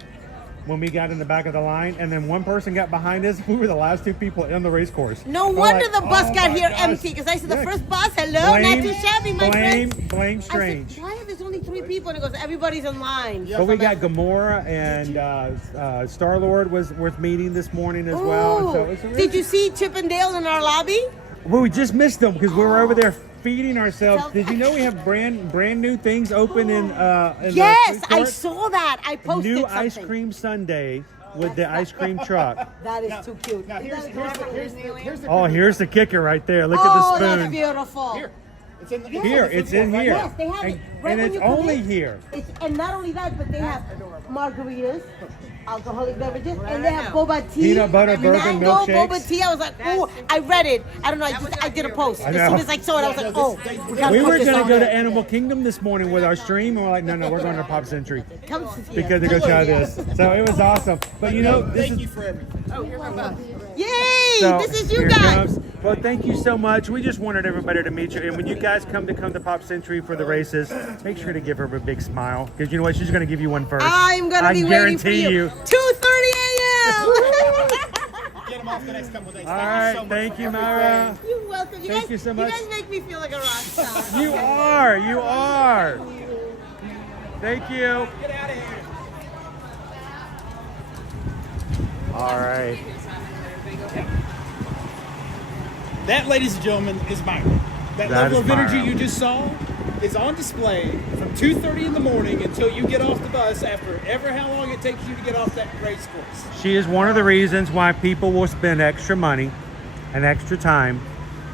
When we got in the back of the line, and then one person got behind us, we were the last 2 people in the race course. No We're wonder like, the bus "Oh got my here gosh." empty because I said the Yeah. first bus, hello, not too shabby, my friend. Blame I said, Strange. why are there only 3 people? And it goes, everybody's in line. But we got Gamora and Star-Lord was worth meeting this morning as well. And so Ooh. it's a Did you see Chip and Dale in our lobby? Well, we just missed them because we were over there feeding ourselves. Did you know we have brand new things open in Yes, the food I court? saw that. I posted New something. ice cream sundae with the ice cream truck. That is too cute. Now, here's the Oh, here's the kicker right there. Look Oh, at the spoon. that's beautiful. Here. It's in the, Here, it's in here. Yes, they have it. Right And when it's you come only in. here. And not only that, but they have margaritas, alcoholic beverages, and they have boba tea. Peanut butter bourbon mango milkshakes. boba tea. I was like, oh, I read it. I don't know. I did a post. I As know. soon as I saw it, I was like, oh, We were going going to go to Animal Kingdom this morning with our stream, and we're like, no, we're going to Pop Century Come because they're going to try this. So it was awesome. But you know, this Thank is you for everything. Oh, here's my bus. Yay! So, This is you here guys. comes. Well, thank you so much. We just wanted everybody to meet you. And when you guys come to Pop Century for the races, make sure to give her a big smile. Because you know what? She's going to give you one first. I'm going to be waiting for guarantee you. 2:30 a.m. Get them off the next couple of days. All right. Thank you, Myra. You're welcome. Thank you so much. You guys make me feel like a rock star. You are. You are. Thank you. Get out of here. All right. That, ladies and gentlemen, is Myra. That level of energy you just saw is on display from 2:30 in the morning until you get off the bus after ever how long it takes you to get off that race course. She is one of the reasons why people will spend extra money and extra time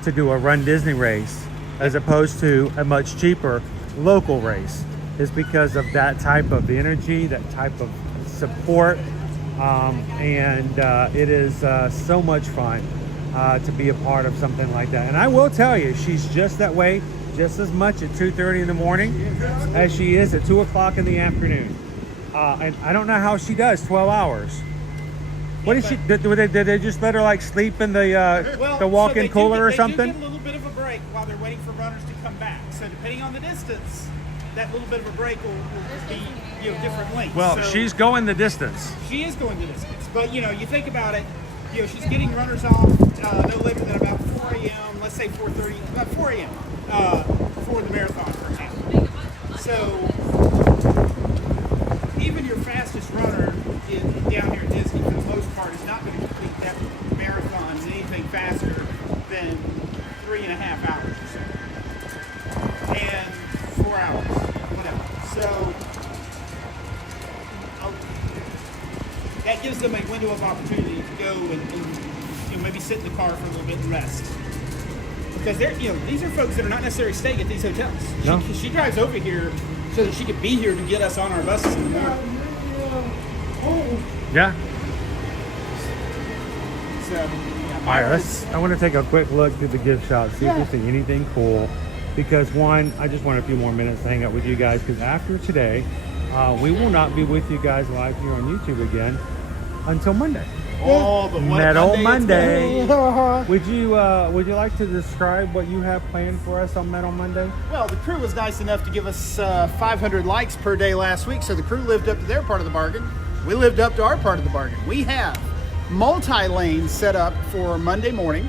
to do a Run Disney race as opposed to a much cheaper local race, is because of that type of energy, that type of support, and it is so much fun to be a part of something like that. And I will tell you, she's just that way just as much at 2:30 in the morning as she is at 2 o'clock in the afternoon. And I don't know how she does 12 hours. What is she? Did they just let her like sleep in the walk-in cooler or something? They do get a little bit of a break while they're waiting for runners to come back. So depending on the distance, that little bit of a break will be different lengths. Well, So she's going the distance. she is going the distance, but you think about it. She's getting runners off no later than about 4 a.m. Let's say 4:30, about 4 a.m. For the marathon, for example. So even your fastest runner down here at Disney, for the most part, is not going to complete that marathon in anything faster than 3.5 hours or so, and 4 hours, whatever. So that gives them a window of opportunity to go and maybe sit in the car for a little bit and rest. Because they're, these are folks that are not necessarily staying at these hotels. No. She drives over here so that she could be here to get us on our buses in the morning. Yeah. So, yeah, All right, I want to take a quick look through the gift shop, see if we see anything cool. Because one, I just want a few more minutes to hang out with you guys. Because after today, we will not be with you guys live here on YouTube again until Monday. Oh, but what Metal Monday. Would you like to describe what you have planned for us on Metal Monday? Well, the crew was nice enough to give us 500 likes per day last week, so the crew lived up to their part of the bargain. We lived up to our part of the bargain. We have multi-lanes set up for Monday morning.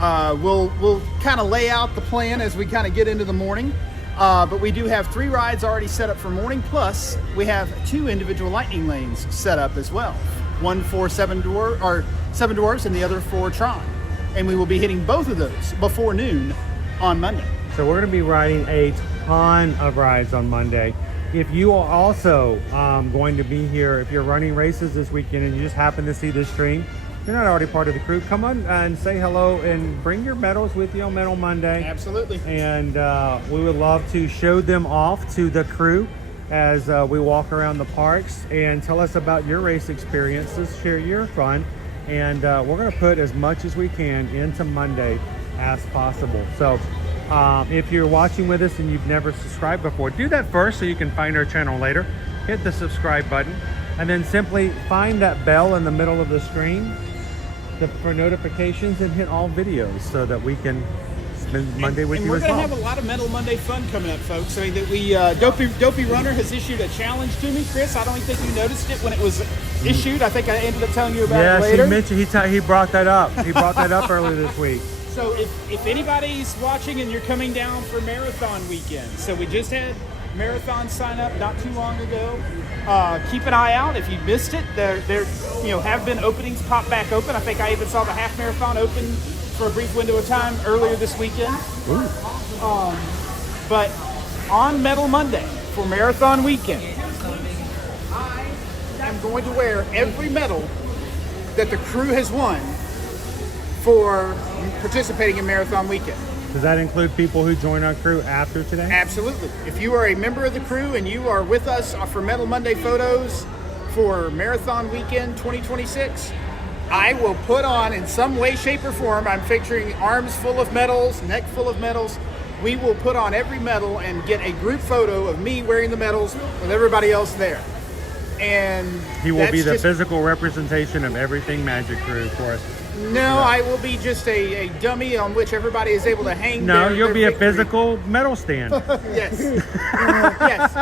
We'll kind of lay out the plan as we kind of get into the morning. But we do have 3 rides already set up for morning, plus we have 2 individual lightning lanes set up as well. One for Seven Dwarfs and the other for Tron. And we will be hitting both of those before noon on Monday. So we're going to be riding a ton of rides on Monday. If you are also going to be here, if you're running races this weekend and you just happen to see this stream, you're not already part of the crew, come on and say hello and bring your medals with you on Medal Monday. Absolutely. And we would love to show them off to the crew as we walk around the parks, and tell us about your race experiences, share your fun, and we're going to put as much as we can into Monday as possible. So if you're watching with us and you've never subscribed before, do that first so you can find our channel later. Hit the subscribe button, and then simply find that bell in the middle of the screen for notifications, and hit all videos so that we can spend Monday with you as well. We're going to have a lot of Metal Monday fun coming up, folks. I mean, that we Dopey Runner has issued a challenge to me, Chris. I don't think you noticed it when it was issued. I think I ended up telling you about it later. Yes, he mentioned he brought that up. He brought that up earlier this week. So if anybody's watching and you're coming down for marathon weekend, so we just had marathon sign up not too long ago. Keep an eye out if you missed it. There have been openings pop back open. I think I even saw the half marathon open for a brief window of time earlier this weekend. But on Medal Monday for marathon weekend, I am going to wear every medal that the crew has won for participating in marathon weekend. Does that include people who join our crew after today? Absolutely. If you are a member of the crew and you are with us for Medal Monday photos for Marathon Weekend 2026, I will put on, in some way, shape, or form, I'm picturing arms full of medals, neck full of medals. We will put on every medal and get a group photo of me wearing the medals with everybody else there. And he will be the physical representation of everything Magic Crew for us. No, I will be just a dummy on which everybody is able to hang. No, you'll be a physical medal stand. Yes. Yes.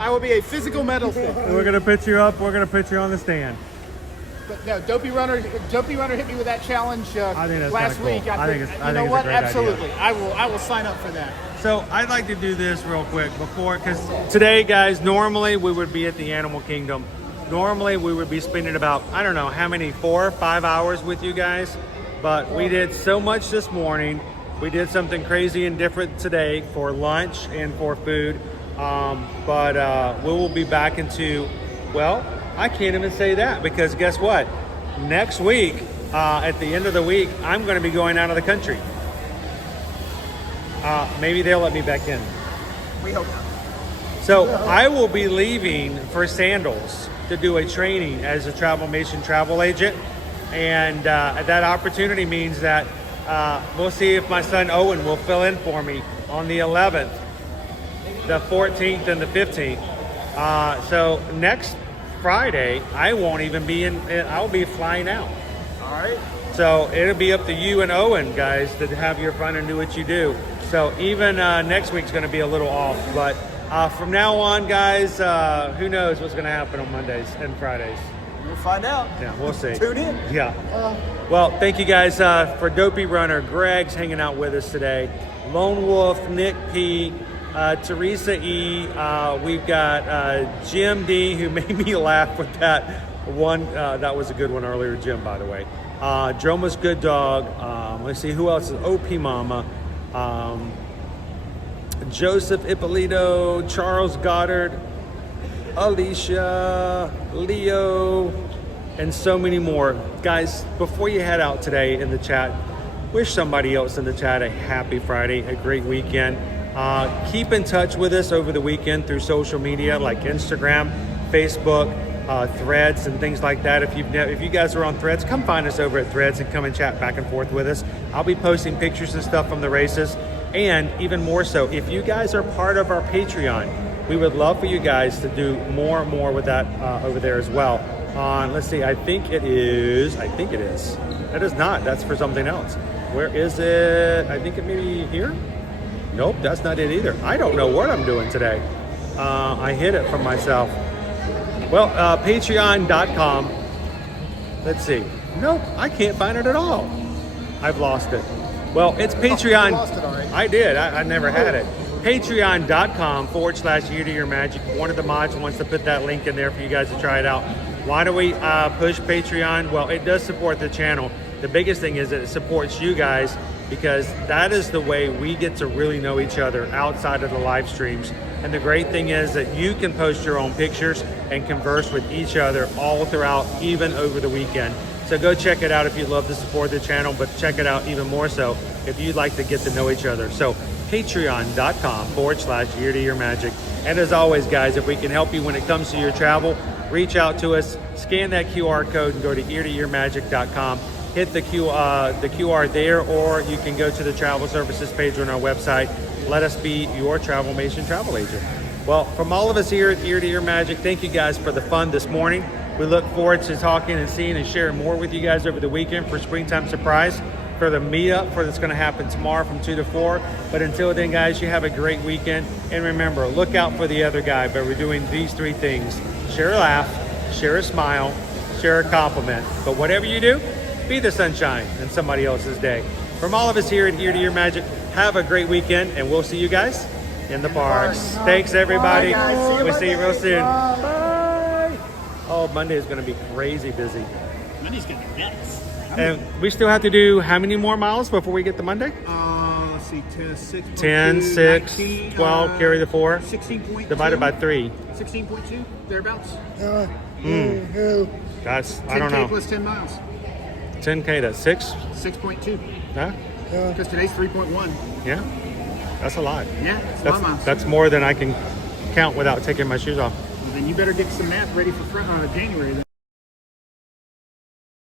I will be a physical medal stand. We're gonna put you up. We're gonna put you on the stand. But no, Dopey Runner hit me with that challenge I think that's last cool. week. I think it's a great Absolutely. idea. I will sign up for that. So I'd like to do this real quick because today, guys, normally we would be at the Animal Kingdom. Normally we would be spending about, I don't know how many, 4 or 5 hours with you guys, but we did so much this morning. We did something crazy and different today for lunch and for food, but we will be back into, well, I can't even say that, because guess what? Next week, at the end of the week, I'm going to be going out of the country. Maybe they'll let me back in. We hope not. So I will be leaving for Sandals to do a training as a Travelmation travel agent. And that opportunity means that we'll see if my son Owen will fill in for me on the 11th, the 14th, and the 15th. So next Friday, I won't even be in, I'll be flying out. All right. So it'll be up to you and Owen, guys, to have your fun and do what you do. So even next week's going to be a little off, but From now on, guys, who knows what's going to happen on Mondays and Fridays. We'll find out. Yeah, we'll see. Tune in. Yeah. Well, thank you guys for Dopey Runner. Greg's hanging out with us today. Lone Wolf, Nick P, Teresa E. We've got Jim D, who made me laugh with that one. That was a good one earlier, Jim, by the way. Droma's Good Dog. Let's see, who else is OP Mama. Joseph Ippolito, Charles Goddard, Alicia, Leo, and so many more. Guys, before you head out today in the chat, wish somebody else in the chat a happy Friday, a great weekend. Keep in touch with us over the weekend through social media like Instagram, Facebook, Threads, and things like that. If you guys are on Threads, come find us over at Threads and come and chat back and forth with us. I'll be posting pictures and stuff from the races. And even more so, if you guys are part of our Patreon, we would love for you guys to do more and more with that over there as well. Let's see, I think it is. That is not. That's for something else. Where is it? I think it may be here. Nope, that's not it either. I don't know what I'm doing today. I hid it from myself. Well, patreon.com. Let's see. Nope, I can't find it at all. I've lost it. Well, it's Patreon. You lost it already. I did. I never had it. Patreon.com/Year to Year Magic. One of the mods wants to put that link in there for you guys to try it out. Why do we push Patreon? Well, it does support the channel. The biggest thing is that it supports you guys because that is the way we get to really know each other outside of the live streams. And the great thing is that you can post your own pictures and converse with each other all throughout, even over the weekend. So go check it out if you'd love to support the channel, but check it out even more so if you'd like to get to know each other. So patreon.com/Year to Year Magic. And as always, guys, if we can help you when it comes to your travel, reach out to us, scan that QR code and go to eartoyearmagic.com. Hit the QR there, or you can go to the travel services page on our website. Let us be your Travelmation travel agent. Well, from all of us here at Ear to Ear Magic, thank you guys for the fun this morning. We look forward to talking and seeing and sharing more with you guys over the weekend for Springtime Surprise, for the meetup that's going to happen tomorrow from 2 to 4. But until then, guys, you have a great weekend. And remember, look out for the other guy by doing these 3 things. Share a laugh, share a smile, share a compliment. But whatever you do, be the sunshine in somebody else's day. From all of us here at Ear to Ear Magic, have a great weekend, and we'll see you guys in the parks. Thanks, everybody. We'll see you real soon. Bye. Oh, Monday is going to be crazy busy. Monday's going to be nuts. And we still have to do how many more miles before we get to Monday? Let's see, 10, 6, 19, 12, carry the 4. 16.2. Divided by 3. 16.2, thereabouts. That's, I don't know. 10K plus 10 miles. 10K, that's 6? 6.2 Huh? Because today's 3.1. Yeah, that's a lot. Yeah, it's a lot of miles. That's more than I can count without taking my shoes off. Well, then you better get some math ready for January then.